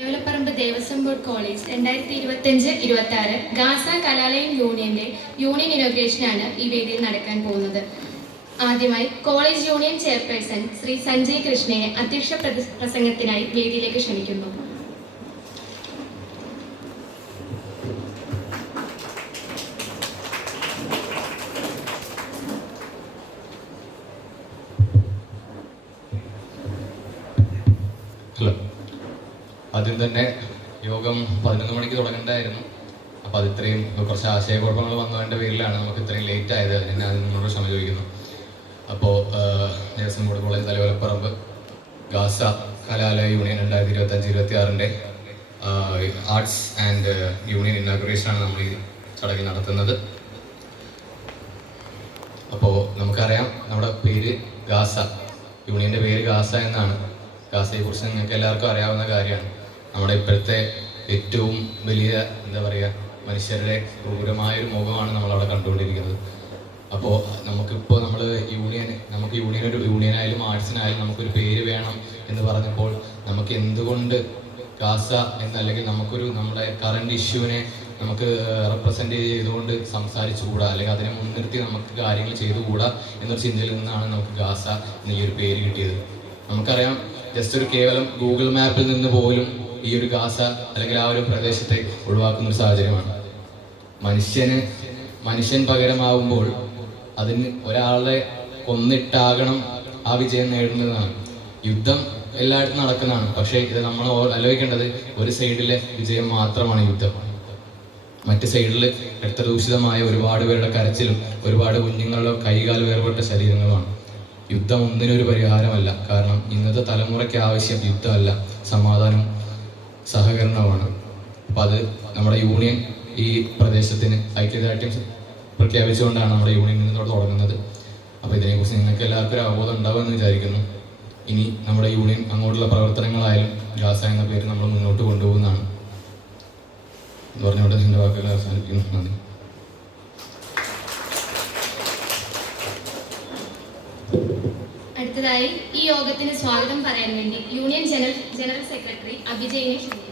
Thalayolaparambu Devaswom board college 2025-26 ഗാസ കലാലയം യൂണിയന്റെ യൂണിയൻ ഇനോഗ്രേഷനാണ് ഈ വേദിയിൽ നടക്കാൻ പോകുന്നത്. ആദ്യമായി college union chairperson Shri Sanjay കൃഷ്ണയെ അധ്യക്ഷ പ്രസംഗത്തിനായി വേദിയിലേക്ക് ക്ഷണിക്കുന്നു. ഹലോ, ആദ്യം തന്നെ യോഗം 11 മണിക്ക് തുടങ്ങേണ്ടതായിരുന്നു. അപ്പോൾ അത് ഇത്രയും കുറച്ച് ആശയക്കുഴപ്പങ്ങൾ വന്നതിൻ്റെ പേരിലാണ് നമുക്ക് ഇത്രയും ലേറ്റ് ആയത്. ഞാൻ അതിൽ നിന്നോട് ക്ഷമ ചോദിക്കുന്നു. അപ്പോൾ Devaswom board college Thalayolaparambu Gaza കലാലയ യൂണിയൻ 2025-26 ആർട്സ് ആൻഡ് യൂണിയൻ ഇനാഗുറേഷനാണ് നമ്മൾ ഈ ചടങ്ങിൽ നടത്തുന്നത്. അപ്പോൾ നമുക്കറിയാം, നമ്മുടെ പേര് ഗാസ, യൂണിയൻ്റെ പേര് ഗാസ എന്നാണ്. ഗാസയെക്കുറിച്ച് നിങ്ങൾക്ക് എല്ലാവർക്കും അറിയാവുന്ന കാര്യമാണ്. നമ്മുടെ ഇപ്പോഴത്തെ ഏറ്റവും വലിയ മനുഷ്യരുടെ ക്രൂരമായൊരു മുഖമാണ് നമ്മളവിടെ കണ്ടുകൊണ്ടിരിക്കുന്നത്. അപ്പോൾ നമുക്കിപ്പോൾ നമുക്ക് യൂണിയനായാലും ആർട്സിനായാലും നമുക്കൊരു പേര് വേണം എന്ന് പറഞ്ഞപ്പോൾ നമുക്ക് എന്തുകൊണ്ട് ഗാസ എന്നല്ലെങ്കിൽ നമ്മുടെ കറണ്ട് ഇഷ്യൂവിനെ നമുക്ക് റെപ്രസെൻ്റ് ചെയ്തുകൊണ്ട് സംസാരിച്ചുകൂടാ, അല്ലെങ്കിൽ അതിനെ മുൻനിർത്തി നമുക്ക് കാര്യങ്ങൾ ചെയ്തുകൂടാ എന്നൊരു ചിന്തയിൽ നിന്നാണ് നമുക്ക് ഗാസ എന്ന ഈ ഒരു പേര് കിട്ടിയത്. നമുക്കറിയാം, ജസ്റ്റ് ഒരു കേവലം ഗൂഗിൾ മാപ്പിൽ നിന്ന് പോലും ഈ ഒരു ഗാസ അല്ലെങ്കിൽ ആ ഒരു പ്രദേശത്തെ ഒഴിവാക്കുന്ന ഒരു സാഹചര്യമാണ്. മനുഷ്യൻ പകരമാവുമ്പോൾ അതിന് ഒരാളെ കൊന്നിട്ടാകണം ആ വിജയം നേടുന്നതാണ്. യുദ്ധം എല്ലായിടത്തും നടക്കുന്നതാണ്. പക്ഷേ ഇത് നമ്മൾ ആലോചിക്കേണ്ടത്, ഒരു സൈഡിലെ വിജയം മാത്രമാണ് യുദ്ധം. മറ്റ് സൈഡിൽ രക്തദൂഷിതമായ ഒരുപാട് പേരുടെ കരച്ചിലും ഒരുപാട് കുഞ്ഞുങ്ങളുടെ കൈകാൽ വേർപെട്ട ശരീരങ്ങളുമാണ്. യുദ്ധം ഒന്നിനൊരു പരിഹാരമല്ല. കാരണം ഇന്നത്തെ തലമുറയ്ക്ക് ആവശ്യം യുദ്ധമല്ല, സമാധാനവും സഹകരണവുമാണ്. അപ്പോൾ അത് നമ്മുടെ യൂണിയൻ ഈ പ്രദേശത്തിന് ഐക്യദാർഢ്യം പ്രഖ്യാപിച്ചുകൊണ്ടാണ് നമ്മുടെ യൂണിയൻ ഇന്നോട് തുടങ്ങുന്നത്. അപ്പോൾ ഇതിനെക്കുറിച്ച് നിങ്ങൾക്ക് എല്ലാവർക്കും ഒരു അവബോധം ഉണ്ടാവുമെന്ന് വിചാരിക്കുന്നു. ഇനി നമ്മുടെ യൂണിയൻ അങ്ങോട്ടുള്ള പ്രവർത്തനങ്ങളായാലും ഗാസ എന്ന പേര് നമ്മൾ മുന്നോട്ട് കൊണ്ടുപോകുന്നതാണ് എന്ന് പറഞ്ഞുകൊണ്ട് എൻ്റെ വാക്കുകൾ അവസാനിപ്പിക്കുന്നു. നന്ദി. അടുത്തതായി ഈ യോഗത്തിന് സ്വാഗതം പറയാൻ വേണ്ടി യൂണിയൻ ജനറൽ സെക്രട്ടറി അഭിജയിനെ ക്ഷണിക്കുന്നു.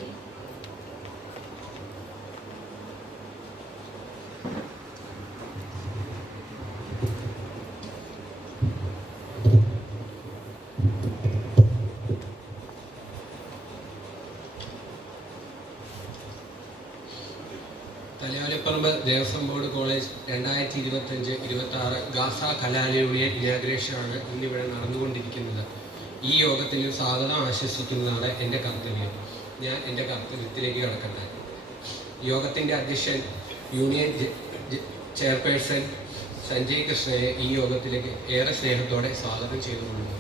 Thalayolaparambu Devaswom board college 2025-26 Gaza കലാലയ യൂണിയൻ ഇനാഗ്രേഷനാണ് ഇന്നിവിടെ നടന്നുകൊണ്ടിരിക്കുന്നത്. ഈ യോഗത്തിന് സ്വാഗതം ആശംസിക്കുന്നതാണ് എൻ്റെ കർത്തവ്യം. ഞാൻ എൻ്റെ കർത്തവ്യത്തിലേക്ക് കടക്കട്ടെ. യോഗത്തിൻ്റെ അധ്യക്ഷൻ യൂണിയൻ ചെയർപേഴ്സൺ സഞ്ജയ് കൃഷ്ണയെ ഈ യോഗത്തിലേക്ക് ഏറെ സ്നേഹത്തോടെ സ്വാഗതം ചെയ്തുകൊള്ളുന്നു.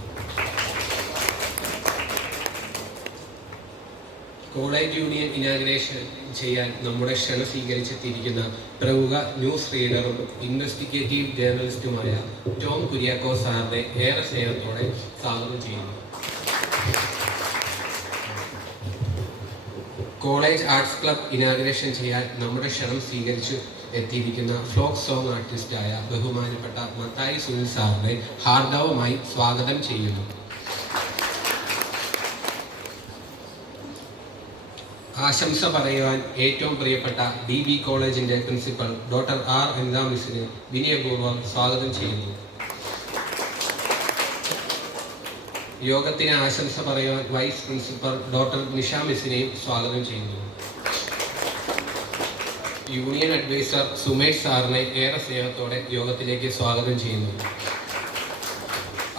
കോളേജ് യൂണിയൻ ഇനാഗ്രേഷൻ ചെയ്യാൻ നമ്മുടെ ക്ഷണം സ്വീകരിച്ചെത്തിയിരിക്കുന്ന പ്രമുഖ ന്യൂസ് റീഡറും ഇൻവെസ്റ്റിഗേറ്റീവ് ജേർണലിസ്റ്റുമായ ടോം കുര്യാക്കോസ് സാറിനെ ഏറെ സ്നേഹത്തോടെ സ്വാഗതം ചെയ്യുന്നു. കോളേജ് ആർട്സ് ക്ലബ് ഇനാഗ്രേഷൻ ചെയ്യാൻ നമ്മുടെ ക്ഷണം സ്വീകരിച്ച് എത്തിയിരിക്കുന്ന ഫ്ലോക്ക് സോങ് ആർട്ടിസ്റ്റായ ബഹുമാനപ്പെട്ട മത്തായി സുനിൽ സാറിനെ ഹാർദവമായി സ്വാഗതം ചെയ്യുന്നു. ആശംസ പറയുവാൻ ഏറ്റവും പ്രിയപ്പെട്ട DB കോളേജിൻ്റെ പ്രിൻസിപ്പൽ ഡോക്ടർ R അനിത മിസ്സിനെ വിനയപൂർവ്വം സ്വാഗതം ചെയ്യുന്നു. യോഗത്തിന് ആശംസ പറയുവാൻ വൈസ് പ്രിൻസിപ്പൽ ഡോക്ടർ നിഷ മിസ്സിനെയും സ്വാഗതം ചെയ്യുന്നു. യൂണിയൻ അഡ്വൈസർ സുമേഷ് സാറിനെ ഏറെ സ്നേഹത്തോടെ യോഗത്തിലേക്ക് സ്വാഗതം ചെയ്യുന്നു.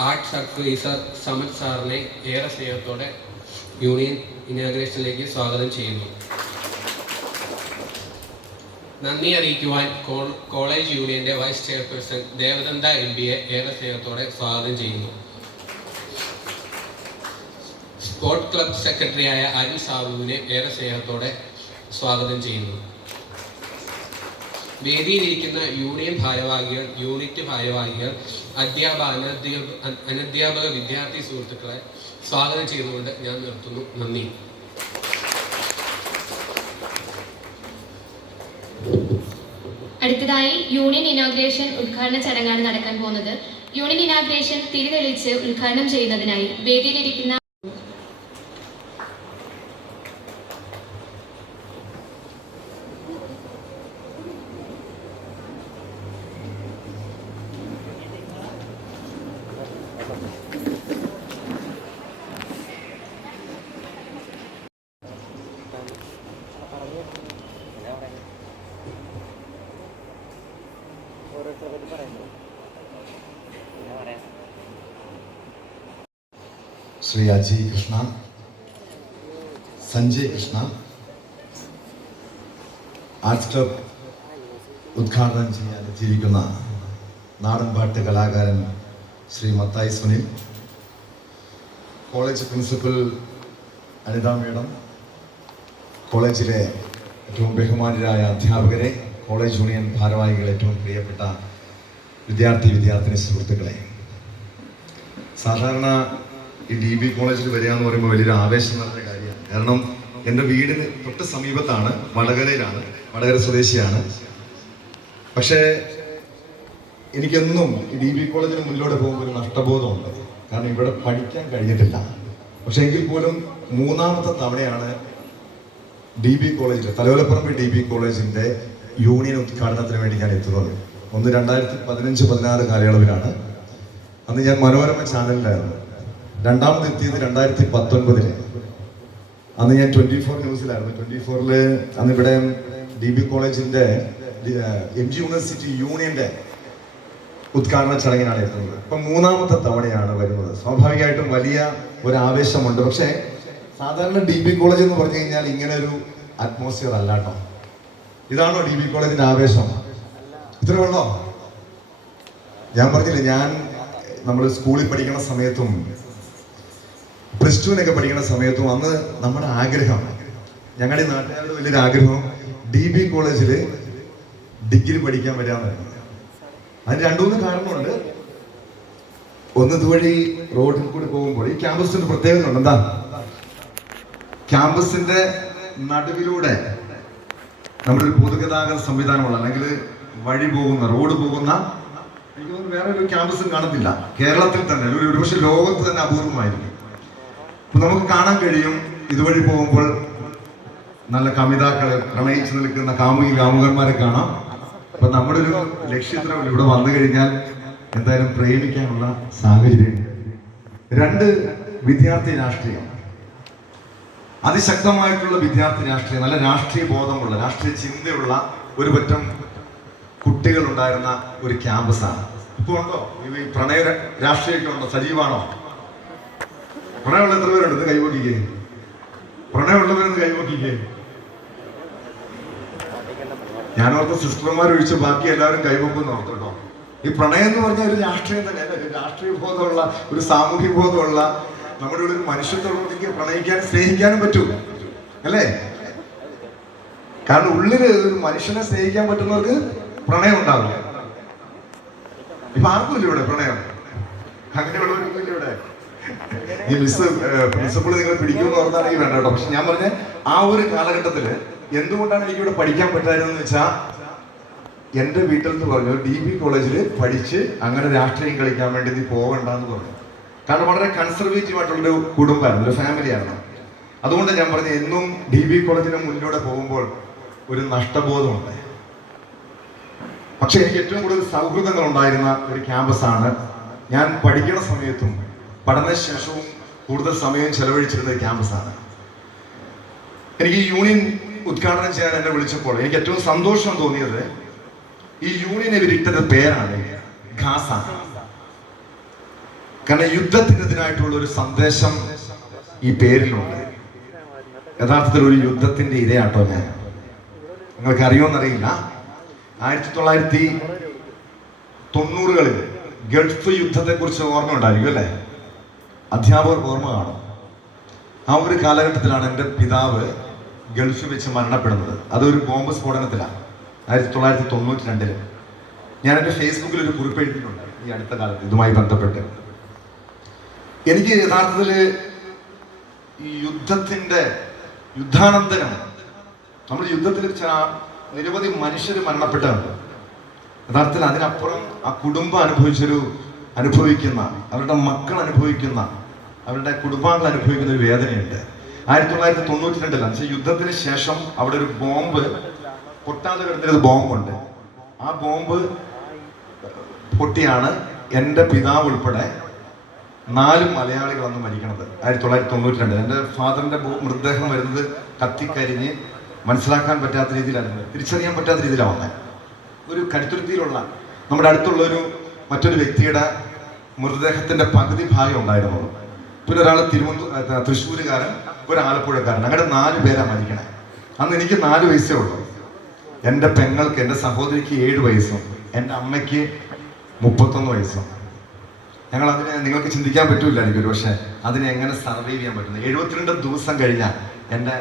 ആർട്സ് അഡ്വൈസർ സമത് സാറിനെ ഏറെ സ്നേഹത്തോടെ യൂണിയൻ ഇനാഗ്രേഷനിലേക്ക് സ്വാഗതം ചെയ്യുന്നു. നന്ദി അറിയിക്കുവാൻ കോളേജ് യൂണിയന്റെ വൈസ് ചെയർപേഴ്സൺ ദേവദന്ത MBയെ ഏറെ സ്നേഹത്തോടെ സ്വാഗതം ചെയ്യുന്നു. സ്പോർട്സ് ക്ലബ് സെക്രട്ടറിയായ അരുൺ സാബുവിനെ ഏറെ സ്നേഹത്തോടെ സ്വാഗതം ചെയ്യുന്നു. വേദിയിലിരിക്കുന്ന യൂണിയൻ ഭാരവാഹികൾ, യൂണിറ്റ് ഭാരവാഹികൾ, അനധ്യാപക വിദ്യാർത്ഥി സുഹൃത്തുക്കളെ സ്വാഗതം ചെയ്തുകൊണ്ട് ഞാൻ നിർത്തുന്നു. നന്ദി. അടുത്തതായി യൂണിയൻ ഇനോഗ്രേഷൻ ഉദ്ഘാടന ചടങ്ങാണ് നടക്കാൻ പോകുന്നത്. യൂണിയൻ ഇനോഗ്രേഷൻ തിരിതെളിച്ച് ഉദ്ഘാടനം ചെയ്യുന്നതിനായി വേദിയിലിരിക്കുന്ന ശ്രീ അജി കൃഷ്ണ, സഞ്ജയ് കൃഷ്ണ, ആർട്സ് ക്ലബ് ഉദ്ഘാടനം ചെയ്യാൻ എത്തിയിരിക്കുന്ന നാടൻപാട്ട് കലാകാരൻ Shri Mathai Sunil, college principal Anitha madam, കോളേജിലെ ഏറ്റവും ബഹുമാനരായ അധ്യാപകരെ, കോളേജ് യൂണിയൻ ഭാരവാഹികളെ, ഏറ്റവും പ്രിയപ്പെട്ട വിദ്യാർത്ഥിനി സുഹൃത്തുക്കളെ, സാധാരണ ഈ DB കോളേജിൽ വരിക എന്ന് പറയുമ്പോൾ വലിയൊരു ആവേശം നിറഞ്ഞ കാര്യമാണ്. കാരണം എൻ്റെ വീടിന് തൊട്ട് സമീപത്താണ്, വടകരയിലാണ്, വടകര സ്വദേശിയാണ്. പക്ഷേ എനിക്കെന്നും ഈ DB കോളേജിന് മുന്നിലൂടെ പോകുമ്പോൾ ഒരു നഷ്ടബോധമുണ്ട്. കാരണം ഇവിടെ പഠിക്കാൻ കഴിഞ്ഞിട്ടില്ല. പക്ഷെ എങ്കിൽ പോലും മൂന്നാമത്തെ തവണയാണ് DB കോളേജിൽ, തലയോലപ്പറമ്പ് DB കോളേജിൻ്റെ യൂണിയൻ ഉദ്ഘാടനത്തിന് വേണ്ടി ഞാൻ എത്തുന്നത്. ഒന്ന് 2015-16 കാലയളവിലാണ്. അന്ന് ഞാൻ മനോരമ ചാനലിലായിരുന്നു. രണ്ടാമത് എത്തിയത് 2019. അന്ന് ഞാൻ 24 ന്യൂസിലായിരുന്നു. 24-ൽ അന്ന് ഇവിടെ DB കോളേജിൻ്റെ MG യൂണിവേഴ്സിറ്റി യൂണിയൻ്റെ ഉദ്ഘാടന ചടങ്ങിനാണ് എത്തുന്നത്. ഇപ്പം മൂന്നാമത്തെ തവണയാണ് വരുന്നത്. സ്വാഭാവികമായിട്ടും വലിയ ഒരു ആവേശമുണ്ട്. പക്ഷേ സാധാരണ DB കോളേജ് എന്ന് പറഞ്ഞു കഴിഞ്ഞാൽ ഇങ്ങനെ ഒരു അറ്റ്മോസ്ഫിയർ അല്ല കേട്ടോ. ഇതാണോ DB കോളേജിന്റെ ആവേശം? ഇത്ര വേണോ? ഞാൻ പറഞ്ഞില്ലേ, ഞാൻ നമ്മൾ സ്കൂളിൽ പഠിക്കുന്ന സമയത്തും +2-നൊക്കെ പഠിക്കുന്ന സമയത്തും അന്ന് നമ്മുടെ ആഗ്രഹം, ഞങ്ങളുടെ നാട്ടുകാരുടെ വലിയൊരു ആഗ്രഹം DB കോളേജിൽ ഡിഗ്രി പഠിക്കാൻ വരാമെന്നായിരുന്നു. അതിന് 2-3 കാരണമുണ്ട്. ഒന്ന്, ഇതുവഴി റോഡിൽ കൂടി പോകുമ്പോൾ ഈ ക്യാമ്പസിന്റെ പ്രത്യേകത ഉണ്ട്. എന്താ? ക്യാമ്പസിന്റെ നടുവിലൂടെ നമ്മുടെ ഒരു പൊതുഗതാഗത സംവിധാനമുള്ള, അല്ലെങ്കിൽ വഴി പോകുന്ന, റോഡ് പോകുന്ന, എനിക്ക് തോന്നുന്നു വേറെ ഒരു ക്യാമ്പസും കാണത്തില്ല കേരളത്തിൽ തന്നെ, ഒരുപക്ഷെ ലോകത്ത് തന്നെ അപൂർവമായിരിക്കും. അപ്പൊ നമുക്ക് കാണാൻ കഴിയും, ഇതുവഴി പോകുമ്പോൾ നല്ല കമിതാക്കളെ, പ്രണയിച്ചു നിൽക്കുന്ന കാമുകന്മാരെ കാണാം. അപ്പൊ നമ്മുടെ ഒരു ലക്ഷ്യത്തിന് ഇവിടെ വന്നു കഴിഞ്ഞാൽ എന്തായാലും പ്രേമിക്കാനുള്ള സാഹചര്യം. 2, വിദ്യാർത്ഥി രാഷ്ട്രീയം. അതിശക്തമായിട്ടുള്ള വിദ്യാർത്ഥി രാഷ്ട്രീയം, നല്ല രാഷ്ട്രീയ ബോധമുള്ള, രാഷ്ട്രീയ ചിന്തയുള്ള ഒരു പറ്റം കുട്ടികൾ ഉണ്ടായിരുന്ന ഒരു ക്യാമ്പസാണ്. ഇപ്പൊ ഉണ്ടോ ഈ പ്രണയ രാഷ്ട്രീയമൊക്കെ ഉണ്ടോ? സജീവാണോ? പ്രണയമുള്ള എത്ര പേരുണ്ട്? കൈവക്കിക്കേ. പ്രണയമുള്ളവരെന്ന് കൈവക്കിക്കേ. ഞാനോർത്ത സിസ്റ്റർമാർ ഒഴിച്ച് ബാക്കി എല്ലാവരും കൈവക്കുന്നു ഓർത്തു കേട്ടോ. ഈ പ്രണയം എന്ന് പറഞ്ഞാൽ ഒരു രാഷ്ട്രീയം തന്നെ, രാഷ്ട്രീയ ബോധമുള്ള, ഒരു സാമൂഹ്യ ബോധമുള്ള, നമ്മുടെ ഒരു മനുഷ്യത്വമുണ്ടെങ്കിൽ പ്രണയിക്കാനും സ്നേഹിക്കാനും പറ്റൂല അല്ലേ? കാരണം ഉള്ളില് ഒരു മനുഷ്യനെ സ്നേഹിക്കാൻ പറ്റുന്നവർക്ക് പ്രണയം ഉണ്ടാകും. ഇപ്പൊ ആർക്കുമില്ല ഇവിടെ പ്രണയം, അങ്ങനെയുള്ളവർക്കും ഇല്ല ഇവിടെ. ഈ പ്രിൻസിപ്പിൾ നിങ്ങൾ പിടിക്കുമെന്ന് ഓർത്താണെങ്കിൽ വേണ്ട കേട്ടോ. പക്ഷെ ഞാൻ പറഞ്ഞ ആ ഒരു കാലഘട്ടത്തില് എന്തുകൊണ്ടാണ് എനിക്കിവിടെ പഠിക്കാൻ പറ്റാതെന്ന് വെച്ചാൽ, എന്റെ വീട്ടിൽ നിന്ന് പറഞ്ഞു DB കോളേജിൽ പഠിച്ച് അങ്ങനെ രാഷ്ട്രീയം കളിക്കാൻ വേണ്ടി നീ പോകണ്ടെന്ന് പറഞ്ഞു. കാരണം വളരെ കൺസർവേറ്റീവ് ആയിട്ടുള്ളൊരു കുടുംബമായിരുന്നു, ഒരു ഫാമിലി ആയിരുന്നു. അതുകൊണ്ട് ഞാൻ പറഞ്ഞു, എന്നും DB കോളേജിന് മുന്നിലൂടെ പോകുമ്പോൾ ഒരു നഷ്ടബോധമുണ്ട്. പക്ഷെ എനിക്ക് ഏറ്റവും കൂടുതൽ സൗഹൃദങ്ങൾ ഉണ്ടായിരുന്ന ഒരു ക്യാമ്പസാണ്. ഞാൻ പഠിക്കുന്ന സമയത്തും പഠനശേഷവും കൂടുതൽ സമയം ചെലവഴിച്ചിരുന്ന ഒരു ക്യാമ്പസാണ്. എനിക്ക് ഈ യൂണിയൻ ഉദ്ഘാടനം ചെയ്യാൻ എന്നെ വിളിച്ചപ്പോൾ എനിക്ക് ഏറ്റവും സന്തോഷം തോന്നിയത്, ഈ യൂണിയനെ ഇവരിട്ടത് പേരാണ് ഖാസ. കാരണം യുദ്ധത്തിനെതിരായിട്ടുള്ള ഒരു സന്ദേശം ഈ പേരിലുണ്ട്. യഥാർത്ഥത്തിൽ ഒരു യുദ്ധത്തിന്റെ ഇരയാട്ടോ ഞാൻ. നിങ്ങൾക്ക് അറിയുമെന്നറിയില്ല, 1990-കളിൽ ഗൾഫ് യുദ്ധത്തെ കുറിച്ച് ഓർമ്മ ഉണ്ടായിരിക്കും അല്ലേ? അധ്യാപകർക്ക് ഓർമ്മ കാണും. ആ ഒരു കാലഘട്ടത്തിലാണ് എൻ്റെ പിതാവ് ഗൾഫിൽ വെച്ച് മരണപ്പെടുന്നത്. അതൊരു ബോംബ് സ്ഫോടനത്തിലാണ്, 1992-ൽ. ഞാൻ എൻ്റെ ഫേസ്ബുക്കിൽ ഒരു കുറിപ്പ് എഴുതിയിട്ടുണ്ട് ഈ അടുത്ത കാലത്ത് ഇതുമായി ബന്ധപ്പെട്ട്. എനിക്ക് യഥാർത്ഥത്തിൽ ഈ യുദ്ധാനന്തരം നമ്മുടെ യുദ്ധത്തിൽ നിരവധി മനുഷ്യർ മരണപ്പെട്ടുണ്ട്. യഥാർത്ഥത്തിൽ അതിനപ്പുറം ആ കുടുംബം അനുഭവിക്കുന്ന, അവരുടെ മക്കൾ അനുഭവിക്കുന്ന, അവരുടെ കുടുംബാംഗങ്ങൾ അനുഭവിക്കുന്ന ഒരു വേദനയുണ്ട്. 1992-ലാണ് യുദ്ധത്തിന് ശേഷം അവിടെ ഒരു ബോംബ് പൊട്ടാതെ കിടന്നൊരു ബോംബുണ്ട്. ആ ബോംബ് പൊട്ടിയാണ് എൻ്റെ പിതാവ് ഉൾപ്പെടെ 4 മലയാളികൾ അന്ന് മരിക്കണത്. 1992 എൻ്റെ ഫാദറിന്റെ മൃതദേഹം വരുന്നത് കത്തിക്കരിഞ്ഞ് മനസ്സിലാക്കാൻ പറ്റാത്ത രീതിയിലായിരുന്നു, തിരിച്ചറിയാൻ പറ്റാത്ത രീതിയിലാണ് വന്നത്. ഒരു കടുത്തുരുത്തിയിലുള്ള നമ്മുടെ അടുത്തുള്ള മറ്റൊരു വ്യക്തിയുടെ മൃതദേഹത്തിന്റെ പകുതി ഭാഗം ഉണ്ടായിരുന്നുള്ളൂ. പിന്നെ ഒരാൾ തൃശ്ശൂരുകാരൻ, ഒരു ആലപ്പുഴക്കാരൻ, അങ്ങനെ 4 പേരാ മരിക്കണേ. അന്ന് എനിക്ക് 4 വയസ്സേ ഉള്ളൂ. എൻ്റെ പെങ്ങൾക്ക്, എൻ്റെ സഹോദരിക്ക് 7 വയസ്സും എൻ്റെ അമ്മയ്ക്ക് 31 വയസ്സും. ഞങ്ങൾ അതിനെ, നിങ്ങൾക്ക് ചിന്തിക്കാൻ പറ്റൂല എനിക്കൊരു, പക്ഷെ അതിനെ എങ്ങനെ സർവൈവ് ചെയ്യാൻ പറ്റുന്നത്. 72 ദിവസം കഴിഞ്ഞാൽ എൻ്റെ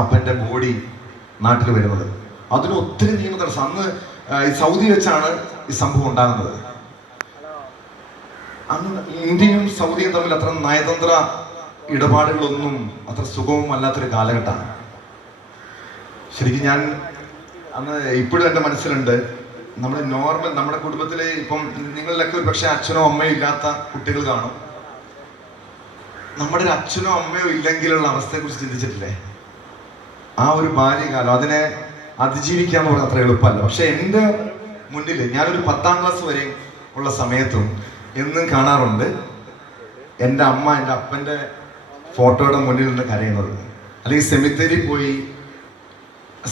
അപ്പൻ്റെ ബോഡി നാട്ടിൽ വരുന്നത്. അതിന് ഒത്തിരി നിയമ തടസ്സം. അന്ന് സൗദി വെച്ചാണ് ഈ സംഭവം ഉണ്ടാകുന്നത്. അന്ന് ഇന്ത്യയും സൗദിയും തമ്മിൽ അത്ര നയതന്ത്ര ഇടപാടുകളൊന്നും അത്ര സുഗമവും അല്ലാത്തൊരു കാലഘട്ടമാണ്. ശരിക്കും ഞാൻ അന്ന് ഇപ്പോഴും എൻ്റെ മനസ്സിലുണ്ട്, നമ്മുടെ കുടുംബത്തിലെ ഇപ്പം നിങ്ങളിലൊക്കെ ഒരു പക്ഷേ അച്ഛനോ അമ്മയോ ഇല്ലാത്ത കുട്ടികൾ കാണും. നമ്മുടെ ഒരു അച്ഛനോ അമ്മയോ ഇല്ലെങ്കിലുള്ള അവസ്ഥയെക്കുറിച്ച് ചിന്തിച്ചിട്ടില്ലേ? ആ ഒരു ബാല്യകാലം, അതിനെ അതിജീവിക്കാന്ന് പറഞ്ഞാൽ അത്ര എളുപ്പമല്ല. പക്ഷെ എൻ്റെ മുന്നിൽ ഞാനൊരു 10ാം ക്ലാസ് വരെ ഉള്ള സമയത്തും എന്നും കാണാറുണ്ട് എൻ്റെ അമ്മ എൻ്റെ അപ്പൻ്റെ ഫോട്ടോയുടെ മുന്നിൽ നിന്ന് കരയുന്നത്, അല്ലെങ്കിൽ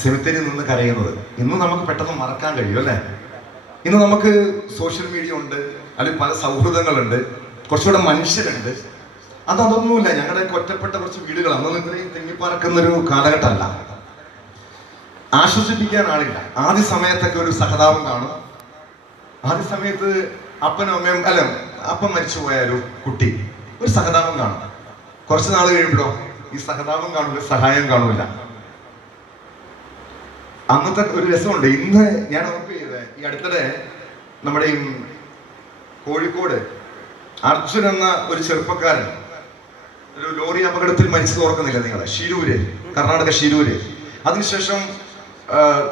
സെമിത്തേരിയിൽ നിന്ന് കരയുന്നത്. ഇന്ന് നമുക്ക് പെട്ടെന്ന് മറക്കാൻ കഴിയും അല്ലേ? ഇന്ന് നമുക്ക് സോഷ്യൽ മീഡിയ ഉണ്ട്, അല്ലെങ്കിൽ പല സൗഹൃദങ്ങളുണ്ട്, കുറച്ചുകൂടെ മനുഷ്യരുണ്ട്. അതൊന്നുമില്ല. ഞങ്ങളുടെ ഒറ്റപ്പെട്ട കുറച്ച് വീടുകൾ, അന്നൊന്നും ഇത്രയും തെങ്ങിപ്പാറക്കുന്നൊരു കാലഘട്ടമല്ല. ആശ്വസിപ്പിക്കാൻ ആളില്ല. ആദ്യ സമയത്തൊക്കെ ഒരു സഹതാപം കാണും. ആദ്യ സമയത്ത് അപ്പനും അമ്മയും, അല്ല അപ്പം മരിച്ചു പോയാലും കുട്ടി ഒരു സഹതാപം കാണും. കുറച്ച് നാൾ കഴിയുമ്പോഴോ ഈ സഹതാപം കാണൂല, സഹായം കാണൂല. അന്നത്തെ ഒരു രസമുണ്ട്. ഇന്ന് ഞാൻ ഓർമ്മ ചെയ്തത്, ഈ അടുത്തിടെ നമ്മുടെ ഈ കോഴിക്കോട് അർജുൻ എന്ന ഒരു ചെറുപ്പക്കാരൻ ഒരു ലോറി അപകടത്തിൽ മരിച്ചത് ഓർക്കുന്നില്ല നിങ്ങൾ? ഷിരൂര്, കർണാടക ഷിരൂര്. അതിനുശേഷം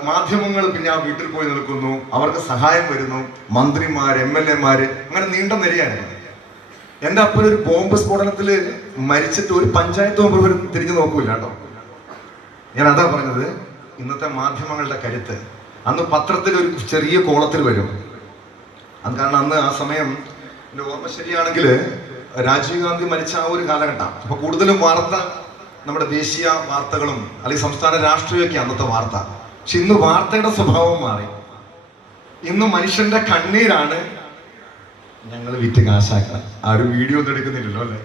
മാധ്യമങ്ങൾ പിന്നെ ആ വീട്ടിൽ പോയി നിൽക്കുന്നു, അവർക്ക് സഹായം വരുന്നു, മന്ത്രിമാര്, MLA മാര്, അങ്ങനെ നീണ്ട നിരയായിരുന്നു. എൻ്റെ അപ്പനൊരു ബോംബ് സ്ഫോടനത്തിൽ മരിച്ചിട്ട് ഒരു പഞ്ചായത്ത് മെമ്പർ പോലും തിരിഞ്ഞു നോക്കൂല കേട്ടോ. ഞാൻ അതാ പറഞ്ഞത്, ഇന്നത്തെ മാധ്യമങ്ങളുടെ കരുത്ത്. അന്ന് പത്രത്തിൽ ഒരു ചെറിയ കോളത്തിൽ വരും. അത് കാരണം അന്ന് ആ സമയം എൻ്റെ ഓർമ്മ ശരിയാണെങ്കിൽ രാജീവ് ഗാന്ധി മരിച്ച ആ ഒരു കാലഘട്ടം. അപ്പൊ കൂടുതലും വാർത്ത നമ്മുടെ ദേശീയ വാർത്തകളും അല്ലെങ്കിൽ സംസ്ഥാന രാഷ്ട്രീയമൊക്കെ അന്നത്തെ വാർത്ത. പക്ഷെ ഇന്ന് വാർത്തയുടെ സ്വഭാവം മാറി. ഇന്ന് മനുഷ്യന്റെ കണ്ണീരാണ് ഞങ്ങൾ വിറ്റ് കാശാക്കണം. ആ ഒരു വീഡിയോ ഒന്നും എടുക്കുന്നില്ലല്ലോ അല്ലെ?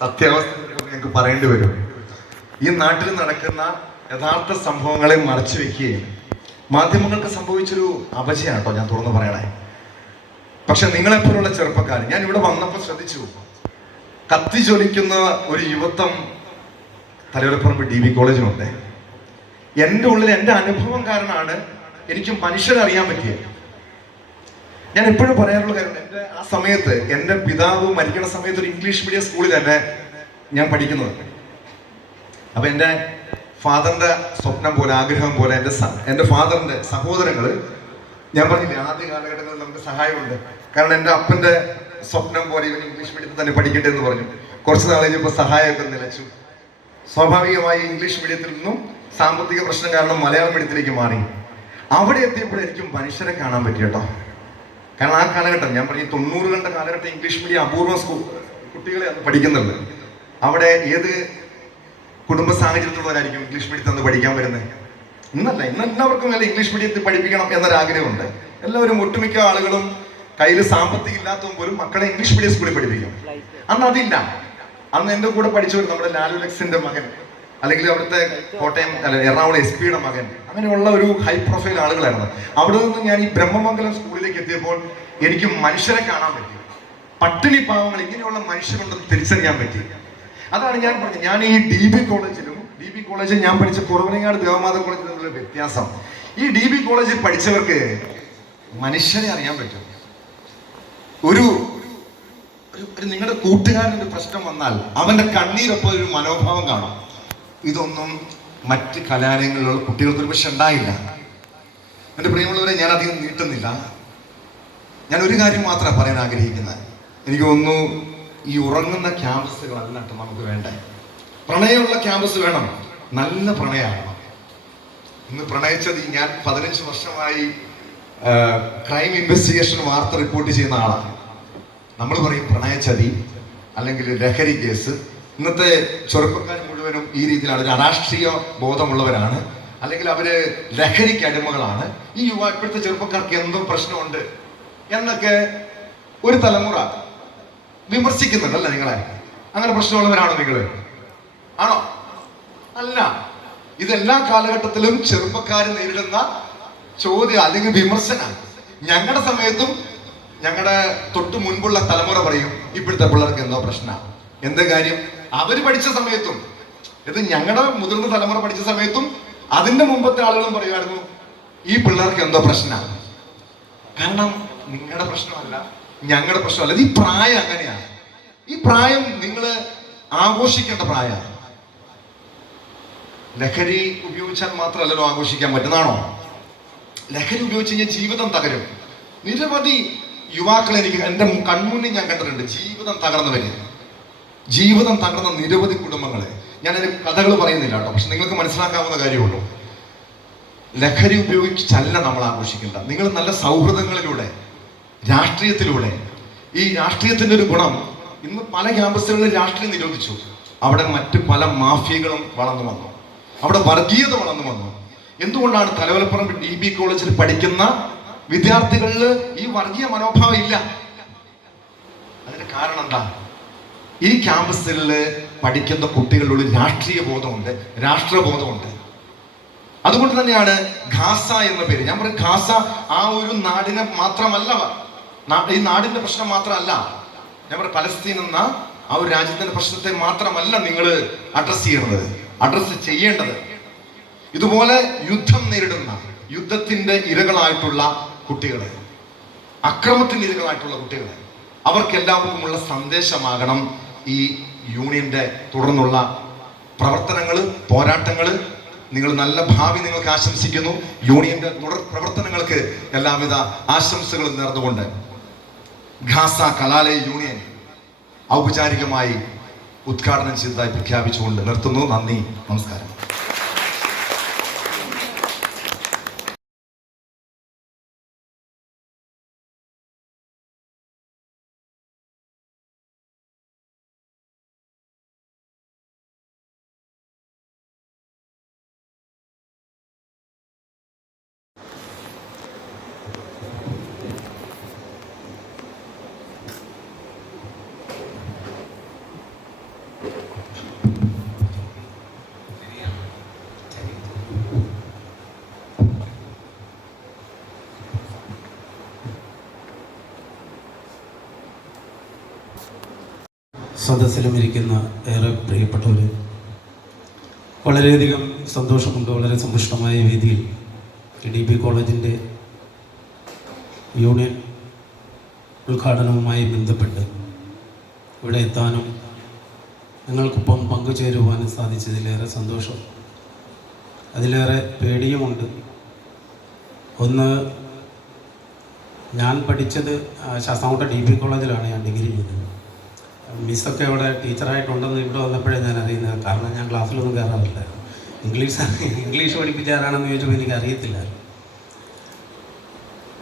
സത്യാവസ്ഥ ഞങ്ങൾക്ക് പറയേണ്ടി വരും. ഈ നാട്ടിൽ നടക്കുന്ന യഥാർത്ഥ സംഭവങ്ങളെ മറച്ചു വെക്കുകയും മാധ്യമങ്ങൾക്ക് സംഭവിച്ചൊരു അപജയാണ് കേട്ടോ ഞാൻ തുറന്നു പറയണേ. പക്ഷെ നിങ്ങളെപ്പോലുള്ള ചെറുപ്പക്കാർ, ഞാൻ ഇവിടെ വന്നപ്പോൾ ശ്രദ്ധിച്ചു, കത്തിജ്വലിക്കുന്ന ഒരു യുവത്വം തലയോലപ്പറമ്പ് DB കോളേജിലുണ്ട്. എൻ്റെ ഉള്ളിൽ എൻ്റെ അനുഭവം കാരണമാണ് എനിക്ക് മനുഷ്യരെ അറിയാൻ പറ്റിയത്. ഞാൻ എപ്പോഴും പറയാറുള്ള കാര്യം, എൻ്റെ ആ സമയത്ത് എൻ്റെ പിതാവ് മരിക്കുന്ന സമയത്ത് ഒരു ഇംഗ്ലീഷ് മീഡിയം സ്കൂളിൽ തന്നെ ഞാൻ പഠിക്കുന്നത്. അപ്പൊ എൻ്റെ ഫാദറിന്റെ സ്വപ്നം പോലെ, ആഗ്രഹം പോലെ എൻ്റെ ഫാദറിന്റെ സഹോദരങ്ങൾ, ഞാൻ പറഞ്ഞില്ലേ ആദ്യ കാലഘട്ടങ്ങളിൽ നമുക്ക് സഹായമുണ്ട്. കാരണം എൻ്റെ അപ്പൻ്റെ സ്വപ്നം പോലെ ഇവൻ ഇംഗ്ലീഷ് മീഡിയത്തിൽ തന്നെ പഠിക്കട്ടെ എന്ന് പറഞ്ഞു. കുറച്ച് നാൾ കഴിഞ്ഞപ്പോൾ സഹായമൊക്കെ നിലച്ചു. സ്വാഭാവികമായി ഇംഗ്ലീഷ് മീഡിയത്തിൽ നിന്നും സാമ്പത്തിക പ്രശ്നം കാരണം മലയാളം മീഡിയത്തിലേക്ക് മാറി. അവിടെ എത്തിയപ്പോഴായിരിക്കും മനുഷ്യരെ കാണാൻ പറ്റി കേട്ടോ. കാരണം ആ കാലഘട്ടം, ഞാൻ പറഞ്ഞ 90കളുടെ കാലഘട്ടം ഇംഗ്ലീഷ് മീഡിയം അപൂർവ കുട്ടികളെ പഠിക്കുന്നുണ്ട്. അവിടെ ഏത് കുടുംബ സാഹചര്യത്തിലുള്ളവരായിരിക്കും ഇംഗ്ലീഷ് മീഡിയത്തിൽ നിന്ന് പഠിക്കാൻ വരുന്നത്? ഇന്നല്ല, ഇന്ന് എല്ലാവർക്കും അല്ല ഇംഗ്ലീഷ് മീഡിയത്തിൽ പഠിപ്പിക്കണം എന്നൊരാഗ്രഹമുണ്ട്. എല്ലാവരും, ഒട്ടുമിക്ക ആളുകളും കയ്യിൽ സാമ്പത്തികം ഇല്ലാത്തതും പോലും മക്കളെ ഇംഗ്ലീഷ് മീഡിയം സ്കൂളിൽ പഠിപ്പിക്കും. അന്ന് അതില്ല. അന്ന് എൻ്റെ കൂടെ പഠിച്ചവർ നമ്മുടെ ലാലു ലക്സിന്റെ മകൻ, അല്ലെങ്കിൽ അവിടുത്തെ കോട്ടയം എറണാകുളം SP-യുടെ മകൻ, അങ്ങനെയുള്ള ഒരു ഹൈ പ്രൊഫൈൽ ആളുകളായിരുന്നു. അവിടെ നിന്ന് ഞാൻ ഈ ബ്രഹ്മമംഗലം സ്കൂളിലേക്ക് എത്തിയപ്പോൾ എനിക്ക് മനുഷ്യരെ കാണാൻ പറ്റി. പട്ടിണി പാവങ്ങൾ, ഇങ്ങനെയുള്ള മനുഷ്യരുണ്ടെന്ന് തിരിച്ചറിയാൻ പറ്റി. അതാണ് ഞാൻ പറഞ്ഞത്. ഞാൻ ഈ DB കോളേജിൽ ഞാൻ പഠിച്ച കുറവനങ്ങാട് ദേവമാത കോളേജിൽ നിന്നുള്ള വ്യത്യാസം. ഈ DB കോളേജിൽ പഠിച്ചവർക്ക് മനുഷ്യരെ അറിയാൻ പറ്റും. ഒരു നിങ്ങളുടെ കൂട്ടുകാരൻ്റെ പ്രശ്നം വന്നാൽ അവന്റെ കണ്ണീരൊപ്പം ഒരു മനോഭാവം കാണും. ഇതൊന്നും മറ്റ് കലാലയങ്ങളിലുള്ള കുട്ടികൾക്ക് ഒരു പക്ഷെ ഉണ്ടായില്ല. എൻ്റെ പ്രിയമുള്ളവരെ, ഞാൻ അധികം നീട്ടുന്നില്ല. ഞാൻ ഒരു കാര്യം മാത്രമാണ് പറയാൻ ആഗ്രഹിക്കുന്നത്. എനിക്ക് തോന്നുന്നു ഈ ഉറങ്ങുന്ന ക്യാമ്പസുകളല്ല നമുക്ക് വേണ്ടേ. പ്രണയമുള്ള ക്യാമ്പസ് വേണം, നല്ല പ്രണയമാണ്. ഇന്ന് പ്രണയിച്ചത്, ഞാൻ 15 വർഷമായി ക്രൈം ഇൻവെസ്റ്റിഗേഷൻ വാർത്ത റിപ്പോർട്ട് ചെയ്യുന്ന ആളാണ്. നമ്മൾ പറയും പ്രണയച്ചതി അല്ലെങ്കിൽ ലഹരി കേസ്. ഇന്നത്തെ ചെറുപ്പക്കാർ മുഴുവനും ഈ രീതിയിലാണ്, ഒരു അരാഷ്ട്രീയ ബോധമുള്ളവരാണ്. അല്ലെങ്കിൽ അവര് ലഹരിക്ക് അടിമകളാണ്, ഈ ഇപ്പോഴത്തെ ചെറുപ്പക്കാർക്ക് എന്തോ പ്രശ്നമുണ്ട് എന്നൊക്കെ ഒരു തലമുറ വിമർശിക്കുന്നുണ്ടല്ലേ നിങ്ങളെ? അങ്ങനെ പ്രശ്നമുള്ളവരാണോ നിങ്ങള്? ആണോ? അല്ല. ഇതെല്ലാ കാലഘട്ടത്തിലും ചെറുപ്പക്കാർ നേരിടുന്ന ചോദ്യം അല്ലെങ്കിൽ വിമർശനം. ഞങ്ങളുടെ സമയത്തും ഞങ്ങളുടെ തൊട്ട് മുൻപുള്ള തലമുറ പറയും ഇപ്പോഴത്തെ പിള്ളേർക്ക് എന്തോ പ്രശ്നമാണ്. എന്താ കാര്യം? അവര് പഠിച്ച സമയത്തും, ഇത് ഞങ്ങളുടെ മുതിർന്ന തലമുറ പഠിച്ച സമയത്തും അതിന്റെ മുമ്പത്തെ ആളുകളും പറയുമായിരുന്നു ഈ പിള്ളേർക്ക് എന്തോ പ്രശ്നമാണ്. കാരണം നിങ്ങളുടെ പ്രശ്നമല്ല, ഞങ്ങളുടെ പ്രശ്നമല്ല. ഈ പ്രായം അങ്ങനെയാണ്. ഈ പ്രായം നിങ്ങൾ ആഘോഷിക്കേണ്ട പ്രായമാണ്. ലഹരി ഉപയോഗിച്ചാൽ മാത്രമല്ലല്ലോ ആഘോഷിക്കാൻ പറ്റുന്നതാണോ? ലഹരി ഉപയോഗിച്ച് കഴിഞ്ഞാൽ ജീവിതം തകരും. നിരവധി യുവാക്കളെ എനിക്ക് എൻ്റെ കൺമുന്നിൽ ഞാൻ കണ്ടിട്ടുണ്ട്. ജീവിതം തകർന്നവര്, ജീവിതം തകർന്ന നിരവധി കുടുംബങ്ങളെ. ഞാനതിന് കഥകൾ പറയുന്നില്ല കേട്ടോ, പക്ഷെ നിങ്ങൾക്ക് മനസ്സിലാക്കാവുന്ന കാര്യമുള്ളൂ. ലഹരി ഉപയോഗിച്ചല്ല നമ്മൾ ആഘോഷിക്കേണ്ട. നിങ്ങൾ നല്ല സൗഹൃദങ്ങളിലൂടെ, രാഷ്ട്രീയത്തിലൂടെ. ഈ രാഷ്ട്രീയത്തിന്റെ ഒരു ഗുണം, ഇന്ന് പല ക്യാമ്പസുകളിലും രാഷ്ട്രീയം നിരോധിച്ചു. അവിടെ മറ്റ് പല മാഫിയകളും വളർന്നു വന്നു, അവിടെ വർഗീയത വളർന്നു വന്നു. എന്തുകൊണ്ടാണ്? തലവലപ്പുറം DB കോളേജിൽ പഠിക്കുന്ന വിദ്യാർത്ഥികളിൽ ഈ വർഗീയ മനോഭാവം ഇല്ല. അതിന് കാരണം എന്താ? ഈ ക്യാമ്പസിൽ പഠിക്കുന്ന കുട്ടികളിലുള്ള രാഷ്ട്രീയ ബോധമുണ്ട്, രാഷ്ട്രബോധമുണ്ട്. അതുകൊണ്ട് തന്നെയാണ് ഖാസ എന്ന പേര്. ഞാൻ പറയും, ഖാസ ആ ഒരു നാടിനെ മാത്രമല്ല, ഈ നാടിന്റെ പ്രശ്നം മാത്രമല്ല. ഞാൻ പറയും, പലസ്തീൻ എന്ന ആ ഒരു രാജ്യത്തിന്റെ പ്രശ്നത്തെ മാത്രമല്ല നിങ്ങൾ അഡ്രസ് ചെയ്യേണ്ടത്, അഡ്രസ് ചെയ്യേണ്ടത്. ഇതുപോലെ യുദ്ധം നേരിടുന്ന, യുദ്ധത്തിന്റെ ഇരകളായിട്ടുള്ള കുട്ടികളെ, അക്രമത്തിന് ഇരകളായിട്ടുള്ള കുട്ടികളെ, അവർക്കെല്ലാവർക്കുമുള്ള സന്ദേശമാകണം ഈ യൂണിയന്റെ തുടർന്നുള്ള പ്രവർത്തനങ്ങൾ, പോരാട്ടങ്ങൾ. നിങ്ങൾ നല്ല ഭാവി നിങ്ങൾക്ക് ആശംസിക്കുന്നു. യൂണിയന്റെ തുടർ പ്രവർത്തനങ്ങൾക്ക് എല്ലാവിധ ആശംസകളും നേർന്നുകൊണ്ട് ഖാസ കലാലയ യൂണിയൻ ഔപചാരികമായി ഉദ്ഘാടനം ചെയ്തതായി പ്രഖ്യാപിച്ചുകൊണ്ട് നിർത്തുന്നു. നന്ദി, നമസ്കാരം. സദസ്സിലും ഇരിക്കുന്ന ഏറെ പ്രിയപ്പെട്ടവർ, വളരെയധികം സന്തോഷമുണ്ട്. വളരെ സമ്പുഷ്ടമായ വേദിയിൽ DB കോളേജിൻ്റെ യൂണിയൻ ഉദ്ഘാടനവുമായി ബന്ധപ്പെട്ട് ഇവിടെ എത്താനും നിങ്ങൾക്കൊപ്പം പങ്കുചേരുവാനും സാധിച്ചതിലേറെ സന്തോഷം, അതിലേറെ പേടിയുമുണ്ട്. ഒന്ന്, ഞാൻ പഠിച്ചത് ശാസ്താംകോട്ട DB കോളേജിലാണ് ഞാൻ ഡിഗ്രി ചെയ്തത്. മിസ്സൊക്കെ അവിടെ ടീച്ചറായിട്ടുണ്ടെന്ന് ഇവിടെ വന്നപ്പോഴേ ഞാൻ അറിയുന്നത്. കാരണം ഞാൻ ക്ലാസ്സിലൊന്നും കയറാറില്ല. ഇംഗ്ലീഷ് പഠിപ്പിച്ച ആരാണെന്ന് ചോദിച്ചപ്പോൾ എനിക്ക് അറിയത്തില്ല.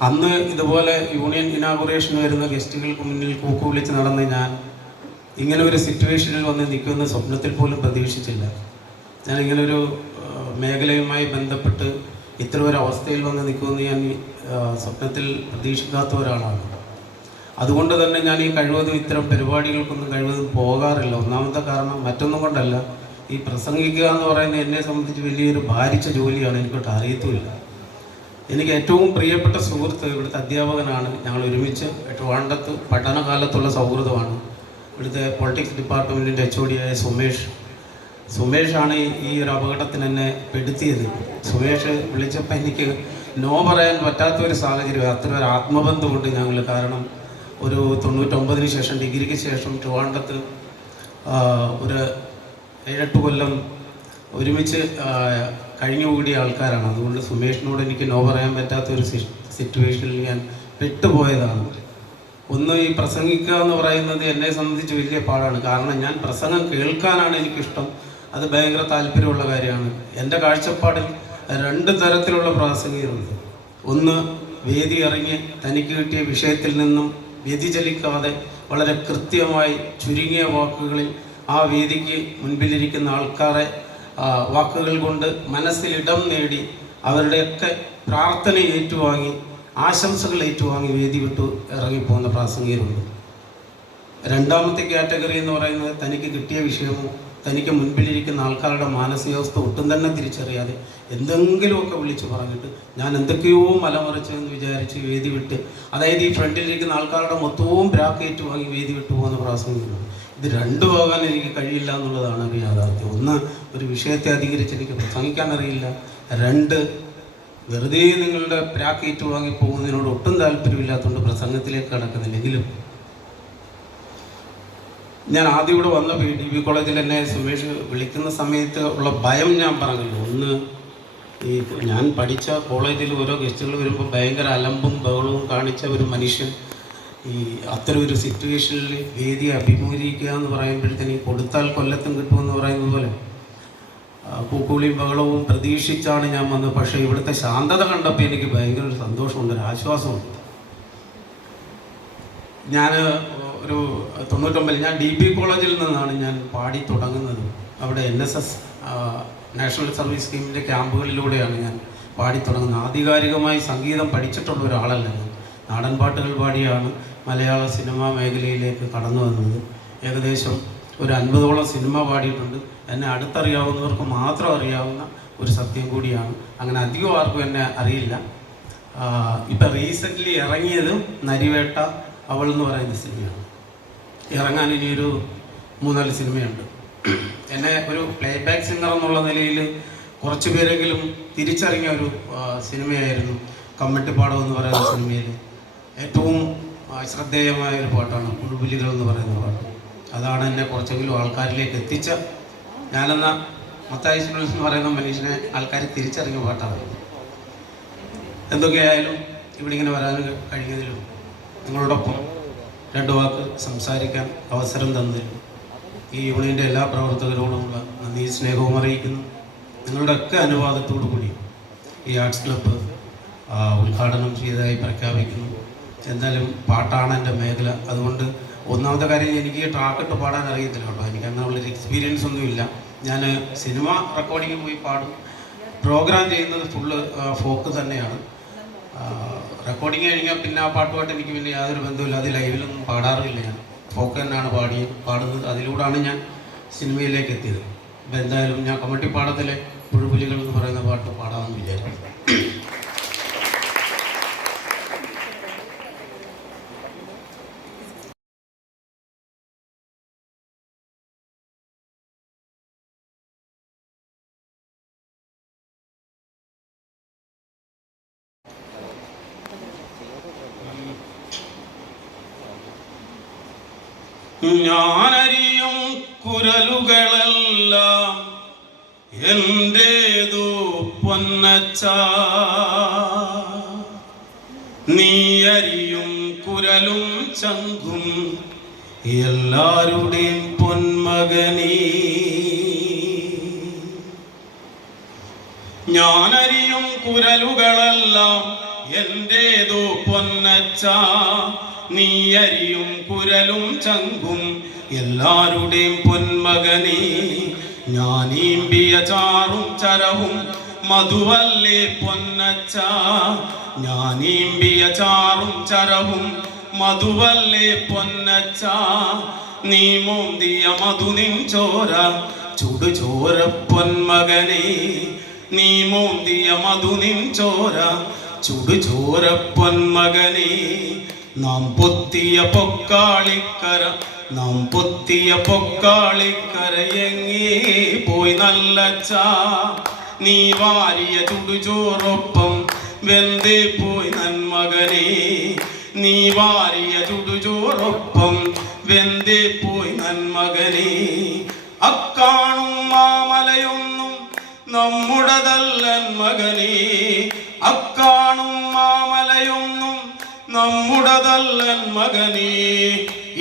അന്ന് ഇതുപോലെ യൂണിയൻ ഇനാഗുറേഷൻ വരുന്ന ഗസ്റ്റുകൾക്ക് മുന്നിൽ കൂക്കു വിളിച്ച് നടന്ന് ഞാൻ ഇങ്ങനെ ഒരു സിറ്റുവേഷനിൽ വന്ന് നിൽക്കുമെന്ന് സ്വപ്നത്തിൽ പോലും പ്രതീക്ഷിച്ചില്ല. ഞാൻ ഇങ്ങനൊരു മേഖലയുമായി ബന്ധപ്പെട്ട് ഇത്ര ഒരു അവസ്ഥയിൽ വന്ന് നിൽക്കുമെന്ന് ഞാൻ സ്വപ്നത്തിൽ പ്രതീക്ഷിക്കാത്ത ഒരാളാണ്. അതുകൊണ്ട് തന്നെ ഞാൻ ഈ കഴിവതും ഇത്തരം പരിപാടികൾക്കൊന്നും കഴിവതും പോകാറില്ല. ഒന്നാമത്തെ കാരണം മറ്റൊന്നും കൊണ്ടല്ല, ഈ പ്രസംഗിക്കുക എന്ന് പറയുന്നത് എന്നെ സംബന്ധിച്ച് വലിയൊരു ഭാരിച്ച ജോലിയാണ്. എനിക്കൊട്ട് അറിയത്തുമില്ല. എനിക്ക് ഏറ്റവും പ്രിയപ്പെട്ട സുഹൃത്ത് ഇവിടുത്തെ അധ്യാപകനാണ്. ഞങ്ങൾ ഒരുമിച്ച് ട്രിവാൻഡ്രത്ത് പഠനകാലത്തുള്ള സൗഹൃദമാണ്. ഇവിടുത്തെ പൊളിറ്റിക്സ് ഡിപ്പാർട്ട്മെൻറ്റിൻ്റെ HOD ആയ സുമേഷാണ് ഈ ഒരു അപകടത്തിന് എന്നെ പെടുത്തിയത്. സുമേഷ് വിളിച്ചപ്പോൾ എനിക്ക് നോ പറയാൻ പറ്റാത്തൊരു സാഹചര്യം, അത്ര ഒരു ആത്മബന്ധമുണ്ട് ഞങ്ങൾ. കാരണം ഒരു 99 ശേഷം, ഡിഗ്രിക്ക് ശേഷം ട്രിവാൻഡ്രത്ത് ഒരു 7-8 കൊല്ലം ഒരുമിച്ച് കഴിഞ്ഞുകൂടിയ ആൾക്കാരാണ്. അതുകൊണ്ട് സുമേഷിനോട് എനിക്ക് നോ പറയാൻ പറ്റാത്തൊരു സിറ്റുവേഷനിൽ ഞാൻ പെട്ടുപോയതാണ്. ഒന്ന്, ഈ പ്രസംഗിക്കുക എന്ന് പറയുന്നത് എന്നെ സംബന്ധിച്ച് വലിയ പാടാണ്. കാരണം ഞാൻ പ്രസംഗം കേൾക്കാനാണ് എനിക്കിഷ്ടം, അത് ഭയങ്കര താല്പര്യമുള്ള കാര്യമാണ്. എൻ്റെ കാഴ്ചപ്പാടിൽ 2 തരത്തിലുള്ള പ്രാസംഗികരുണ്ട്. ഒന്ന്, വേദി ഇറങ്ങി തനിക്ക് കിട്ടിയ വിഷയത്തിൽ നിന്നും വ്യതിചലിക്കാതെ വളരെ കൃത്യമായി ചുരുങ്ങിയ വാക്കുകളിൽ ആ വേദിക്ക് മുൻപിലിരിക്കുന്ന ആൾക്കാരെ വാക്കുകൾ കൊണ്ട് മനസ്സിലിടം നേടി അവരുടെയൊക്കെ പ്രാർത്ഥന ഏറ്റുവാങ്ങി ആശംസകൾ ഏറ്റുവാങ്ങി വേദി വിട്ടു ഇറങ്ങിപ്പോകുന്ന പ്രാസംഗികരുണ്ട്. രണ്ടാമത്തെ കാറ്റഗറി എന്ന് പറയുന്നത് തനിക്ക് കിട്ടിയ വിഷയമോ തനിക്ക് മുൻപിലിരിക്കുന്ന ആൾക്കാരുടെ മാനസികാവസ്ഥ ഒട്ടും തന്നെ തിരിച്ചറിയാതെ എന്തെങ്കിലുമൊക്കെ വിളിച്ചു പറഞ്ഞിട്ട് ഞാൻ എന്തൊക്കെയോ മലമറിച്ചു എന്ന് വിചാരിച്ച് വേദി വിട്ട്, അതായത് ഈ ഫ്രണ്ടിലിരിക്കുന്ന ആൾക്കാരുടെ മൊത്തവും ബ്രാക്കേറ്റ് വാങ്ങി വേദി വിട്ടു പോകുന്ന പ്രാസംഗികരുണ്ട്. ഇത് രണ്ടു പോകാൻ എനിക്ക് കഴിയില്ല എന്നുള്ളതാണ് ഒരു യാഥാർത്ഥ്യം. ഒന്ന്, ഒരു വിഷയത്തെ അധികരിച്ച് എനിക്ക് പ്രസംഗിക്കാൻ അറിയില്ല. രണ്ട്, വെറുതെ നിങ്ങളുടെ ബ്രാക്കേറ്റ് വാങ്ങി പോകുന്നതിനോട് ഒട്ടും താല്പര്യമില്ലാത്തതുകൊണ്ട് പ്രസംഗത്തിലേക്ക് കടക്കുന്നില്ലെങ്കിലും ഞാൻ ആദ്യം ഇവിടെ വന്നപ്പോൾ DB കോളേജിൽ എന്നെ സുമേഷ് വിളിക്കുന്ന സമയത്ത് ഉള്ള ഭയം ഞാൻ പറഞ്ഞല്ലോ. ഒന്ന്, ഈ ഞാൻ പഠിച്ച കോളേജിൽ ഓരോ ഗസ്റ്റുകൾ വരുമ്പോൾ ഭയങ്കര അലമ്പും ബഹളവും കാണിച്ച ഒരു മനുഷ്യൻ ഈ അത്തരം ഒരു സിറ്റുവേഷനിൽ വേദി അഭിമുഖീകരിക്കുക എന്ന് പറയുമ്പോഴത്തേന് കൊടുത്താൽ കൊല്ലത്തും കിട്ടുമെന്ന് പറയുന്നത് പോലെ പൂക്കുളിയും ബഹളവും പ്രതീക്ഷിച്ചാണ് ഞാൻ വന്നത്. പക്ഷേ ഇവിടുത്തെ ശാന്തത കണ്ടപ്പോൾ എനിക്ക് ഭയങ്കര ഒരു സന്തോഷമുണ്ട്, ഒരു ആശ്വാസമുണ്ട്. ഞാൻ ഒരു 99 ഞാൻ DB കോളേജിൽ നിന്നാണ് ഞാൻ പാടി തുടങ്ങുന്നത്. അവിടെ NSS നാഷണൽ സർവീസ് സ്കീമിൻ്റെ ക്യാമ്പുകളിലൂടെയാണ് ഞാൻ പാടി തുടങ്ങുന്നത്. ആധികാരികമായി സംഗീതം പഠിച്ചിട്ടുള്ള ഒരാളല്ല ഞാൻ. നാടൻ പാട്ടുകൾ പാടിയാണ് മലയാള സിനിമാ മേഖലയിലേക്ക് കടന്നു വന്നത്. ഏകദേശം ഒരു 50ഓളം സിനിമ പാടിയിട്ടുണ്ട്. എന്നെ അടുത്തറിയാവുന്നവർക്ക് മാത്രം അറിയാവുന്ന ഒരു സത്യം കൂടിയാണ്. അങ്ങനെ അധികം ആർക്കും എന്നെ അറിയില്ല. ഇപ്പം റീസെൻ്റ്ലി ഇറങ്ങിയത് നരിവേട്ട അവൾ എന്ന് പറയുന്ന സിനിമയാണ്. ഇറങ്ങാൻ ഇനിയൊരു 3-4 സിനിമയുണ്ട്. എന്നെ ഒരു പ്ലേബാക്ക് സിംഗർ എന്നുള്ള നിലയിൽ കുറച്ച് പേരെങ്കിലും തിരിച്ചറിഞ്ഞ ഒരു സിനിമയായിരുന്നു കമ്മട്ടിപ്പാടം എന്ന് പറയുന്ന സിനിമയിൽ ഏറ്റവും ശ്രദ്ധേയമായ ഒരു പാട്ടാണ് പുഴുപുലികൾ എന്ന് പറയുന്ന പാട്ട്. അതാണ് എന്നെ കുറച്ചെങ്കിലും ആൾക്കാരിലേക്ക് എത്തിച്ച, ഞാനെന്ന മത്തായി സുനീൽ എന്ന് പറയുന്ന മനുഷ്യനെ ആൾക്കാർ തിരിച്ചറിഞ്ഞ പാട്ടാണ്. എന്തൊക്കെയായാലും ഇവിടെ ഇങ്ങനെ വരാൻ കഴിഞ്ഞതിലും നിങ്ങളോടൊപ്പം 2 വാക്ക് സംസാരിക്കാൻ അവസരം തന്നതിൽ ഈ യൂണിയൻ്റെ എല്ലാ പ്രവർത്തകരോടുമുള്ള നന്ദി സ്നേഹവും അറിയിക്കുന്നു. നിങ്ങളുടെയൊക്കെ അനുവാദത്തോടു കൂടി ഈ ആർട്സ് ക്ലബ്ബ് ഉദ്ഘാടനം ചെയ്തതായി പ്രഖ്യാപിക്കുന്നു. എന്തായാലും പാട്ടാണ് എൻ്റെ മേഖല. അതുകൊണ്ട് ഒന്നാമത്തെ കാര്യം, എനിക്ക് ട്രാക്കിട്ട് പാടാൻ അറിയത്തില്ല കേട്ടോ. എനിക്ക് അങ്ങനെയുള്ളൊരു എക്സ്പീരിയൻസ് ഒന്നുമില്ല. ഞാൻ സിനിമ റെക്കോർഡിങ്ങിന് പോയി പാടും. പ്രോഗ്രാം ചെയ്യുന്നത് ഫുള്ള് ഫോക്ക് തന്നെയാണ്. റെക്കോർഡിങ് കഴിഞ്ഞാൽ പിന്നെ ആ പാട്ടുമായിട്ട് എനിക്ക് പിന്നെ യാതൊരു ബന്ധമില്ല. അത് ലൈവിലൊന്നും പാടാറില്ല. ഞാൻ ഫോക്ക് തന്നെയാണ് പാടുന്നത്. അതിലൂടെയാണ് ഞാൻ സിനിമയിലേക്ക് എത്തിയത്. അപ്പോൾ എന്തായാലും ഞാൻ കമ്മട്ടിപ്പാടത്തിലെ പുഴുപുലികൾ എന്ന് പറയുന്ന പാട്ട് പാടാമെന്ന് വിചാരിക്കുന്നു. ഞാനറിയും കുരലുകളെല്ലാം എന്റേതു പൊന്നച്ച, നീ അറിയും കുരലും ചങ്കും എല്ലാരുടെയും പൊന്മകനീ. ഞാനറിയും കുരലുകളെല്ലാം എന്റേതു പൊന്നച്ച, നീ അരിയും കുരലും ചങ്കും എല്ലാരുടെയും പൊന്മകനീ. ഞാനീമ്പിയ ചാറും ചരവും മധുവല്ലേ പൊന്നച്ച, ഞാനീമ്പിയ ചാറും ചരവും മധുവല്ലേ പൊന്നച്ച, നീ മോന്തിയ മധുനിൻ ചോര ചുടുചോര പൊന്മകനേ, നീ മോന്തിയ മധുനിൻ ചോര ചുടുചോര പൊന്മകനേ. നാം പൊത്തിയ പൊക്കാളിക്കര, നാം പൊത്തിയ പൊക്കാളിക്കര എങ്ങേ പോയി നല്ലച്ച, നീ വാരിയ ചുടുചോറൊപ്പം വെന്തേ പോയി നന്മകനേ, നീ വാരിയ ചുടുചോറൊപ്പം വെന്തേ പോയി നന്മകനേ. അക്കാണും മാമലയൊന്നും നമ്മുടതല്ലൻ മകനേ, അക്കാണും മാമലയൊന്നും നമ്മുടതല്ലൻ മകനേ.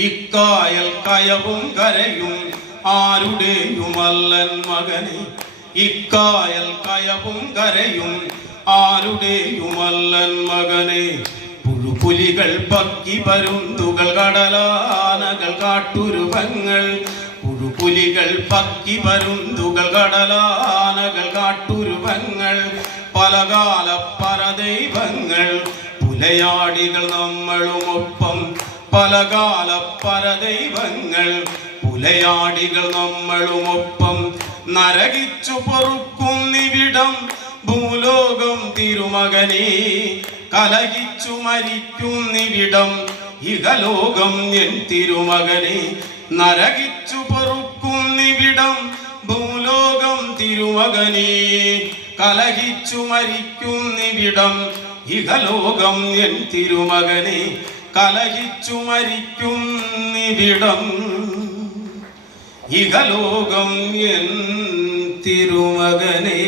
ഇക്കായൽ കയവും കരയും ആരുടെയുമല്ലൻ മകനേ, ഇക്കായൽ കയവും കരയും ആരുടെയുമല്ലൻ മകനേ. പുഴുപുലികൾ പക്കി പരുന്തുകൾ കടലാനകൾ കാട്ടുരുവങ്ങൾ, പുലികൾ പക്കി പരുന്തുകൾ കടലാനകൾ കാട്ടുരുവങ്ങൾ പലകാല പരദൈവങ്ങൾ പുലയാടികൾ നമ്മളുമൊപ്പം പലകാല പരദൈവങ്ങൾ പുലയാടികൾ നമ്മളുമൊപ്പം നരകിച്ചു പൊറുക്കുന്നിവിടം ഭൂലോകം തിരുമകനെ കലഹിച്ചു മരിക്കുന്നിവിടം ഇഹലോകം എൻ തിരുമകനെ നരകിച്ചു പൊറുക്കുന്നിവിടം ഭൂലോകം തിരുമകനെ കലഹിച്ചു മരിക്കുന്നിവിടം ഇഹലോകം എൻ തിരുമകനെ കലഹിച്ചു മരിക്കുന്നിവിടം ഇഹലോകം എൻ തിരുമകനെ.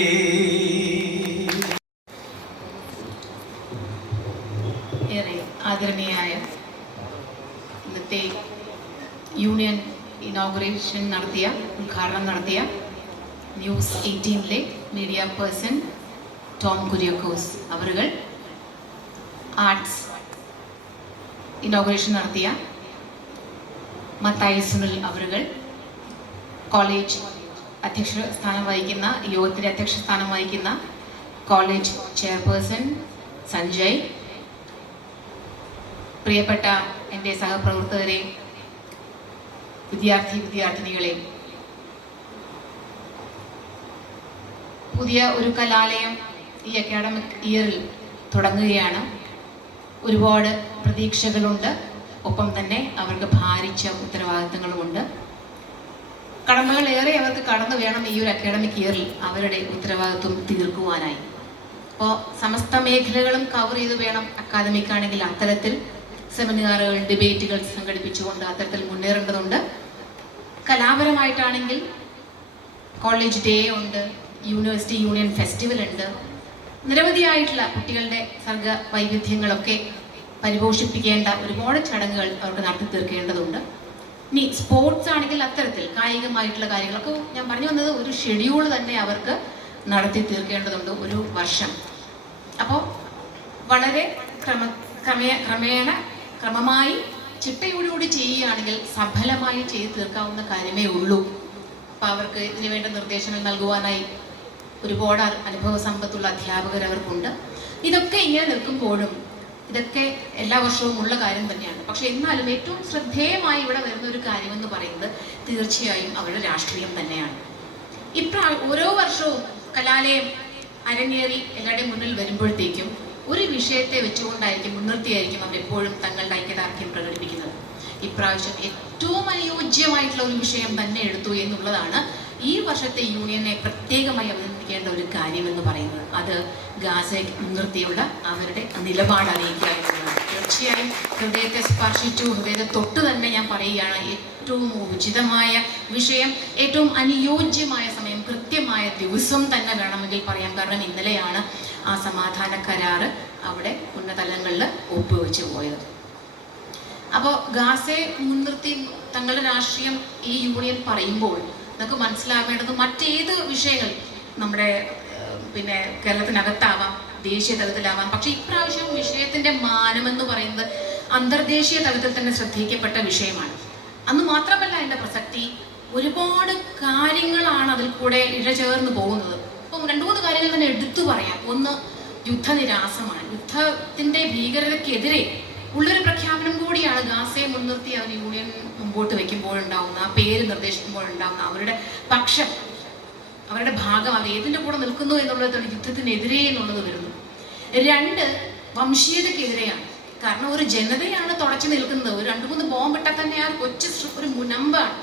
ഏറെ ആദരണീയായ ഇന്നത്തെ യൂണിയൻ ഇനോഗ്രേഷൻ നടത്തിയ ഉദ്ഘാടനം നടത്തിയ News 18 media person Tom Kuriakose അവരുകൾ, ആർട്സ് ഇനോഗ്രേഷൻ നടത്തിയ മത്തായി സുനിൽ അവരുകൾ, കോളേജ് അധ്യക്ഷ സ്ഥാനം വഹിക്കുന്ന യോഗത്തിൻ്റെ അധ്യക്ഷ സ്ഥാനം വഹിക്കുന്ന കോളേജ് ചെയർപേഴ്സൺ സഞ്ജയ്, പ്രിയപ്പെട്ട എൻ്റെ സഹപ്രവർത്തകരെ, വിദ്യാർത്ഥിനികളെ, പുതിയ ഒരു കലാലയം ഈ അക്കാഡമിക് ഇയറിൽ തുടങ്ങുകയാണ്. ഒരുപാട് പ്രതീക്ഷകളുണ്ട്, ഒപ്പം തന്നെ അവർക്ക് ഭാരിച്ച ഉത്തരവാദിത്തങ്ങളുമുണ്ട്. കടമകളേറെ അവർക്ക് കടന്നു വേണം ഈ ഒരു അക്കാഡമിക് ഇയറിൽ അവരുടെ ഉത്തരവാദിത്വം തീർക്കുവാനായി. അപ്പോൾ സമസ്ത മേഖലകളും കവർ ചെയ്ത് വേണം അക്കാദമിക് ആണെങ്കിൽ അത്തരത്തിൽ സെമിനാറുകൾ, ഡിബേറ്റുകൾ സംഘടിപ്പിച്ചുകൊണ്ട് അത്തരത്തിൽ മുന്നേറേണ്ടതുണ്ട്. കലാപരമായിട്ടാണെങ്കിൽ കോളേജ് ഡേ ഉണ്ട്, യൂണിവേഴ്സിറ്റി യൂണിയൻ ഫെസ്റ്റിവൽ ഉണ്ട്, നിരവധിയായിട്ടുള്ള കുട്ടികളുടെ സർഗ വൈവിധ്യങ്ങളൊക്കെ പരിപോഷിപ്പിക്കേണ്ട ഒരുപാട് ചടങ്ങുകൾ അവർക്ക് നടത്തി തീർക്കേണ്ടതുണ്ട്. ഇനി സ്പോർട്സ് ആണെങ്കിൽ അത്തരത്തിൽ കായികമായിട്ടുള്ള കാര്യങ്ങളൊക്കെ ഞാൻ പറഞ്ഞു വന്നത് ഒരു ഷെഡ്യൂൾ തന്നെ അവർക്ക് നടത്തി തീർക്കേണ്ടതുണ്ട് ഒരു വർഷം. അപ്പോൾ വളരെ ക്രമമായി ചിട്ടയോടുകൂടി ചെയ്യുകയാണെങ്കിൽ സഫലമായി ചെയ്തു തീർക്കാവുന്ന കാര്യമേ ഉള്ളൂ. അപ്പോൾ അവർക്ക് ഇതിനു വേണ്ട നിർദ്ദേശങ്ങൾ നൽകുവാനായി ഒരുപാട് അനുഭവ സമ്പത്തുള്ള അധ്യാപകർ അവർക്കുണ്ട്. ഇതൊക്കെ ഇങ്ങനെ നിൽക്കുമ്പോഴും ഇതൊക്കെ എല്ലാ വർഷവും ഉള്ള കാര്യം തന്നെയാണ്. പക്ഷെ എന്നാലും ഏറ്റവും ശ്രദ്ധേയമായി ഇവിടെ വരുന്ന ഒരു കാര്യമെന്ന് പറയുന്നത് തീർച്ചയായും അവരുടെ രാഷ്ട്രീയം തന്നെയാണ്. ഓരോ വർഷവും കലാലയം അരങ്ങേറി എല്ലാവരുടെയും മുന്നിൽ വരുമ്പോഴത്തേക്കും ഒരു വിഷയത്തെ വെച്ചുകൊണ്ടായിരിക്കും, മുൻനിർത്തിയായിരിക്കും അവരെപ്പോഴും തങ്ങളുടെ ഐക്യദാർഢ്യം പ്രകടിപ്പിക്കുന്നത്. ഇപ്രാവശ്യം ഏറ്റവും അനുയോജ്യമായിട്ടുള്ള ഒരു വിഷയം തന്നെ എടുത്തു എന്നുള്ളതാണ് ഈ വർഷത്തെ യൂണിയനെ പ്രത്യേകമായി അവതരിപ്പിക്കേണ്ട ഒരു കാര്യമെന്ന് പറയുന്നത്. അത് ഗാസയെ മുൻനിർത്തിയുള്ള അവരുടെ നിലപാട് അറിയിക്കുക എന്നുള്ളതാണ്. തീർച്ചയായും ഹൃദയത്തെ സ്പർശിച്ചു, ഹൃദയത്തെ തൊട്ട് തന്നെ ഞാൻ പറയുകയാണ്, ഏറ്റവും ഉചിതമായ വിഷയം, ഏറ്റവും അനുയോജ്യമായ സമയം, കൃത്യമായ ദിവസം തന്നെ വേണമെങ്കിൽ പറയാം. കാരണം ഇന്നലെയാണ് ആ സമാധാന കരാറ് അവിടെ ഉന്നതലങ്ങളിൽ ഒപ്പുവെച്ച് പോയത്. അപ്പോൾ ഗാസയെ മുൻനിർത്തി തങ്ങളുടെ രാഷ്ട്രീയം ഈ യൂണിയൻ പറയുമ്പോൾ നമുക്ക് മനസ്സിലാവേണ്ടത് മറ്റേത് വിഷയങ്ങൾ നമ്മുടെ കേരളത്തിനകത്താവാം, ദേശീയ തലത്തിലാവാം. പക്ഷെ ഇപ്രാവശ്യം വിഷയത്തിന്റെ മാനമെന്ന് പറയുന്നത് അന്തർദേശീയ തലത്തിൽ തന്നെ ശ്രദ്ധിക്കപ്പെട്ട വിഷയമാണ്. അന്ന് മാത്രമല്ല അതിൻ്റെ പ്രസക്തി, ഒരുപാട് കാര്യങ്ങളാണ് അതിൽ കൂടെ ഇഴചേർന്ന് പോകുന്നത്. അപ്പം 2-3 കാര്യങ്ങൾ തന്നെ എടുത്തു പറയാം. ഒന്ന്, യുദ്ധനിരാസമാണ്. യുദ്ധത്തിന്റെ ഭീകരതയ്ക്കെതിരെ ഉള്ളൊരു പ്രഖ്യാപനം കൂടിയാണ് ഗാസയെ മുൻനിർത്തി അവർ യൂണിയൻ മുമ്പോട്ട് വയ്ക്കുമ്പോഴുണ്ടാവുന്ന, ആ പേര് നിർദ്ദേശിക്കുമ്പോഴുണ്ടാവുന്ന അവരുടെ പക്ഷം, അവരുടെ ഭാഗം, അവർ ഏതിൻ്റെ കൂടെ നിൽക്കുന്നു എന്നുള്ളത് യുദ്ധത്തിനെതിരെ എന്നുള്ളത് വരുന്നു. 2, വംശീയതയ്ക്കെതിരെയാണ്. കാരണം ഒരു ജനതയാണ് തുടച്ചു നിൽക്കുന്നത്. ഒരു 2-3 ബോംബിട്ടാൽ തന്നെ ആ കൊച്ചു ഒരു മുനമ്പാണ്.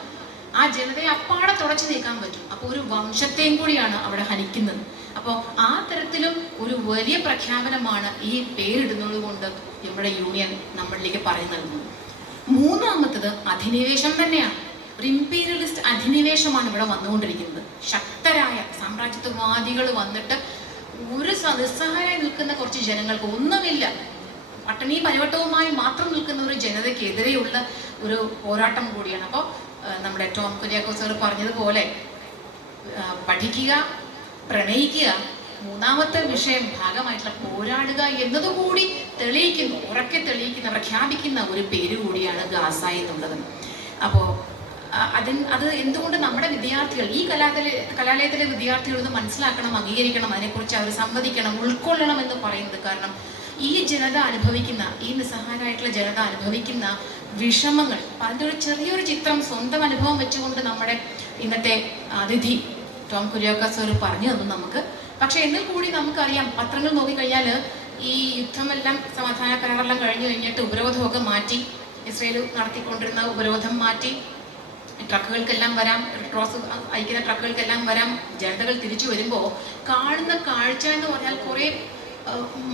ആ ജനതയെ അപ്പാടെ തുടച്ചു നീക്കാൻ പറ്റും. അപ്പോൾ ഒരു വംശത്തെയും കൂടിയാണ് അവിടെ ഹനിക്കുന്നത്. അപ്പോൾ ആ തരത്തിലും ഒരു വലിയ പ്രഖ്യാപനമാണ് ഈ പേരിടുന്നത് കൊണ്ട് നമ്മുടെ യൂണിയൻ നമ്മളിലേക്ക് പറഞ്ഞു നൽകുന്നത്. 3-മത്തത് അധിനിവേശം തന്നെയാണ്. ഒരു ഇമ്പീരിയലിസ്റ്റ് അധിനിവേശമാണ് ഇവിടെ വന്നുകൊണ്ടിരിക്കുന്നത്. ശക്തരായ സാമ്രാജ്യത്വവാദികൾ വന്നിട്ട് ഒരു നിസ്സഹായമായി നിൽക്കുന്ന കുറച്ച് ജനങ്ങൾക്ക് ഒന്നുമില്ല, പട്ടിണി പരിവട്ടവുമായി മാത്രം നിൽക്കുന്ന ഒരു ജനതയ്ക്കെതിരെയുള്ള ഒരു പോരാട്ടം കൂടിയാണ്. അപ്പോൾ നമ്മുടെ ടോം കുര്യാക്കോസ് സർ പറഞ്ഞതുപോലെ പഠിക്കുക, പ്രണയിക്കുക, 3-മത്തെ വിഷയം ഭാഗമായിട്ടുള്ള പോരാടുക എന്നതുകൂടി ഉറക്കെ തെളിയിക്കുന്ന, പ്രഖ്യാപിക്കുന്ന ഒരു പേര് കൂടിയാണ് ഗാസ എന്നുള്ളത്. അപ്പോൾ അത് എന്തുകൊണ്ട് നമ്മുടെ വിദ്യാർത്ഥികൾ ഈ കലാലയത്തിലെ വിദ്യാർത്ഥികൾ ഇത് മനസ്സിലാക്കണം, അംഗീകരിക്കണം, അതിനെക്കുറിച്ച് അവർ സംവദിക്കണം, ഉൾക്കൊള്ളണം എന്ന് പറയുന്നത്. കാരണം ഈ ജനത അനുഭവിക്കുന്ന, ഈ നിസ്സഹായരായിട്ടുള്ള ജനത അനുഭവിക്കുന്ന വിഷമങ്ങൾ, അതിൻ്റെ ഒരു ചെറിയൊരു ചിത്രം സ്വന്തം അനുഭവം വെച്ചുകൊണ്ട് നമ്മുടെ ഇന്നത്തെ അതിഥി ടോം കുര്യാക്കോസ് സർ പറഞ്ഞു തന്നു നമുക്ക്. പക്ഷെ എന്നിൽ കൂടി നമുക്കറിയാം, പത്രങ്ങൾ നോക്കിക്കഴിഞ്ഞാൽ ഈ യുദ്ധമെല്ലാം, സമാധാന കരാറെല്ലാം കഴിഞ്ഞു കഴിഞ്ഞിട്ട് ഉപരോധമൊക്കെ മാറ്റി, ഇസ്രയേൽ നടത്തിക്കൊണ്ടിരുന്ന ഉപരോധം മാറ്റി, ട്രക്കുകൾക്കെല്ലാം വരാം, റെഡ് ക്രോസ് അയക്കുന്ന ട്രക്കുകൾക്കെല്ലാം വരാം, ജനതകൾ തിരിച്ചു വരുമ്പോൾ കാണുന്ന കാഴ്ച എന്ന് പറഞ്ഞാൽ കുറേ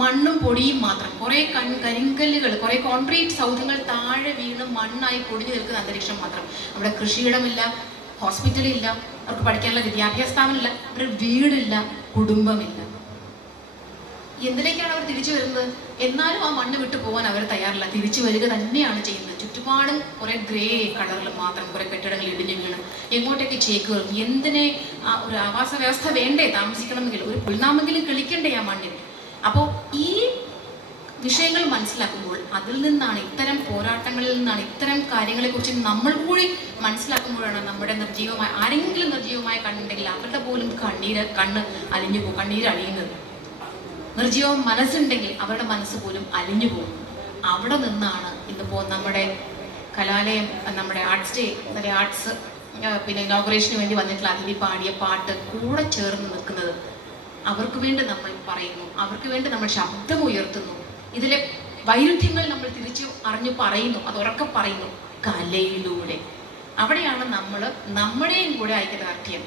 മണ്ണും പൊടിയും മാത്രം, കുറേ കരിങ്കല്ലുകൾ, കുറേ കോൺക്രീറ്റ് സൗധങ്ങൾ താഴെ വീണ് മണ്ണായി പൊടിഞ്ഞു നിൽക്കുന്ന അന്തരീക്ഷം മാത്രം. അവിടെ കൃഷിയിടമില്ല, ഹോസ്പിറ്റലില്ല, അവർക്ക് പഠിക്കാനുള്ള വിദ്യാഭ്യാസ സ്ഥാപനമില്ല, അവരുടെ വീടില്ല, കുടുംബമില്ല. എന്തിലേക്കാണ് അവർ തിരിച്ചു വരുന്നത്? എന്നാലും ആ മണ്ണ് വിട്ടു പോകാൻ അവർ തയ്യാറില്ല, തിരിച്ചു വരിക തന്നെയാണ് ചെയ്യുന്നത്. ചുറ്റുപാടും കുറെ ഗ്രേ കളറിൽ മാത്രം കുറെ കെട്ടിടങ്ങൾ ഇടിഞ്ഞു വീണ് എങ്ങോട്ടേക്ക് ചേക്കുകളും. എന്തിനെ ഒരു ആവാസ വ്യവസ്ഥ വേണ്ടേ? താമസിക്കണമെങ്കിൽ ഒരു പുൽനാമെങ്കിലും കിളിക്കണ്ടേ ആ മണ്ണിൽ? അപ്പോൾ ഈ വിഷയങ്ങൾ മനസ്സിലാക്കുമ്പോൾ, അതിൽ നിന്നാണ്, ഇത്തരം പോരാട്ടങ്ങളിൽ നിന്നാണ്, ഇത്തരം കാര്യങ്ങളെക്കുറിച്ച് നമ്മൾ കൂടി മനസ്സിലാക്കുമ്പോഴാണ് നമ്മുടെ നിർജീവമായ, ആരെങ്കിലും നിർജീവമായ കണ്ണുണ്ടെങ്കിൽ അവരുടെ പോലും കണ്ണ് അലിഞ്ഞു പോകും, കണ്ണീര് അഴിയുന്നത്. നിർജീവം മനസ്സുണ്ടെങ്കിൽ അവരുടെ മനസ്സ് പോലും അലിഞ്ഞു പോകും. അവിടെ നിന്നാണ് ഇന്നിപ്പോൾ നമ്മുടെ കലാലയം, നമ്മുടെ ആർട്സ് ഡേ, ആർട്സ് പിന്നെ ഇനോഗ്രേഷന് വേണ്ടി വന്നിട്ടുള്ള അതിഥി പാടിയ പാട്ട് കൂടെ ചേർന്ന് നിൽക്കുന്നത്. അവർക്ക് വേണ്ടി നമ്മൾ പറയുന്നു, അവർക്ക് വേണ്ടി നമ്മൾ ശബ്ദം ഉയർത്തുന്നു, ഇതിലെ വൈരുദ്ധ്യങ്ങൾ നമ്മൾ തിരിച്ചു അറിഞ്ഞു പറയുന്നു, അത് ഉറക്കെ പറയുന്നു കലയിലൂടെ. അവിടെയാണ് നമ്മൾ നമ്മുടെയും കൂടെ ഐക്യദാർഢ്യം,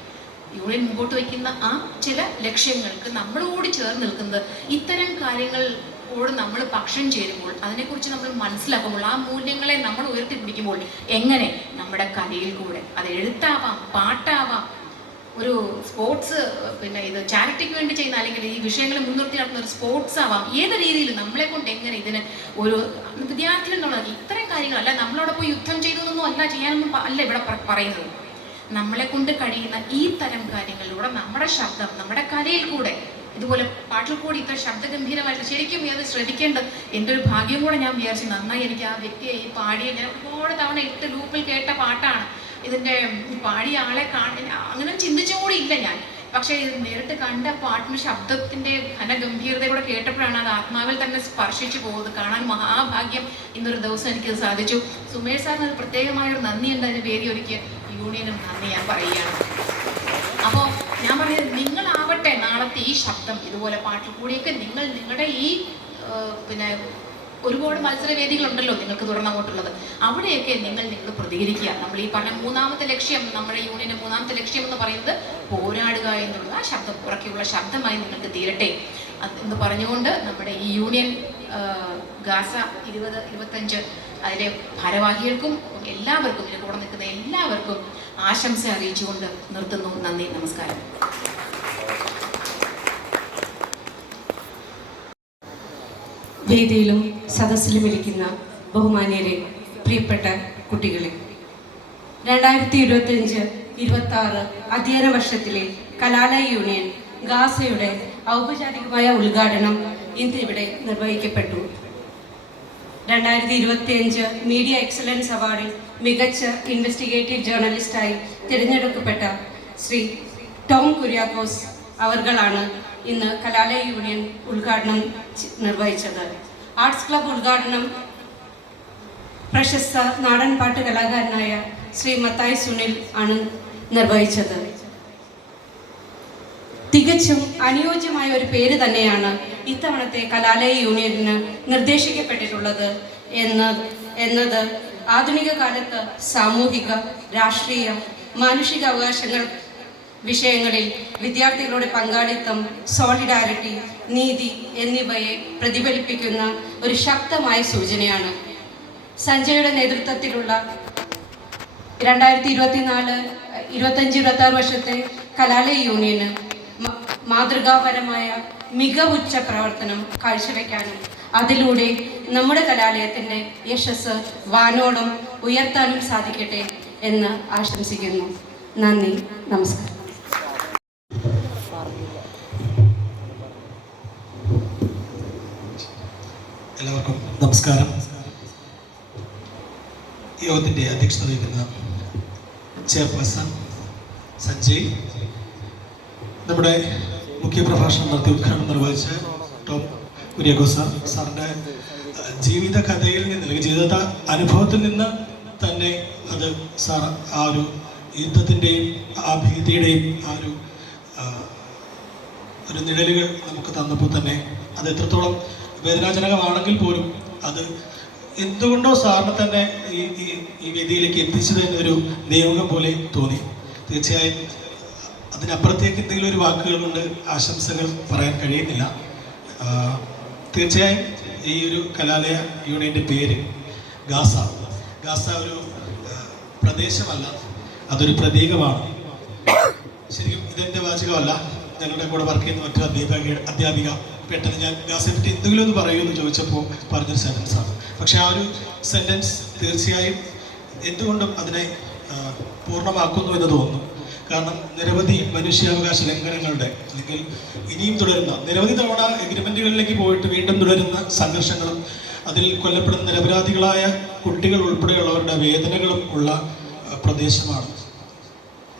യൂണിയൻ മുമ്പോട്ട് വയ്ക്കുന്ന ആ ചില ലക്ഷ്യങ്ങൾക്ക് നമ്മളോട് ചേർന്ന് നിൽക്കുന്നത്. ഇത്തരം കാര്യങ്ങളോട് നമ്മൾ പക്ഷം ചേരുമ്പോൾ, അതിനെക്കുറിച്ച് നമ്മൾ മനസ്സിലാക്കുമ്പോൾ, ആ മൂല്യങ്ങളെ നമ്മൾ ഉയർത്തിപ്പിടിക്കുമ്പോൾ, എങ്ങനെ? നമ്മുടെ കലയിൽ കൂടെ. അത് എഴുത്താവാം, പാട്ടാവാം, ഒരു സ്പോർട്സ്, പിന്നെ ഇത് ചാരിറ്റിക്ക് വേണ്ടി ചെയ്യുന്ന, അല്ലെങ്കിൽ ഈ വിഷയങ്ങളെ മുൻനിർത്തി നടത്തുന്ന ഒരു സ്പോർട്സ് ആവാം, ഏത് രീതിയിൽ നമ്മളെ കൊണ്ട് എങ്ങനെ ഇതിന് ഒരു വിദ്യാർത്ഥികൾ എന്നുള്ളത് ഇത്തരം കാര്യങ്ങളല്ല. നമ്മളോടൊപ്പം യുദ്ധം ചെയ്തതൊന്നും അല്ല, ചെയ്യാനൊന്നും അല്ല ഇവിടെ പറയുന്നത്. നമ്മളെ കൊണ്ട് കഴിയുന്ന ഈ തരം കാര്യങ്ങളിലൂടെ നമ്മുടെ ശബ്ദം, നമ്മുടെ കലയിൽ കൂടെ, ഇതുപോലെ പാട്ടിൽ കൂടി ഇത്ര ശബ്ദഗംഭീരമായിട്ട് ശരിക്കും അത് ശ്രദ്ധിക്കേണ്ടത് എൻ്റെ ഒരു ഭാഗ്യം കൂടെ ഞാൻ വിചാരിച്ചു. നന്നായി എനിക്ക് ആ വ്യക്തിയെ ഈ പാടിയ, ഞാൻ ഒരുപാട് തവണ ഇട്ട് ലൂപ്പിൽ കേട്ട പാട്ടാണ്. ഇതിൻ്റെ പാടിയ ആളെ അങ്ങനെ ചിന്തിച്ചും കൂടി ഇല്ല ഞാൻ. പക്ഷേ ഇത് നേരിട്ട് കണ്ട പാട്ടിന് ശബ്ദത്തിൻ്റെ ഘനഗംഭീരത കൂടെ കേട്ടപ്പോഴാണ് അത് ആത്മാവിൽ തന്നെ സ്പർശിച്ചു പോകുന്നത്. കാണാൻ മഹാഭാഗ്യം ഇന്നൊരു ദിവസം എനിക്കത് സാധിച്ചു. സുമേഷ് സാറിന് ഒരു പ്രത്യേകമായൊരു നന്ദിയുണ്ട്, അതിന് വേദി ഒരുക്കിയ യൂണിയനും നന്ദി ഞാൻ പറയുകയാണ്. അപ്പോൾ ഞാൻ പറഞ്ഞത്, നിങ്ങളാവട്ടെ നാളത്തെ ഈ ശബ്ദം, ഇതുപോലെ പാട്ടിൽ കൂടിയൊക്കെ നിങ്ങൾ നിങ്ങളുടെ ഈ പിന്നെ ഒരുപാട് മത്സരവേദികളുണ്ടല്ലോ നിങ്ങൾക്ക് തുടർന്നങ്ങോട്ടുള്ളത്, അവിടെയൊക്കെ നിങ്ങൾ പ്രതികരിക്കുക. നമ്മൾ ഈ പറഞ്ഞ മൂന്നാമത്തെ ലക്ഷ്യം, നമ്മുടെ യൂണിയൻ്റെ മൂന്നാമത്തെ ലക്ഷ്യം എന്ന് പറയുന്നത് പോരാടുക എന്നുള്ളത്. ആ ശബ്ദം ഉറക്കെയുള്ള ശബ്ദമായി നിങ്ങൾക്ക് തീരട്ടെ എന്ന് പറഞ്ഞുകൊണ്ട് നമ്മുടെ ഈ യൂണിയൻ ഗാസ 2025 അതിലെ ഭാരവാഹികൾക്കും എല്ലാവർക്കും, ഇതിൽ കൂടെ നിൽക്കുന്ന എല്ലാവർക്കും ആശംസ അറിയിച്ചുകൊണ്ട് നിർത്തുന്നു. നന്ദി, നമസ്കാരം. വേദിയിലും സദസ്സിലും ഇരിക്കുന്ന ബഹുമാന്യരെ, പ്രിയപ്പെട്ട കുട്ടികളെ, 2025-26 അധ്യയന വർഷത്തിലെ കലാലയ യൂണിയൻ ഗാസയുടെ ഔപചാരികമായ ഉദ്ഘാടനം ഇന്ന് ഇവിടെ നിർവഹിക്കപ്പെട്ടു. 2025 മീഡിയ എക്സലൻസ് അവാർഡിൽ മികച്ച ഇൻവെസ്റ്റിഗേറ്റീവ് ജേർണലിസ്റ്റായി തിരഞ്ഞെടുക്കപ്പെട്ട ശ്രീ ടോം കുര്യാക്കോസ് അവർകളാണ് ഇന്ന് കലാലയ യൂണിയൻ ഉദ്ഘാടനം നിർവഹിച്ചത്. ആർട്സ് ക്ലബ് ഉദ്ഘാടനം പ്രശസ്ത നാടൻ പാട്ട് കലാകാരനായ ശ്രീ മത്തായി സുനിൽ ആണ് നിർവഹിച്ചത്. തികച്ചും അനുയോജ്യമായ ഒരു തന്നെയാണ് ഇത്തവണത്തെ കലാലയ യൂണിയന് നിർദ്ദേശിക്കപ്പെട്ടിട്ടുള്ളത് എന്നത് ആധുനിക കാലത്ത് സാമൂഹിക, രാഷ്ട്രീയ, മാനുഷിക അവകാശങ്ങൾ വിഷയങ്ങളിൽ വിദ്യാർത്ഥികളുടെ പങ്കാളിത്തം, സോളിഡാരിറ്റി, നീതി എന്നിവയെ പ്രതിഫലിപ്പിക്കുന്ന ഒരു ശക്തമായ സൂചനയാണ്. സഞ്ജയുടെ നേതൃത്വത്തിലുള്ള 2024-25-26 വർഷത്തെ കലാലയ യൂണിയന് മാതൃകാപരമായ മികവുറ്റ പ്രവർത്തനം കാഴ്ചവെക്കാനും അതിലൂടെ നമ്മുടെ കലാലയത്തിൻ്റെ യശസ് വാനോളം ഉയർത്താനും സാധിക്കട്ടെ എന്ന് ആശംസിക്കുന്നു. നന്ദി, നമസ്കാരം. എല്ലാവർക്കും നമസ്കാരം. യോഗത്തിൻ്റെ അധ്യക്ഷത വഹിക്കുന്ന ചെയർപേഴ്സൺ സഞ്ജയ്, നമ്മുടെ മുഖ്യപ്രഭാഷണം നടത്തി ഉദ്ഘാടനം നിർവഹിച്ച ടോം കുര്യാക്കോസ് സാറിൻ്റെ ജീവിത കഥയിൽ നിന്ന് അല്ലെങ്കിൽ ജീവിത അനുഭവത്തിൽ നിന്ന് തന്നെ അത് സാർ ആ ഒരു യുദ്ധത്തിൻ്റെയും ആ ഭീതിയുടെയും ആ ഒരു നിഴലുകൾ നമുക്ക് തന്നപ്പോൾ തന്നെ അത് എത്രത്തോളം വേദനാജനകമാണെങ്കിൽ പോലും അത് എന്തുകൊണ്ടോ സാറിന് തന്നെ ഈ വേദിയിലേക്ക് എത്തിച്ചത് എന്നൊരു നിയോഗം പോലെ തോന്നി. തീർച്ചയായും അതിനപ്പുറത്തേക്ക് എന്തെങ്കിലും ഒരു വാക്കുകൾ കൊണ്ട് ആശംസകൾ പറയാൻ കഴിയുന്നില്ല. തീർച്ചയായും ഈ ഒരു കലാലയ യൂണിയൻ്റെ പേര് ഗാസ ഒരു പ്രദേശമല്ല, അതൊരു പ്രതീകമാണ്. ശരിക്കും ഇതെൻ്റെ വാചകമല്ല, ഞങ്ങളുടെ കൂടെ വർക്ക് ചെയ്യുന്ന മറ്റൊരു അധ്യാപിക പെട്ടെന്ന് ഞാൻ ഗാസയെ പറ്റി എന്തെങ്കിലും ഒന്ന് പറയുമെന്ന് ചോദിച്ചപ്പോൾ പറഞ്ഞൊരു സെൻറ്റൻസാണ്. പക്ഷെ ആ ഒരു സെൻറ്റൻസ് തീർച്ചയായും എന്തുകൊണ്ടും അതിനെ പൂർണ്ണമാക്കുന്നു എന്ന് തോന്നുന്നു. കാരണം നിരവധി മനുഷ്യാവകാശ ലംഘനങ്ങളുടെ അല്ലെങ്കിൽ ഇനിയും തുടരുന്ന നിരവധി തവണ എഗ്രിമെൻറ്റുകളിലേക്ക് പോയിട്ട് വീണ്ടും തുടരുന്ന സംഘർഷങ്ങളും അതിൽ കൊല്ലപ്പെടുന്ന നിരപരാധികളായ കുട്ടികൾ ഉൾപ്പെടെയുള്ളവരുടെ വേദനകളും ഉള്ള പ്രദേശമാണ്